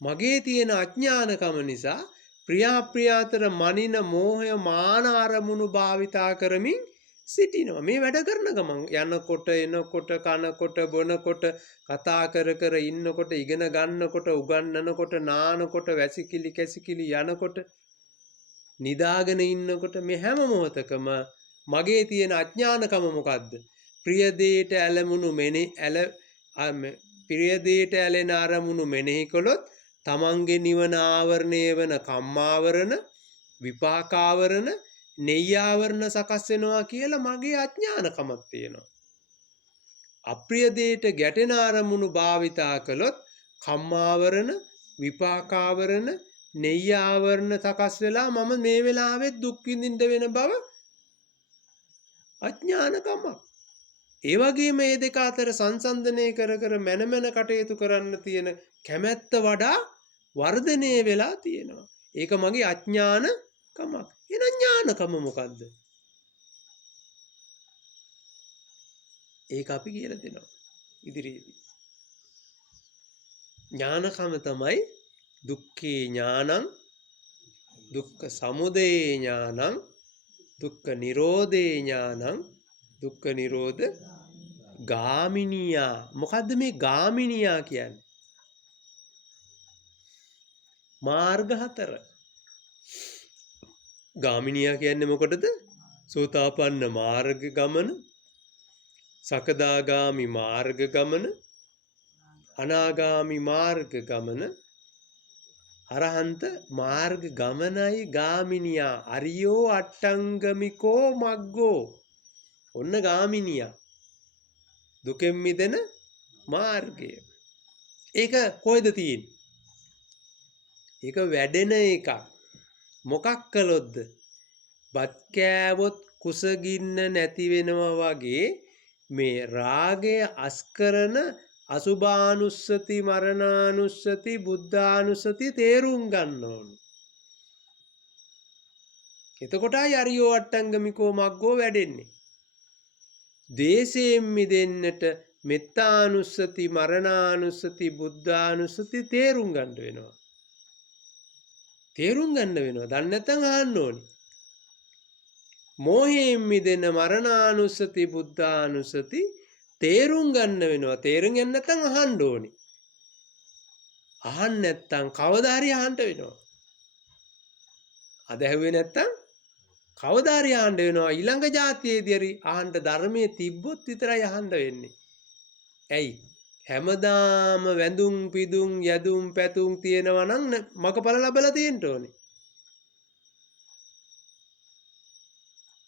මගේ තියෙන අඥානකම නිසා ප්‍රියාප්‍රිය අතර මනින මෝහය මාන අරමුණු භාවිතා කරමින් සිටිනවා. මේ වැඩ කරන ගමන් යනකොට එනකොට කනකොට බොනකොට කතා කර කර ඉන්නකොට ඉගෙන ගන්නකොට උගන්වනකොට නානකොට වැසිකිලි කැසිකිලි යනකොට නිදාගෙන ඉන්නකොට මේ හැම මොහොතකම මගේ තියෙන අඥානකම මොකද්ද? ප්‍රිය දෙයට ඇලෙන අරමුණු මෙනෙහි කළොත් තමන්ගේ නිවන ආවරණය වන කම්මාවරණ, විපාකාවරණ, නෙය්‍යාවරණ සකස් වෙනවා කියලා මගේ අඥානකමක් තියෙනවා. අප්‍රිය දෙයට ගැටෙන අරමුණු භාවිතා කළොත් කම්මාවරණ, විපාකාවරණ, නෙය්‍යාවරණ සකස් වෙලා මම මේ වෙලාවෙත් දුක් විඳින්න වෙන බව අඥානකමක්. ඒ වගේම මේ දෙක අතර සංසන්දනය කර කර මනමන කටයුතු කරන්න තියෙන කැමැත්ත වඩා වර්ධනය වෙලා තියෙනවා. ඒක මගේ අඥානකමක්. එහෙනම් ඥානකම මොකද්ද? ඒක අපි කියලා දෙනවා ඉදිරියේදී. ඥානකම තමයි දුක්ඛේ ඥානං දුක්ඛ සමුදය ඥානං දුක්ඛ නිරෝධේ ඥානං දුක්ඛ නිරෝධ ගාමිනියා. මොකද්ද මේ ගාමිනියා කියන්නේ? මාර්ග හතර. ගාමිනියා කියන්නේ මොකටද? සෝතාපන්න මාර්ග ගමන, සකදාගාමි මාර්ග ගමන, අනාගාමි මාර්ග ගමන, අරහන්ත මාර්ග ගමනයි ගාමිනියා. අරියෝ අට්ටංගමිකෝ මග්ගෝ. ඔන්න ගාමිනියා. දුකෙන් මිදෙන මාර්ගය. ඒක කොහෙද තියෙන්නේ? ඒක වැඩෙන එකක්. මොකක් කළොත්ද? බත් කෑවොත් කුසගින්න නැති වෙනවා වගේ මේ රාගය අස්කරන අසුභානුස්සති මරණානුස්සති බුද්ධානුස්සති තේරුම් ගන්න ඕන. එතකොටයි අරියෝ අට්ටංගමිකෝ මග්ගෝ වැඩෙන්නේ. දේශයෙන් මිදෙන්නට මෙත්තානුස්සති මරණානුස්සති බුද්ධානුස්සති තේරුම් ගන්න වෙනවා. තේරුම් ගන්න වෙනවා. දන්නේ නැත්නම් අහන්න ඕනේ. මෝහයෙන් මිදෙන මරණානුස්සති බුද්ධානුස්සති තේරුම් ගන්න වෙනවා. තේරුම් ගන්න නැත්නම් අහන්න ඕනේ. අහන්න නැත්නම් කවදා හරි අහන්න වෙනවා. අද ඇහුවේ නැත්නම් කවදා හරි අහන්න වෙනවා. ඊළඟ જાතියේදී හරි අහන්න ධර්මයේ තිබ්බොත් විතරයි අහන්න වෙන්නේ. ඇයි? හැමදාම වැඳුම් පිදුම් යදුම් පැතුම් තියෙනවා නම් මගපල ලැබලා තියෙන්න ඕනේ.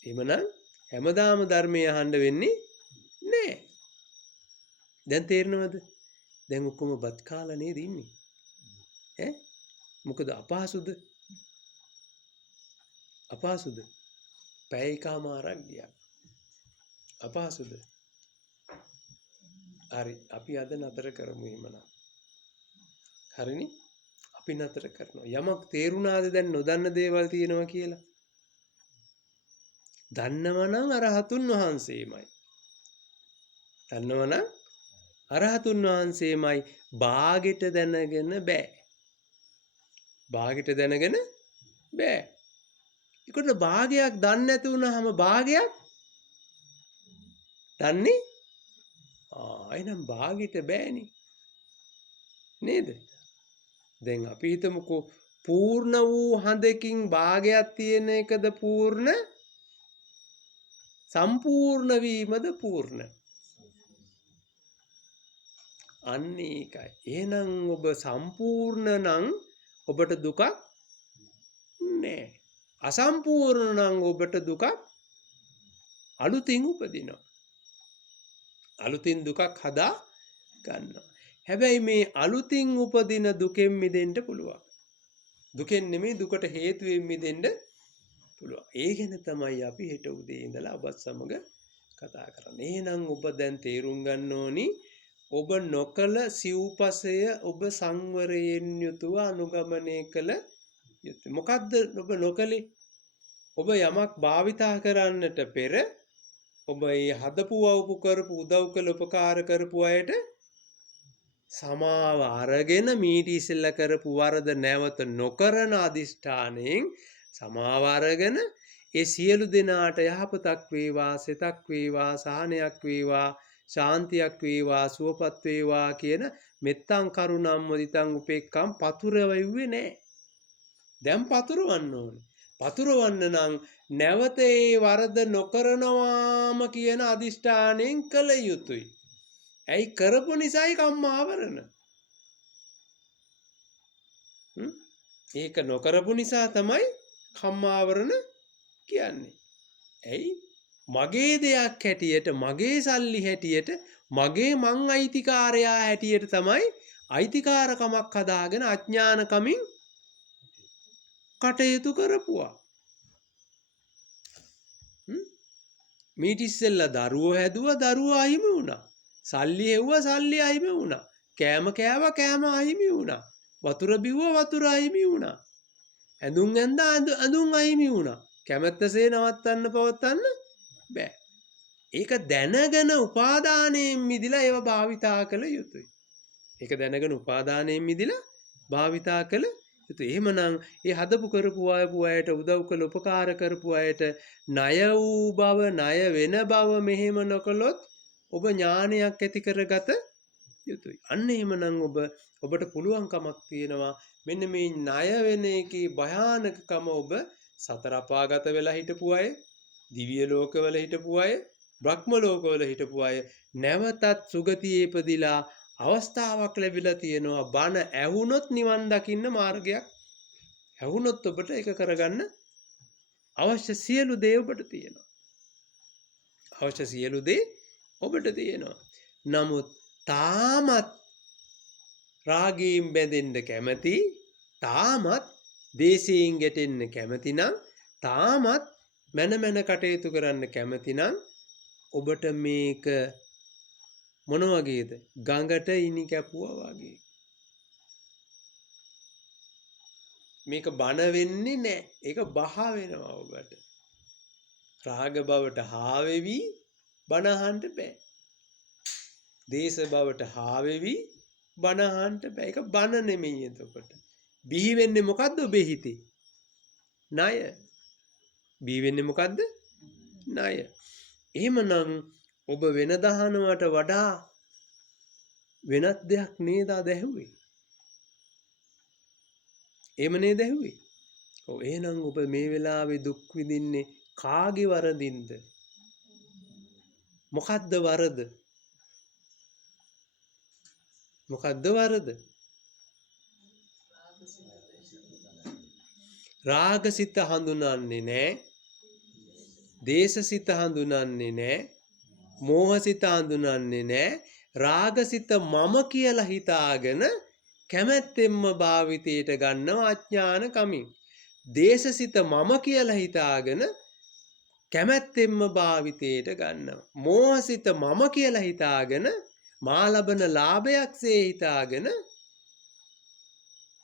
එහෙමනම් හැමදාම ධර්මයේ අහන්න වෙන්නේ නෑ. දැන් තේරෙනවද? දැන් ඔක්කොම බත් කාලා නේද ඉන්නේ? ඈ? මොකද අපහසුද? අපහසුද? පැය එකමාරක් ගියා. අපහසුද? හරි. අපි අද නතර කරමු එහෙමනම්. හරිනේ? අපි නතර කරනවා. යමක් තේරුණාද දැන් නොදන්න දේවල් තියෙනවා කියලා? දන්නවනම් අරහතුන් වහන්සේමයි. දන්නවනම් අරහතුන් වහන්සේමයි. බාගෙට දැනගෙන බෑ. බාගෙට දැනගෙන බෑ. ඒකට භාගයක් දන්නේ නැති වුණාම භාගයක් දන්නේ එහෙනම් භාගෙට බෑනේ නේද? දැන් අපි හිතමුකෝ පූර්ණ වූ හඳකින් භාගයක් තියෙන එකද පූර්ණ? සම්පූර්ණ වීමද පූර්ණ? අන්න ඒකයි. එහෙනම් ඔබ සම්පූර්ණ නම් ඔබට දුකක් නෑ. අසම්පූර්ණ නම් ඔබට දුකක් අලුතින් උපදිනවා. අලුතින් දුකක් හදා ගන්නවා. හැබැයි මේ අලුතින් උපදින දුකෙන් මිදෙන්න පුළුවන්. දුකෙන් නෙමෙයි දුකට හේතු වෙමින් මිදෙන්න පුළුවන්. ඒ ගැන තමයි අපි හෙට උදේ ඉඳලා ඔබත් සමග කතා කරන්නේ. එහෙනම් ඔබ දැන් තේරුම් ගන්න ඕනි ඔබ නොකල සිව්පසය ඔබ සංවරයෙන් යුතුව අනුගමනය කළ යුතුයි. මොකද්ද ඔබ නොකලේ? ඔබ යමක් භාවිතා කරන්නට පෙර ඔබ ඒ හදපු වවපු කරපු උදව් කළ උපකාර කරපු අයට සමාව අරගෙන මීට ඉස්සෙල්ලා කරපු වරද නැවත නොකරන අදිෂ්ඨානයෙන් සමාව අරගෙන ඒ සියලු දෙනාට යහපතක් වේවා, සිතක් වේවා, සහනයක් වේවා, ශාන්තියක් වේවා, සුවපත් වේවා කියන මෙත්තං කරුණම් මුදිතං උපේක්ඛම් පතුරවෙන්නේ නැහැ. දැන් පතුරවන්න ඕනේ. පතුරවන්න නම් නැවත ඒ වරද නොකරනවාම කියන අදිෂ්ඨානයෙන් කළ යුතුයි. ඇයි කරපු නිසායි කම්මාවරණ. ඒක නොකරපු නිසා තමයි කම්මාවරණ කියන්නේ. ඇයි? මගේ දෙයක් හැටියට, මගේ සල්ලි හැටියට, මගේ මං අයිතිකාරයා හැටියට තමයි අයිතිකාරකමක් හදාගෙන අඥානකමින් කටයුතු කරපුවා. මීට ඉස්සෙල්ලා දරුවෝ හැදුවා, දරුවෝ අහිමි වුණා. සල්ලි හෙව්වා, සල්ලි අහිමි වුණා. කෑම කෑවා, කෑම අහිමි වුණා. වතුර බිව්වා, වතුර අහිමි වුණා. ඇඳුම් ඇඳා, ඇඳුම් අහිමි වුණා. කැමැත්තසේ නවත්තන්න පවත්තන්න බෑ. ඒක දැනගෙන උපාදානයෙන් මිදිලා ඒව භාවිතා කළ යුතුයි. ඒක දැනගෙන උපාදානයෙන් මිදලා භාවිතා කළ යුතුයි. එහෙමනම් ඒ හදපු කරපු අයට උදව් කළ උපකාර කරපු අයට ණය වූ බව ණය වෙන බව මෙහෙම නොකළොත් ඔබ ඥානයක් ඇති කරගත යුතුයි. අන්න එහෙමනම් ඔබට පුළුවන්කමක් තියෙනවා මෙන්න මේ ණය වෙන එකේ භයානකකම ඔබ සතර අපාගත වෙලා හිටපු අය, දිව්‍ය ලෝකවල හිටපු අය, බ්‍රහ්ම ලෝකවල හිටපු අය නැවතත් සුගතියේ ඉපදිලා අවස්ථාවක් ලැබිලා තියෙනවා. බණ ඇහුනොත් නිවන් දකින්න මාර්ගයක්. ඇහුනොත් ඔබට ඒක කරගන්න අවශ්‍ය සියලු දේ ඔබට තියෙනවා. අවශ්‍ය සියලු දේ ඔබට තියෙනවා. නමුත් තාමත් රාගයෙන් බැඳෙන්න කැමති, තාමත් දේශයෙන් ගැටෙන්න කැමති නම්, තාමත් මන කටයුතු කරන්න කැමති නම් ඔබට මේක මොන වගේද? ගඟට ඉනි කැපුවා වගේ. මේක බන වෙන්නේ නැහැ. ඒක බහ වෙනවා ඔබට. රාග බවට හා වෙවි බන අහන්න බෑ. දේශ බවට හා වෙවි බන අහන්න බෑ. ඒක බන නෙමෙයි එතකොට. බිහි වෙන්නේ මොකද්ද ඔබේ හිතේ? ණය. බිහි වෙන්නේ මොකද්ද? ණය. එහෙමනම් ඔබ වෙන දහනවට වඩා වෙනත් දෙයක් නේද අද ඇහුවේ? එහෙම නේද ඇහුවේ? ඔව් එහෙනම් ඔබ මේ වෙලාවේ දුක් විඳින්නේ කාගේ වරදින්ද? මොකද්ද වරද? මොකද්ද වරද? රාගසිත හඳුනන්නේ නැහැ. දේශසිත හඳුනන්නේ නැහැ. මෝහසිත හඳුනන්නේ නැහැ. රාගසිත මම කියලා හිතාගෙන කැමැත්තෙන්ම භාවිතයට ගන්නව අඥාන කමින්. දේශසිත මම කියලා හිතාගෙන කැමැත්තෙන්ම භාවිතයට ගන්නවා. මෝහසිත මම කියලා හිතාගෙන මා ලබන ලාභයක්සේ හිතාගෙන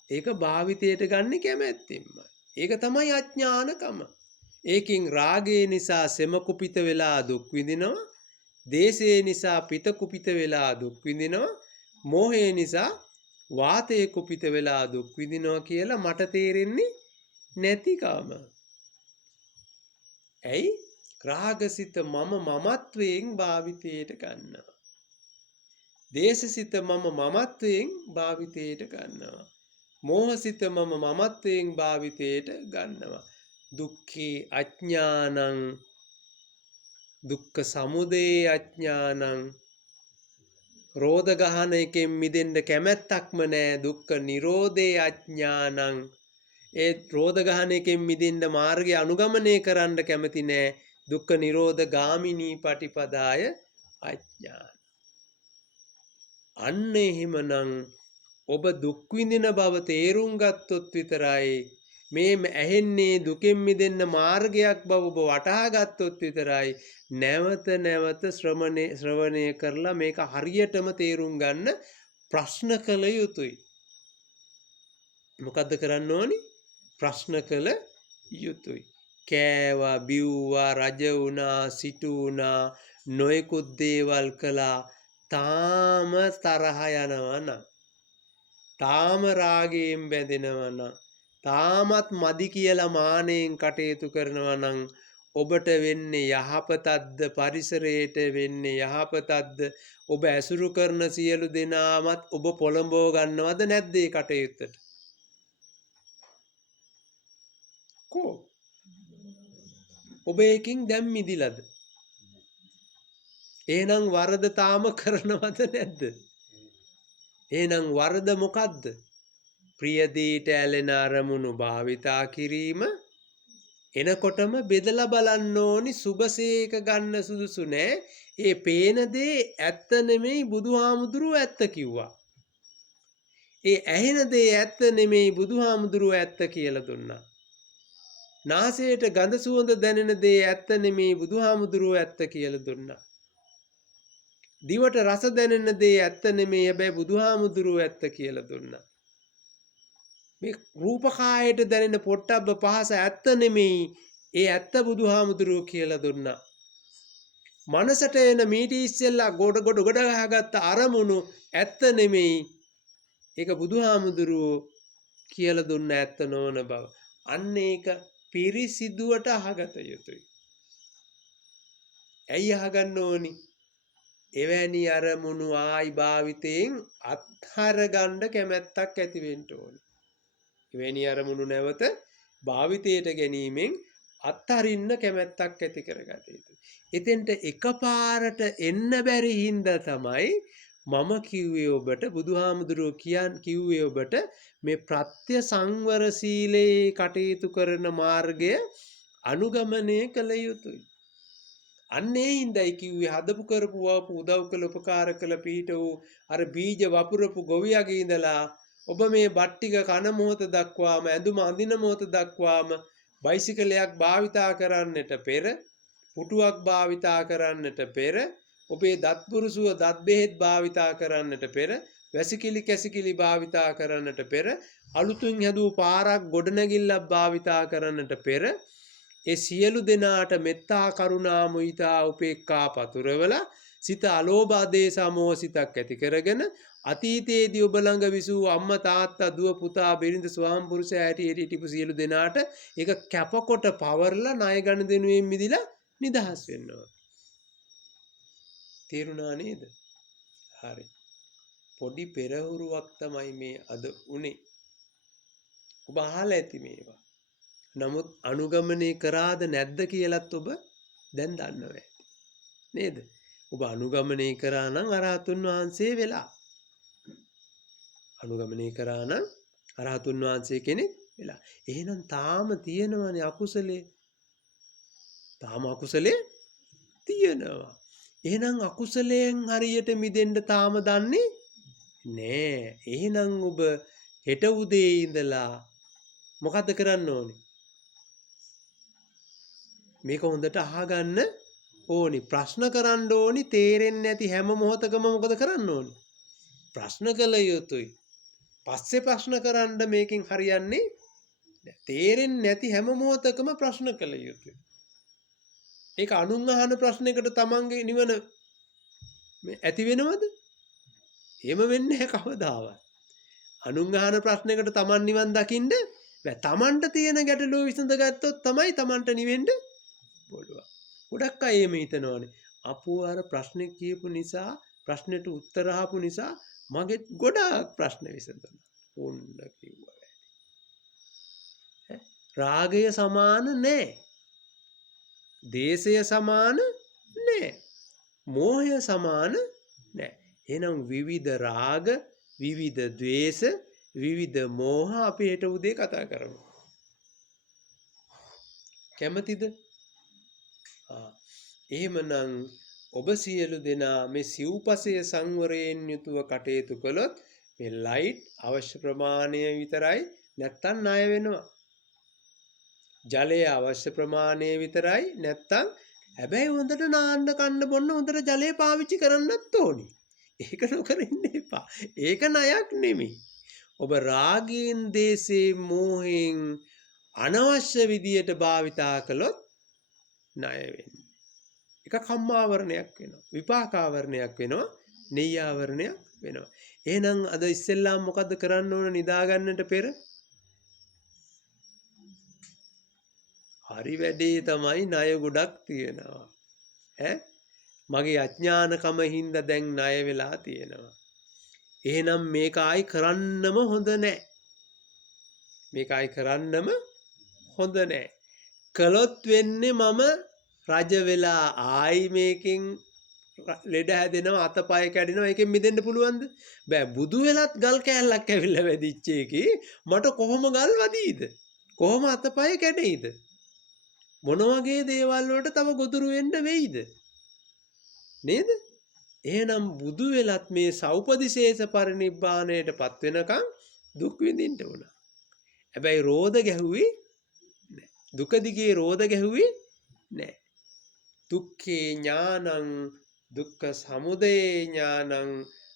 ඒක භාවිතයට ගන්න කැමැත්තෙන්ම. ඒක තමයි අඥානකම. ඒකින් රාගය නිසා සෙම කුපිත වෙලා දුක් විඳිනවා. දේශය නිසා පිත කුපිත වෙලා දුක් විඳිනවා. මෝහය නිසා වාතය කුපිත වෙලා දුක් විඳිනවා කියලා මට තේරෙන්නේ නැතිකම. ඇයි? රාගසිත මම මමත්වයෙන් භාවිතයට ගන්නවා. දේශසිත මම මමත්වයෙන් භාවිතයට ගන්නවා. මෝහසිත මම මමත්වයෙන් භාවිතයට ගන්නවා. දුක්ඛේ අඥානං දුක්ඛ සමුදය අඥානං රෝධ ගහන එකෙන් මිදෙන්න කැමැත්තක්ම නැහැ. දුක්ඛ නිරෝධේ අඥානං ඒ රෝධ ගහන එකෙන් මිදෙන්න මාර්ගය අනුගමනය කරන්න කැමති නැහැ. දුක්ඛ නිරෝධ ගාමිනී පටිපදාය අඥාන. අන්න එහෙමනම් ඔබ දුක් විඳින බව තේරුම් ගත්තොත් විතරයි මේ ඇහෙන්නේ දුකෙන් මිදෙන්න මාර්ගයක් බව ඔබ වටහා ගත්තොත් විතරයි නැවත නැවත ශ්‍රවණය කරලා මේක හරියටම තේරුම් ගන්න ප්‍රශ්න කළ යුතුයි. මොකද්ද කරන්න ඕනි? ප්‍රශ්න කළ යුතුයි. කෑවා, බිව්වා, රජ වුණා, සිටු වුණා, නොයෙකුත් දේවල් කළා. තාම තරහ යනවා නම්, තාම රාගයෙන් බැඳෙනවා නම්, තාමත් මදි කියලා මානෙන් කටයුතු කරනවා නම් ඔබට වෙන්නේ යහපතක්ද? පරිසරයට වෙන්නේ යහපතක්ද? ඔබ ඇසුරු කරන සියලු දෙනාමත් ඔබ පොළඹව ගන්නවද නැද්ද මේ කටයුත්තට? කො ඔබ එකකින් දැන් මිදිලාද? එහෙනම් වරද තාම කරනවද නැද්ද? එහෙනම් වරද මොකද්ද? ප්‍රිය දේට ඇලෙන අරමුණු භාවිතා කිරීම. එනකොටම බෙදලා බලන්න ඕනි. සුබසේක ගන්න සුදුසු නෑ. ඒ පේන දේ ඇත්ත නෙමෙයි, බුදුහාමුදුරුවෝ ඇත්ත කිව්වා. ඒ ඇහෙන දේ ඇත්ත නෙමෙයි, බුදුහාමුදුරුවෝ ඇත්ත කියලා දුන්නා. නාසයට ගඳ සුවඳ දැනෙන දේ ඇත්ත නෙමෙයි, බුදුහාමුදුරුවෝ ඇත්ත කියලා දුන්නා. දිවට රස දැනෙන දේ ඇත්ත නෙමෙයි, හැබැයි බුදුහාමුදුරුවෝ ඇත්ත කියලා දුන්නා. මේ රූපකායයට දැනෙන පොට්ටබ්බ පහස ඇත්ත නෙමෙයි, ඒ ඇත්ත බුදුහාමුදුරුවෝ කියලා දුන්නා. මනසට එන මීට ඉස්සෙල්ලා ගොඩ ගහගත්ත අරමුණු ඇත්ත නෙමෙයි, ඒක බුදුහාමුදුරුවෝ කියලා දුන්න ඇත්ත නොවන බව. අන්න ඒක පිරිසිදුවට අහගත යුතුයි. ඇයි අහගන්න ඕනි? එවැනි අරමුණු ආයි භාවිතයෙන් අත්හර ගන්න කැමැත්තක් ඇති වෙන්න ඕනි. එවැනි අරමුණු නැවත භාවිතයට ගැනීමෙන් අත්හරින්න කැමැත්තක් ඇති කරගත යුතුයි. එතෙන්ට එකපාරට එන්න බැරි හින්දා තමයි මම කිව්වේ ඔබට බුදුහාමුදුරුවෝ කිව්වේ ඔබට මේ ප්‍රත්‍ය සංවර සීලේ කටයුතු කරන මාර්ගය අනුගමනය කළ යුතුයි. අන්නේ හින්දායි කිව්වේ හදපු කරපු වපු උදව් කළ උපකාර කළ පිහිට වූ අර බීජ වපුරපු ගොවියගේ ඉඳලා ඔබ මේ බට්ටික කන මොහොත දක්වාම ඇඳුම අඳින මොහොත දක්වාම බයිසිකලයක් භාවිතා කරන්නට පෙර පුටුවක් භාවිතා කරන්නට පෙර ඔබේ දත් පුරුසුව දත් බෙහෙත් භාවිතා කරන්නට පෙර වැසිකිලි කැසිකිලි භාවිතා කරන්නට පෙර අලුතින් හැදූ පාරක් ගොඩනැගිල්ලක් භාවිතා කරන්නට පෙර ඒ සියලු දෙනාට මෙත්තා කරුණා මුදිතා උපේක්ඛා පතුරවලා සිත අලෝභ ආදේශ මොහ සිතක් ඇති කරගෙන අතීතයේදී ඔබ ළඟ විසූ අම්මා තාත්තා දුව පුතා බිරිඳ ස්වාම පුරුෂයා ඇටි හිටපු සියලු දෙනාට ඒක කැපකොට පවර්ලා ණය ගනුදෙනුවෙන් මිදිලා නිදහස් වෙනවා. තේරුණා නේද? හරි. පොඩි පෙරහුරුවක් තමයි මේ අද උනේ. ඔබ අහලා ඇති මේවා. නමුත් අනුගමනය කරාද නැද්ද කියලත් ඔබ දැන් දන්නවා ඇති. නේද? ඔබ අනුගමනය කරා නම් අරහතුන් වහන්සේ වෙලා. අනුගමනය කරා නම් අරහතුන් වහන්සේ කෙනෙක් වෙලා. එහෙනම් තාම තියෙනවනේ අකුසලේ. තාම අකුසලේ තියෙනවා. එහෙනම් අකුසලයෙන් හරියට මිදෙන්න තාම දන්නේ නෑ. එහෙනම් ඔබ හෙට උදේ ඉඳලා මොකද කරන්න ඕනේ? මේක හොඳට අහගන්න ඕනි. ප්‍රශ්න කරන්න ඕනි. තේරෙන්නේ නැති හැම මොහොතකම මොකද කරන්න ඕනි? ප්‍රශ්න කළ යුතුයි. පස්සේ ප්‍රශ්න කරන්න මේකෙන් හරියන්නේ නැහැ. තේරෙන්නේ නැති හැම මොහොතකම ප්‍රශ්න කළ යුතුයි. ඒක අනුන් අහන ප්‍රශ්නයකට තමන්ගේ නිවන මේ ඇති වෙනවද? එහෙම වෙන්නේ නැහැ කවදාවත්. අනුන් අහන ප්‍රශ්නයකට තමන් නිවන් දකින්න බෑ. තමන්ට තියෙන ගැටලුව විසඳගත්තොත් තමයි තමන්ට නිවෙන්න පුළුවන්. ගොඩක් අය එහෙම හිතනවානේ. අපෝ අර ප්‍රශ්නේ කියපු නිසා ප්‍රශ්නෙට උත්තර ආපු නිසා මගේ ගොඩාක් ප්‍රශ්න විසඳුණා. ඕන්න කිව්වා. රාගය සමාන නෑ. දේශය සමාන නෑ. මෝහය සමාන නෑ. එහෙනම් විවිධ රාග, විවිධ ද්වේෂ, විවිධ මෝහ අපි හෙට උදේ කතා කරමු. කැමතිද? එහෙමනම් ඔබ සියලු දෙනා මේ සිව්පසය සංවරයෙන් යුතුව කටයුතු කළොත් මේ ලයිට් අවශ්‍ය ප්‍රමාණය විතරයි නැත්තම් ණය වෙනවා. ජලය අවශ්‍ය ප්‍රමාණය විතරයි නැත්තම් හැබැයි හොඳට නාන්න කන්න බොන්න හොඳට ජලය පාවිච්චි කරන්නත් ඕනි. ඒක නොකර ඉන්න එපා. ඒක ණයක් නෙමෙයි. ඔබ රාගයෙන්, දේශයෙන්, මෝහයෙන් අනවශ්‍ය විදියට භාවිතා කළොත් ණය වෙන්නේ. එක කම්මාවරණයක් වෙනවා. විපාකාවරණයක් වෙනවා. නෙය්‍යාවරණයක් වෙනවා. එහෙනම් අද ඉස්සෙල්ලාම මොකද්ද කරන්න ඕන නිදා ගන්නට පෙර? හරි වැඩේ තමයි ණය ගොඩක් තියෙනවා. මගේ අඥානකම හින්දා දැන් ණය වෙලා තියෙනවා. එහෙනම් මේක ආයි කරන්නම හොඳ නැහැ. මේක ආයි කරන්නම හොඳ නැහැ. කළොත් වෙන්නේ මම රජ වෙලා ආයි මේකෙන් ලෙඩ හැදෙනවා අතපය කැඩෙනවා ඒකෙන් මිදෙන්න පුළුවන්ද? බෑ. බුදු වෙලත් ගල් කෑල්ලක් ඇවිල්ලා වැදිච්ච එකේ මට කොහොම ගල් වදීද? කොහොම අතපය කැඩෙයිද? මොන වගේ දේවල් වලට තව ගොදුරු වෙන්න වෙයිද? නේද? එහෙනම් බුදු වෙලත් මේ සෞපදිශේෂ පරිනිබ්බාණයටපත් වෙනකන් දුක් විඳින්න උනා. හැබැයි රෝද ගැහුවේ නැහැ. දුක දිගේ රෝද ගැහුවේ නැහැ. දුක්ඛේ ඥානං දුක්ඛ සමුදය ඥානං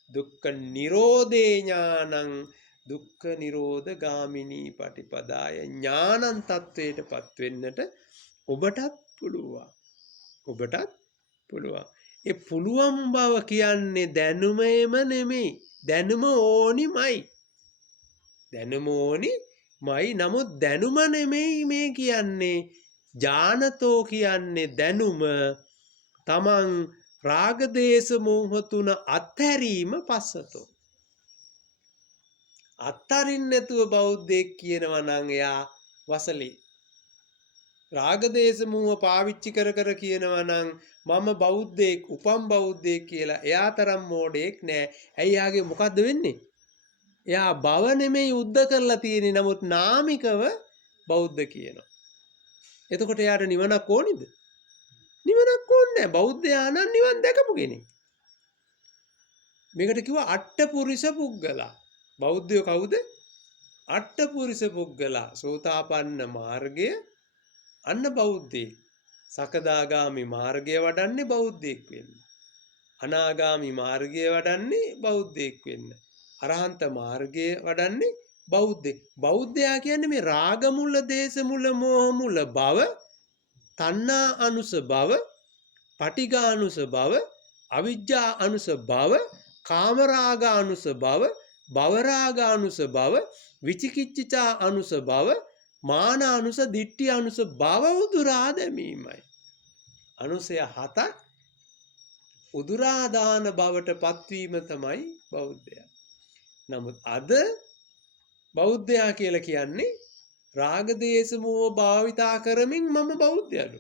දුක්ඛ නිරෝධේ ඥානං දුක්ඛ නිරෝධ ගාමිනී පටිපදාය ඥානං තත්වයටපත් වෙන්නට ඔබටත් පුළුවන්. ඔබටත් පුළුවන්. ඒ පුළුවන් බව කියන්නේ දැනුමේම නෙමෙයි. දැනුම ඕනිමයි. දැනුම ඕනි මයි. නමුත් දැනුම නෙමෙයි මේ කියන්නේ. ඥානතෝ කියන්නේ දැනුම. තමන් රාග දේශ මෝහ තුන අත්හැරීම පස්සතෝ. අත්තරින් නැතුව බෞද්ධයෙක් කියනවා නම් එයා වසලේ. රාග දේශ මෝහ පාවිච්චි කර කර කියනවා නම් මම බෞද්ධයෙක් උපම් බෞද්ධයෙක් කියලා එයා තරම් මෝඩයෙක් නෑ. ඇයි යාගේ මොකද්ද වෙන්නේ? එයා භව නෙමෙයි උද්ද කරලා තියෙන්නේ. නමුත් නාමිකව බෞද්ධ කියනවා. එතකොට එයාට නිවනක් ඕනිද? නිවනක් ඕනේ නැහැ. බෞද්ධයා නම් නිවන් දැකපු කෙනෙක්. මේකට කිව්වා අට්ඨපුරිස පුද්ගලා. බෞද්ධයෝ කවුද? අට්ඨපුරිස පුද්ගලා. සෝතාපන්න මාර්ගය අන්න බෞද්ධයෙක්. සකදාගාමි මාර්ගය වඩන්නේ බෞද්ධයෙක් වෙන්න. අනාගාමි මාර්ගය වඩන්නේ බෞද්ධයෙක් වෙන්න. අරහන්ත මාර්ගය වඩන්නේ බෞද්ධයෙක්. බෞද්ධයා කියන්නේ මේ රාග මුල, දේශ මුල, මෝහ මුල බව, තණ්හා අනුස බව, පටිඝානුස බව, අවිජ්ජා අනුස බව, කාමරාග අනුස බව, භවරාග අනුස බව, විචිකිච්ඡා අනුස බව, මාන අනුස, දිට්ඨි අනුස බව උදුරා දැමීමයි. අනුසය 7ක් උදුරා දාන බවට පත්වීම තමයි බෞද්ධයා. නමුත් අද බෞද්ධයා කියලා කියන්නේ රාග දේශ මොහ භාවිතා කරමින් මම බෞද්ධයලු.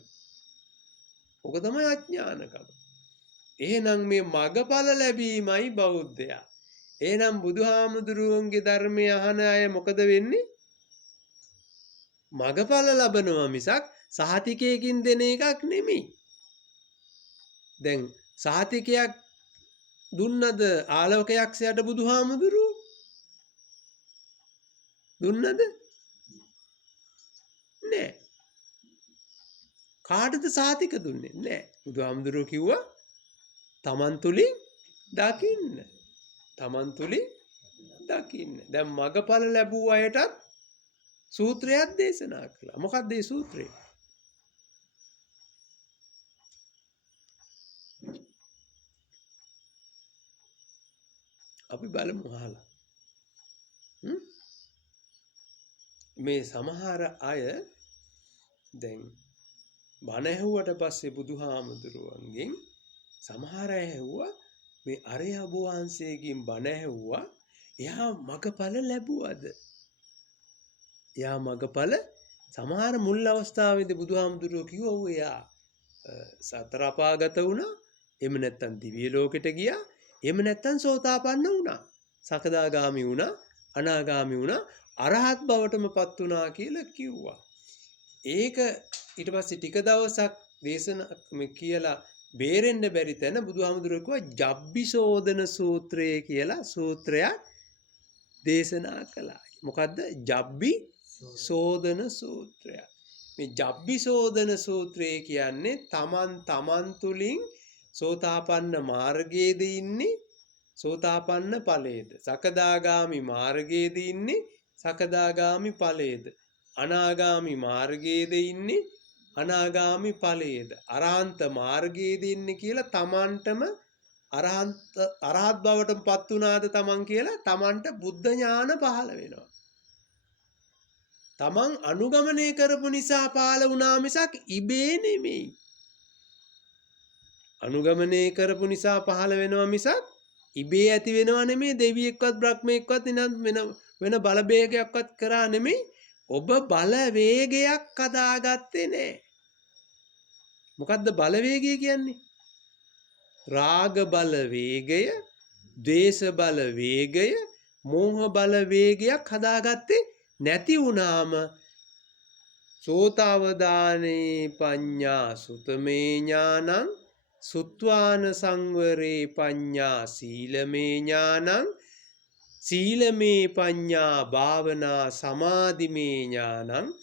ඔක තමයි අඥානකම. එහෙනම් මේ මගඵල ලැබීමයි බෞද්ධයා. එහෙනම් බුදුහාමුදුරුවන්ගේ ධර්මය අහන අය මොකද වෙන්නේ? මගඵල ලබනවා මිසක් සහතිකයකින් දෙන එකක් නෙමෙයි. දැන් සහතිකයක් දුන්නද ආලෝකයක්ෂයට බුදුහාමුදුරුවෝ? දුන්නද? නෑ. කාටද සහතික දුන්නේ? නෑ. බුදුහාමුදුරුවෝ කිව්වා තමන් තුලින් දකින්න. තමන් තුලින් දකින්න. දැන් මගඵල ලැබුව අයටත් සූත්‍රයක් දේශනා කළා. මොකක්ද මේ සූත්‍රය? අපි බලමු අහලා. මේ සමහර අය දැන් බණ ඇහුවට පස්සේ බුදුහාමුදුරුවන්ගෙන් සමහර අය ඇහුවා මේ අරයා වහන්සේගෙන් බණ ඇහුවා එයා මගඵල ලැබුවද? එයා මගඵල සමහර මුල් අවස්ථාවේදී බුදුහාමුදුරුවෝ කිව්වා ඔව් එයා සතර අපාගත වුණා. එහෙම නැත්නම් දිව්‍ය ලෝකෙට ගියා. එහෙම නැත්නම් සෝතාපන්න වුණා. සකදාගාමි වුණා. අනාගාමි වුණා. අරහත් බවටම පත් වුණා කියලා කිව්වා. ඒක ඊට පස්සේ ටික දවසක් දේශනා කියලා බේරෙන්න බැරි තැන බුදුහාමුදුරුවෝ කිව්වා ජබ්බිසෝදන සූත්‍රය කියලා සූත්‍රයක් දේශනා කළා. මොකද්ද? ජබ්බි සෝදන සූත්‍රය. මේ ජබ්බිසෝදන සූත්‍රය කියන්නේ තමන් තුලින් සෝතාපන්න මාර්ගයේද ඉන්නේ සෝතාපන්න ඵලයේද? සකදාගාමි මාර්ගයේද ඉන්නේ සකදාගාමි ඵලයේද? අනාගාමි මාර්ගයේද ඉන්නේ අනාගාමි ඵලයේද? අරහන්ත මාර්ගයේද ඉන්නේ කියලා තමන්ටම අරහත් බවට පත් වුණාද තමන් කියලා තමන්ට බුද්ධ ඥාන පහළ වෙනවා. තමන් අනුගමනය කරපු නිසා පහළ වුණා මිසක් ඉබේ නෙමෙයි. අනුගමනය කරපු නිසා පහළ වෙනවා මිසක් ඉබේ ඇති වෙනව නෙමෙයි. දෙවියෙක්වත් බ්‍රහ්මයෙක්වත් වෙන බලවේගයක්වත් කරා නෙමෙයි. ඔබ බලවේගයක් හදාගත්තේ නෑ. මොකද්ද බලවේගය කියන්නේ? රාග බලවේගය, ද්වේෂ බලවේගය, මෝහ බලවේගයක් හදාගත්තේ නැති වුණාම සෝතාවදානේ පඤ්ඤා සුතමේ ඥානං සුත්වාන සංවරේ පඤ්ඤා සීලමේ ඥානං සීලමේ පඤ්ඤා භාවනා සමාධිමේ ඥානං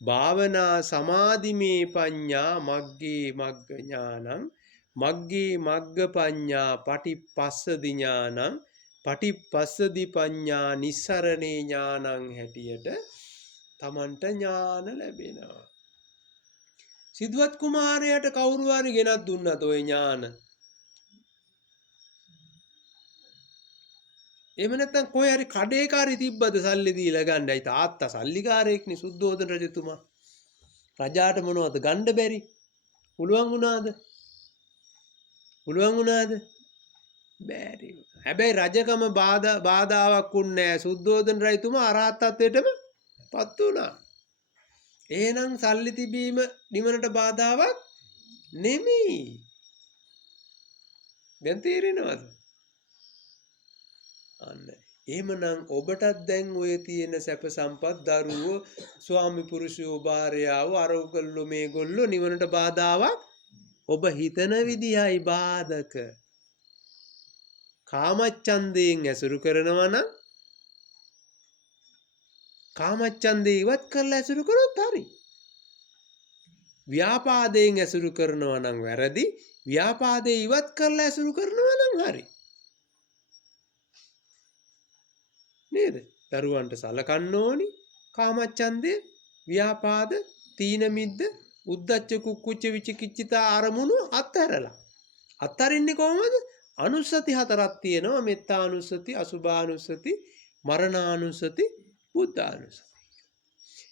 භාවනා සමාධිමේ පඤ්ඤා මග්ගේ මග්ග ඥානං මග්ගේ මග්ග පඤ්ඤා පටිපස්සදි ඥානං පටිපස්සදි පඤ්ඤා නිස්සරණේ ඥානං හැටියට තමන්ට ඥාන ලැබෙනවා. සිද්ධාර්ථ කුමාරයාට කවුරු හරි ගෙනත් දුන්නත් ওই ඥාන එහෙම නැත්නම් කොහේ හරි කඩේකාරී තිබ්බද සල්ලි දීලා ගන්නයි තාත්තා සල්ලිකාරයෙක්නේ සුද්ධෝදන රජතුමා. රජාට මොනවද ගන්න බැරි? පුළුවන් වුණාද? පුළුවන් වුණාද? බැරි. හැබැයි රජකම බාධාවක් වුණේ නැහැ. සුද්ධෝදන රජතුමා අරහත්ත්වයටම පත් වුණා. එහෙනම් සල්ලි තිබීම නිවනට බාධාවක් නෙමෙයි. දැන් තේරෙනවද? අන්න. එහෙමනම් ඔබටත් දැන් ඔය තියෙන සැප සම්පත් දරුවෝ ස්වාමි පුරුෂයෝ භාර්යාවෝ අරගොල්ලෝ මේගොල්ලෝ නිවනට බාධාවක් ඔබ හිතන විදිහයි බාධක. කාමච්ඡන්දයෙන් ඇසුරු කරනවා නම් කාමච්ඡන්දේ ඉවත් කරලා ඇසුරු කරොත් හරි. ව්‍යාපාදයෙන් ඇසුරු කරනවා නම් වැරදි. ව්‍යාපාදේ ඉවත් කරලා ඇසුරු කරනවා නම් හරි. නේද? දරුවන්ට සලකන්න ඕනි කාමච්ඡන්දේ, ව්‍යාපාද, තීන මිද්ද, උද්ධච්ච කුක්කුච්ච විචිකිච්ඡිතා අරමුණු අත්හැරලා. අත්හරින්නේ කොහොමද? අනුස්සති හතරක් තියෙනවා. මෙත්තානුස්සති, අසුභානුස්සති, මරණානුස්සති, බුද්ධානුස්සති.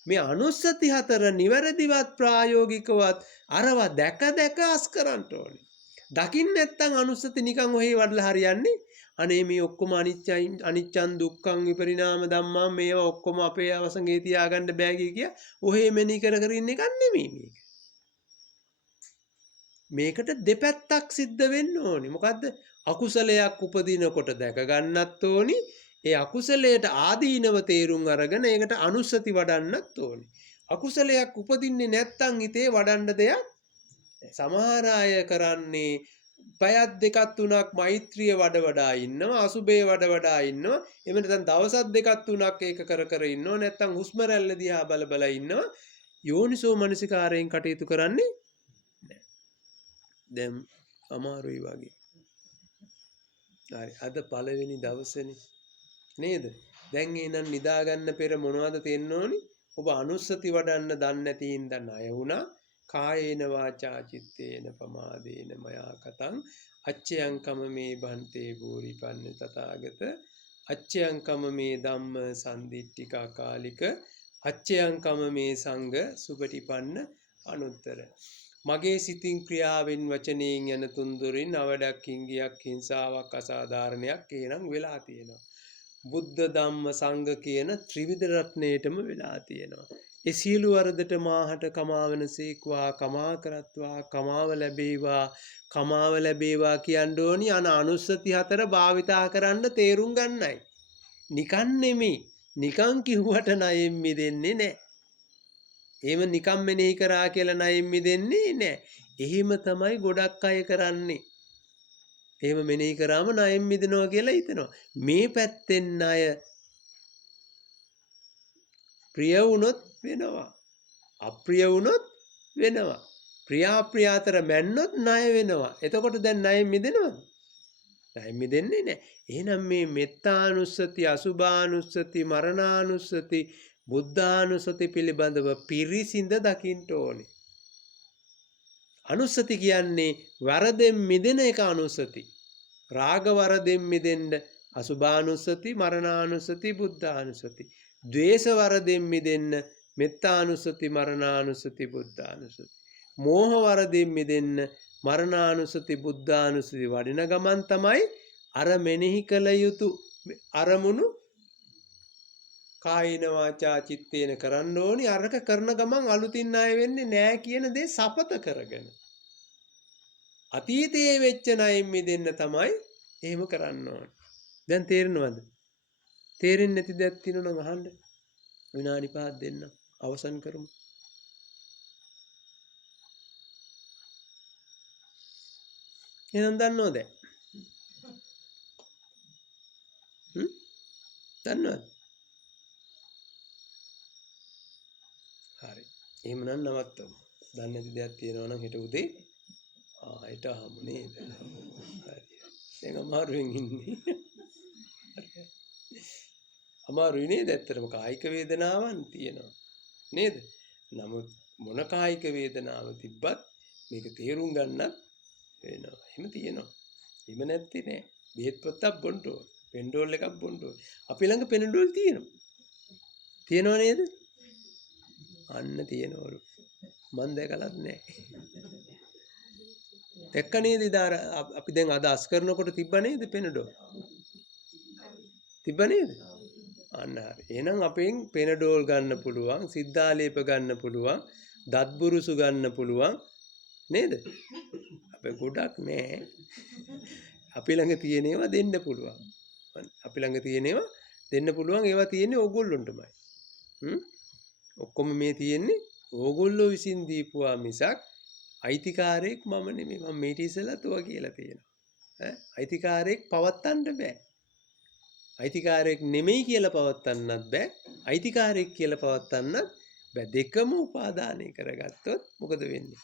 මේ අනුස්සති හතර නිවැරදිවත් ප්‍රායෝගිකවත් අරවා දැක දැක අස් කරන්න ඕනේ. දකින්න නැත්නම් අනුස්සති නිකන් ඔහේ වඩලා හරියන්නේ. අනේ මේ ඔක්කොම අනිච්චන් දුක්ඛං විපරිණාම ධම්මා මේවා ඔක්කොම අපේ අවසඟේ තියාගන්න බෑ කිය ඔහේ මෙනි කර කර ඉන්න එකක් නෙමෙයි මේක. මේකට දෙපැත්තක් සිද්ධ වෙන්න ඕනේ. මොකද්ද? අකුසලයක් උපදිනකොට දැක ගන්නත් ඕනි. ඒ අකුසලයට ආදීනව තේරුම් අරගෙන ඒකට අනුස්සති වඩන්නත් ඕනි. අකුසලයක් උපදින්නේ නැත්තම් හිතේ වඩන්න දෙයක් සමහර අය කරන්නේ පැයක් දෙකක් තුනක් මෛත්‍රිය වඩා ඉන්නවා, අසුබේ වඩා ඉන්නවා. එහෙම නැත්නම් දවසක් දෙකක් තුනක් ඒක කර ඉන්නවා. නැත්නම් හුස්ම රැල්ල දිහා බල ඉන්නවා. යෝනිසෝ මනසිකාරයෙන් කටයුතු කරන්නේ නැහැ. දැන් අමාරුයි වගේ. හරි. අද පළවෙනි දවසේනේ. නේද? දැන් එහෙනම් නිදා ගන්න පෙර මොනවද තෙන්න ඕනි? ඔබ අනුස්සති වඩන්න දන්නේ නැති හින්දා ණය වුණා. කායේන වාචා චිත්තේන පමාදේන මයා කතං අච්චයංකම මේ බන්තේ බෝරිපන්න තථාගත අච්චයංකම මේ ධම්ම සම්දිට්ඨික අකාලික අච්චයංකම මේ සංඝ සුපටිපන්න අනුත්තර. මගේ සිතින් ක්‍රියාවෙන් වචනයෙන් යන තුන්දොරින් අවඩක් හිංගියක් හිංසාවක් අසාධාරණයක් එහෙනම් වෙලා තියෙනවා. බුද්ධ ධම්ම සංඝ කියන ත්‍රිවිධ රත්නයේටම වෙලා තියෙනවා. ඒ සියලු වරදට මාහට කමාවනසේක්වා කමා කරත්වා කමාව ලැබේවා කියන්න ඕනි. අනුස්සති හතර භාවිතා කරන්න තේරුම් ගන්නයි. නිකන් නෙමෙයි. නිකන් කිව්වට ණයෙන් මිදෙන්නේ නැහැ. එහෙම නිකන් මෙනෙහි කරා කියලා ණයෙන් මිදෙන්නේ නැහැ. එහෙම තමයි ගොඩක් අය කරන්නේ. එහෙම මෙනෙහි කරාම ණයෙන් මිදෙනවා කියලා හිතනවා. මේ පැත්තෙන් ණය ප්‍රිය වුණොත් වෙනවා. අප්‍රිය වුණොත් වෙනවා. ප්‍රියාප්‍රිය අතර මැන්නොත් ණය වෙනවා. එතකොට දැන් ණයෙන් මිදෙනවද? ණයෙන් මිදෙන්නේ නැහැ. එහෙනම් මේ මෙත්තානුස්සති, අසුභානුස්සති, මරණානුස්සති, බුද්ධානුස්සති පිළිබඳව පිරිසිඳ දකින්න ඕනේ. අනුස්සති කියන්නේ වරදෙන් මිදෙන එක අනුස්සති. රාග වරදෙන් මිදෙන්න අසුභානුස්සති, මරණානුස්සති, බුද්ධානුස්සති. ද්වේෂ වරදෙන් මිදෙන්න මෙත්තානුස්සති, මරණානුස්සති, බුද්ධානුස්සති. මෝහ වරදෙන් මිදෙන්න මරණානුස්සති, බුද්ධානුස්සති වඩින ගමන් තමයි අර මෙනෙහි කළ යුතු අරමුණු කායින වාචා චිත්තේන කරන්න ඕනි. අරක කරන ගමන් අලුතින් ණය වෙන්නේ නැහැ කියන දේ සපත කරගෙන. අතීතයේ වෙච්ච ණයෙන් මිදෙන්න තමයි එහෙම කරන්න ඕනේ. දැන් තේරෙනවද? තේරෙන්නේ නැති දෙයක් තියෙනවා නම් අහන්න. විනාඩි 5ක් දෙන්න. අවසන් කරමු. එහෙනම් දන්නවද? දන්නවද? හරි. එහෙමනම් නවත්තමු. දන්නේ නැති දෙයක් තියෙනවා නම් හෙට උදේ හෙට අහමු නේද? හරි. දැන් අමාරුවෙන් ඉන්නේ. අමාරුයි නේද? ඇත්තටම කායික වේදනාවන් තියෙනවා. නේද? නමුත් මොන කායික වේදනාව තිබ්බත් මේක තේරුම් ගන්නත් වෙනවා. එහෙම තියෙනවා. එහෙම නැත්තේ නෑ. බෙහෙත් පොත්තක් බොන්න ඕන. පෙන්ඩෝල් එකක් බොන්න ඕනේ. අපි ළඟ පෙන්ඩෝල් තියෙනවා. තියෙනව නේද? අන්න තියෙනවලු. මන් දැකලත් නැහැ. දැක්ක නේද ඉදාර අපි දැන් අද අස් කරනකොට තිබ්බ නේද පෙන්ඩෝල්? තිබ්බ නේද? අන්න හරි. එහෙනම් අපෙන් පෙනඩෝල් ගන්න පුළුවන්, සිද්ධාලේප ගන්න පුළුවන්, දත් බුරුසු ගන්න පුළුවන් නේද? අපේ ගොඩක් නෑ. අපි ළඟ තියෙන ඒවා දෙන්න පුළුවන්. අපි ළඟ තියෙන ඒවා දෙන්න පුළුවන්. ඒවා තියෙන්නේ ඕගොල්ලොන්ටමයි. ඔක්කොම මේ තියෙන්නේ ඕගොල්ලෝ විසින් දීපුවා මිසක් අයිතිකාරයෙක් මම නෙමෙයි. මම මේක ඉස්සෙල්ලත් ඔය කියලා තියෙනවා. අයිතිකාරයෙක් පවත්තන්න බෑ. අයිතිකාරයෙක් නෙමෙයි කියලා පවත්තන්නත් බෑ. අයිතිකාරයෙක් කියලා පවත්තන්නත් බෑ. දෙකම උපාදානය කරගත්තොත් මොකද වෙන්නේ?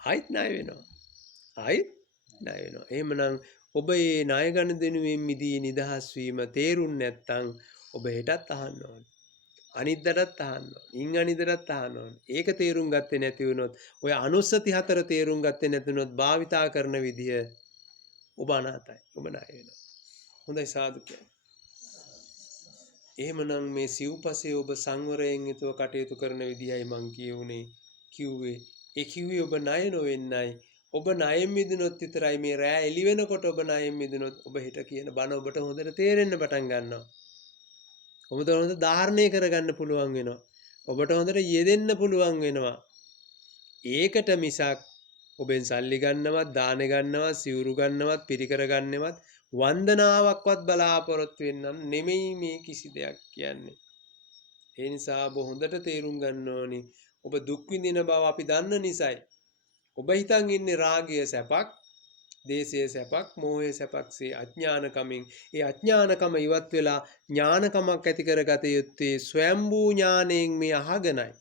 ආයිත් ණය වෙනවා. ආයිත් ණය වෙනවා. එහෙමනම් ඔබ මේ ණය ගනුදෙනුවෙන් මිදී නිදහස් වීම තේරුම් නැත්නම් ඔබ හෙටත් අහන්න ඕනේ. අනිද්දාටත් අහන්න ඕනේ. ඉන් අනිද්දාටත් අහන්න ඕනේ. ඒක තේරුම් ගත්තේ නැති වුණොත් ඔය අනුස්සති 4 තේරුම් ගත්තේ නැති වුණොත් භාවිතා කරන විදිය ඔබ අනාතයි. ඔබ ණය වෙනවා. හොඳයි සාදු කියන්නේ. එහෙමනම් මේ සිව්පසේ ඔබ සංවරයෙන් යුතුව කටයුතු කරන විදියයි මං කිව්වේ. ඒ කිව්වේ ඔබ ණය නොවෙන්නයි. ඔබ ණයෙන් මිදුනොත් විතරයි මේ රෑ එළි වෙනකොට ඔබ ණයෙන් මිදුනොත් ඔබ හෙට කියන බණ ඔබට හොඳට තේරෙන්න පටන් ගන්නවා. ඔබට හොඳට ධාරණය කරගන්න පුළුවන් වෙනවා. ඔබට හොඳට යෙදෙන්න පුළුවන් වෙනවා. ඒකට මිසක් ඔබෙන් සල්ලි ගන්නවත්, දාන ගන්නවත්, සිවුරු ගන්නවත්, පිරිකර ගන්නවත්, වන්දනාවක්වත් බලාපොරොත්තු වෙන්නම් නෙමෙයි මේ කිසි දෙයක් කියන්නේ. ඒ නිසා ඔබ හොඳට තේරුම් ගන්න ඕනි. ඔබ දුක් විඳින බව අපි දන්න නිසායි. ඔබ හිතන් ඉන්නේ රාගය සැපක්, දේශය සැපක්, මෝහය සැපක්සේ අඥානකමින්. ඒ අඥානකම ඉවත් වෙලා ඥානකමක් ඇති කරගත යුත්තේ ස්වයම්බූ ඥාණයෙන් මේ අහගෙනයි.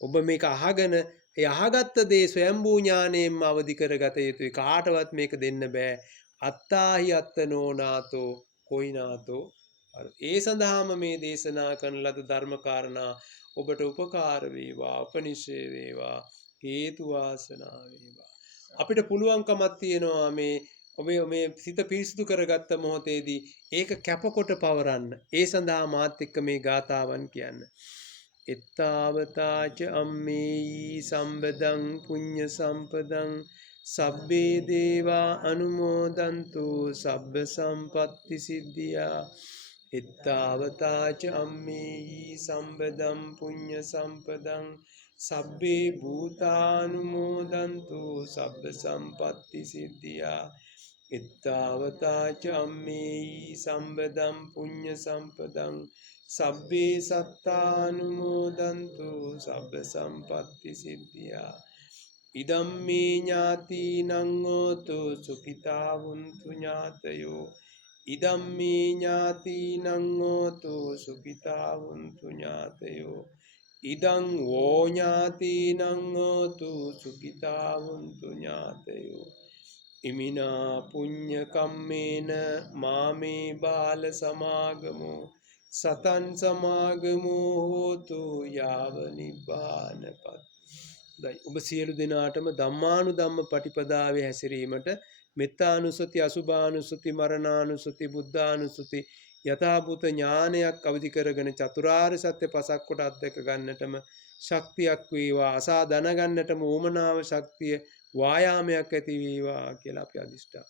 ඔබ මේක අහගෙන ඒ අහගත්ත දේ ස්වයම්බූ ඥාණයෙන්ම අවදි කරගත යුතුයි. කාටවත් මේක දෙන්න බෑ. අත්තාහි අත්තනෝනාතෝ කොයිනාතෝ. ඒ සඳහාම මේ දේශනා කරන ලද ධර්ම කාරණා ඔබට උපකාර වේවා, උපනිශ්‍රේ වේවා, හේතු වාසනා වේවා. අපිට පුළුවන්කමක් තියෙනවා මේ සිත පිරිසිදු කරගත්ත මොහොතේදී ඒක කැපකොට පවරන්න. ඒ සඳහා මාත් එක්ක මේ ගාථාවන් කියන්න. එත්තාවතාච අම්මේයි සම්බදං පුඤ්ඤ සම්පදං සබ්බේ දේවා අනුමෝදන්තු සබ්බ සම්පත්ති සිද්ධියා. එත්තාවතාච අම්මේයි සම්බදං පුඤ්ඤ සම්පදං සබ්බේ භූතානුමෝදන්තු සබ්බ සම්පත්ති සිද්ධියා. එත්තාවතාච අම්මේයි සම්බදං පුඤ්ඤ සම්පදං සබ්බේ සත්තානුමෝදන්තු සබ්බ සම්පත්ති සිද්ධියා. ඉදම්මේ ඥාතිනං හෝතු සුඛිතා වුන්තු ඥාතයෝ. ඉදම්මේ ඥාතිනං හෝතු සුඛිතා වුන්තු ඥාතයෝ. ඉදං වෝ ඥාතිනං හෝතු සුඛිතා වුන්තු ඥාතයෝ. ඉමිනා පුඤ්ඤ කම්මේන මාමේ බාල සමාගමෝ සතං සමාගමෝ හෝතු යාව නිබ්බානපත්. ඔබ සියලු දෙනාටම ධම්මානුධම්ම පටිපදාවේ හැසිරීමට මෙත්තානුසති, අසුභානුසති, මරණානුසති, බුද්ධානුසති යථාභූත ඥානයක් අවදි කරගෙන චතුරාර්ය සත්‍ය පසක් කොට අත්දැක ගන්නටම ශක්තියක් වේවා. අසා දැනගන්නටම උමනාව ශක්තිය වායාමයක් ඇති වේවා කියලා අපි අදිෂ්ඨාන